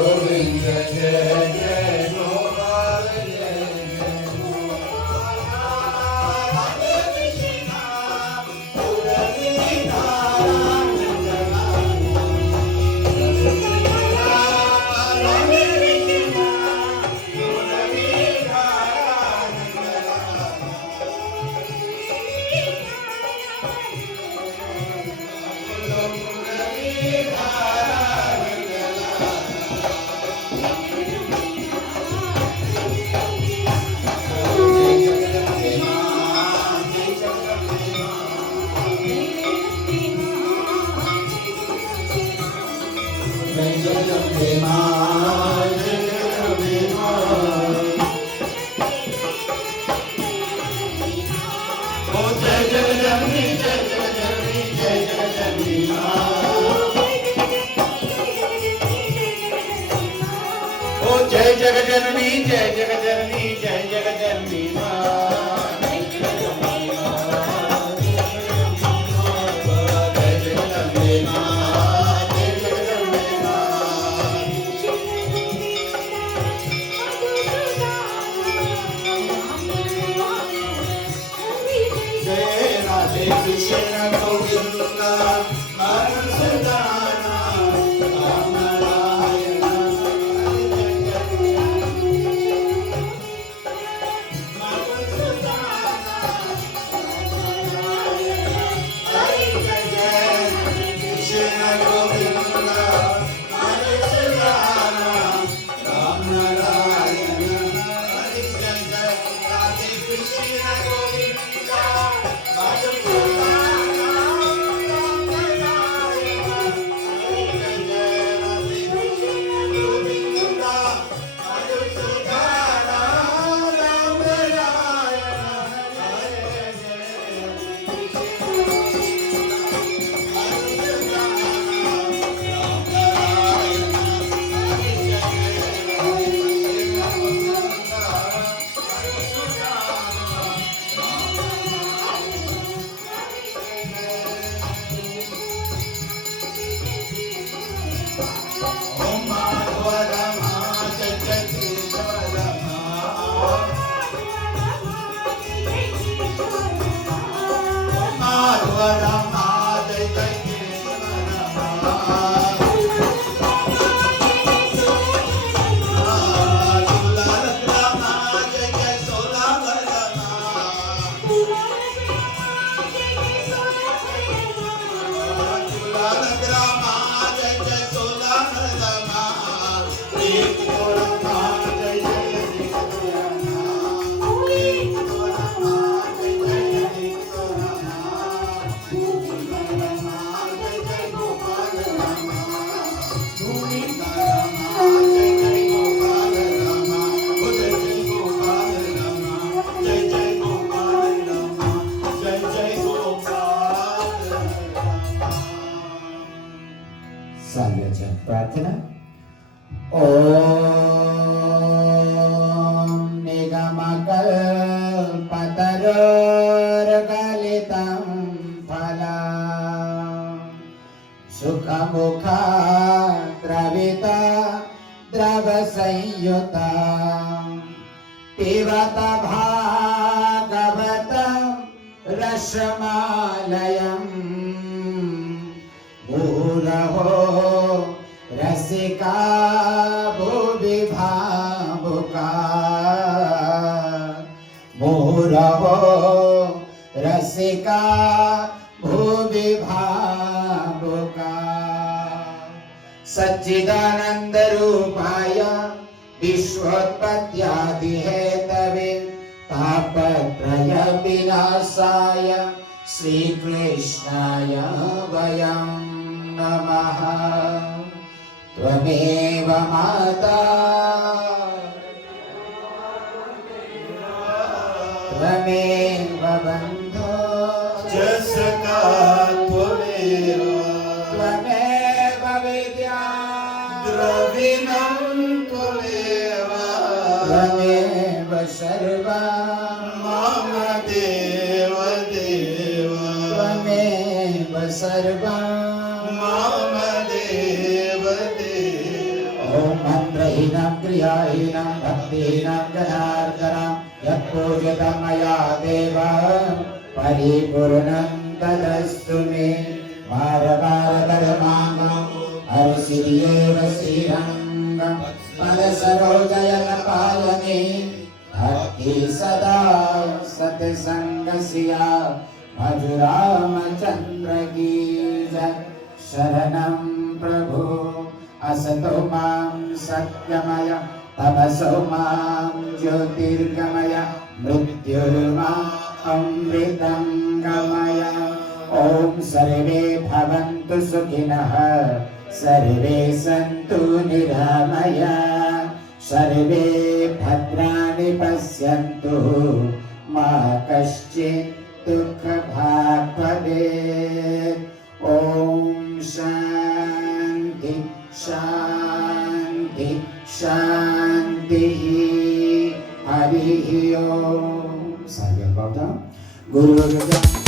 Govinda Jai Jai Gopal Jai Jai Jai Jagajanani, Jai Jagajanani, Jai Jagajanani Ma. Jai Jagajanani Ma, Jai Jagajanani Ma, Jai Jagajanani Ma. Jai Radhe Krishna Govinda, Madhusudana, Ramanarayana. प्रार्थना ओम निगमकल्पतरोर्गलितं फलं सुखमुखा द्रविता द्रवसंयुता पिबत भागवतं रसमालयम् भूरहो रसिका भुवि भावुका भूरहो रसिका भुवि भावुका सच्चिदानंद रूपाय विश्वोत्पत्त्यादि Hathaway तापत्रय विनाशाय श्री कृष्णाय वयं नमः त्वमेव माता त्वमेव बन्धो जसका त्वमेव त्वमेव विद्या द्रविणं त्वमेव त्वमेव सर्वा मम देव देव त्वमेव सर्वा मम देव देव ॐ कर्महीनं क्रियाहीनं भक्तिहीनं जनार्दन यत्पूजितं मया देव परिपूर्णं तदस्तु मे वारवारतरमाङ्गं हरिसिरियेव श्रीरङ्गं पदसरोजयनपालने भक्ति सदा सत्सङ्गस्या भजरामचन्द्र की जय शरणं प्रभु असतो मां सत्यमय तमसो मां ज्योतिर्गमय मृत्युर्माम् अमृतं गमय ॐ सर्वे भवन्तु सुखिनः सर्वे सन्तु निरामयाः सर्वे भद्राणि पश्यन्तु मा कश्चित् दुःखभाग् भवेत् ॐ शान्ति शान्ति शान्तिः हरिः ॐ सर्वे बोल गुरु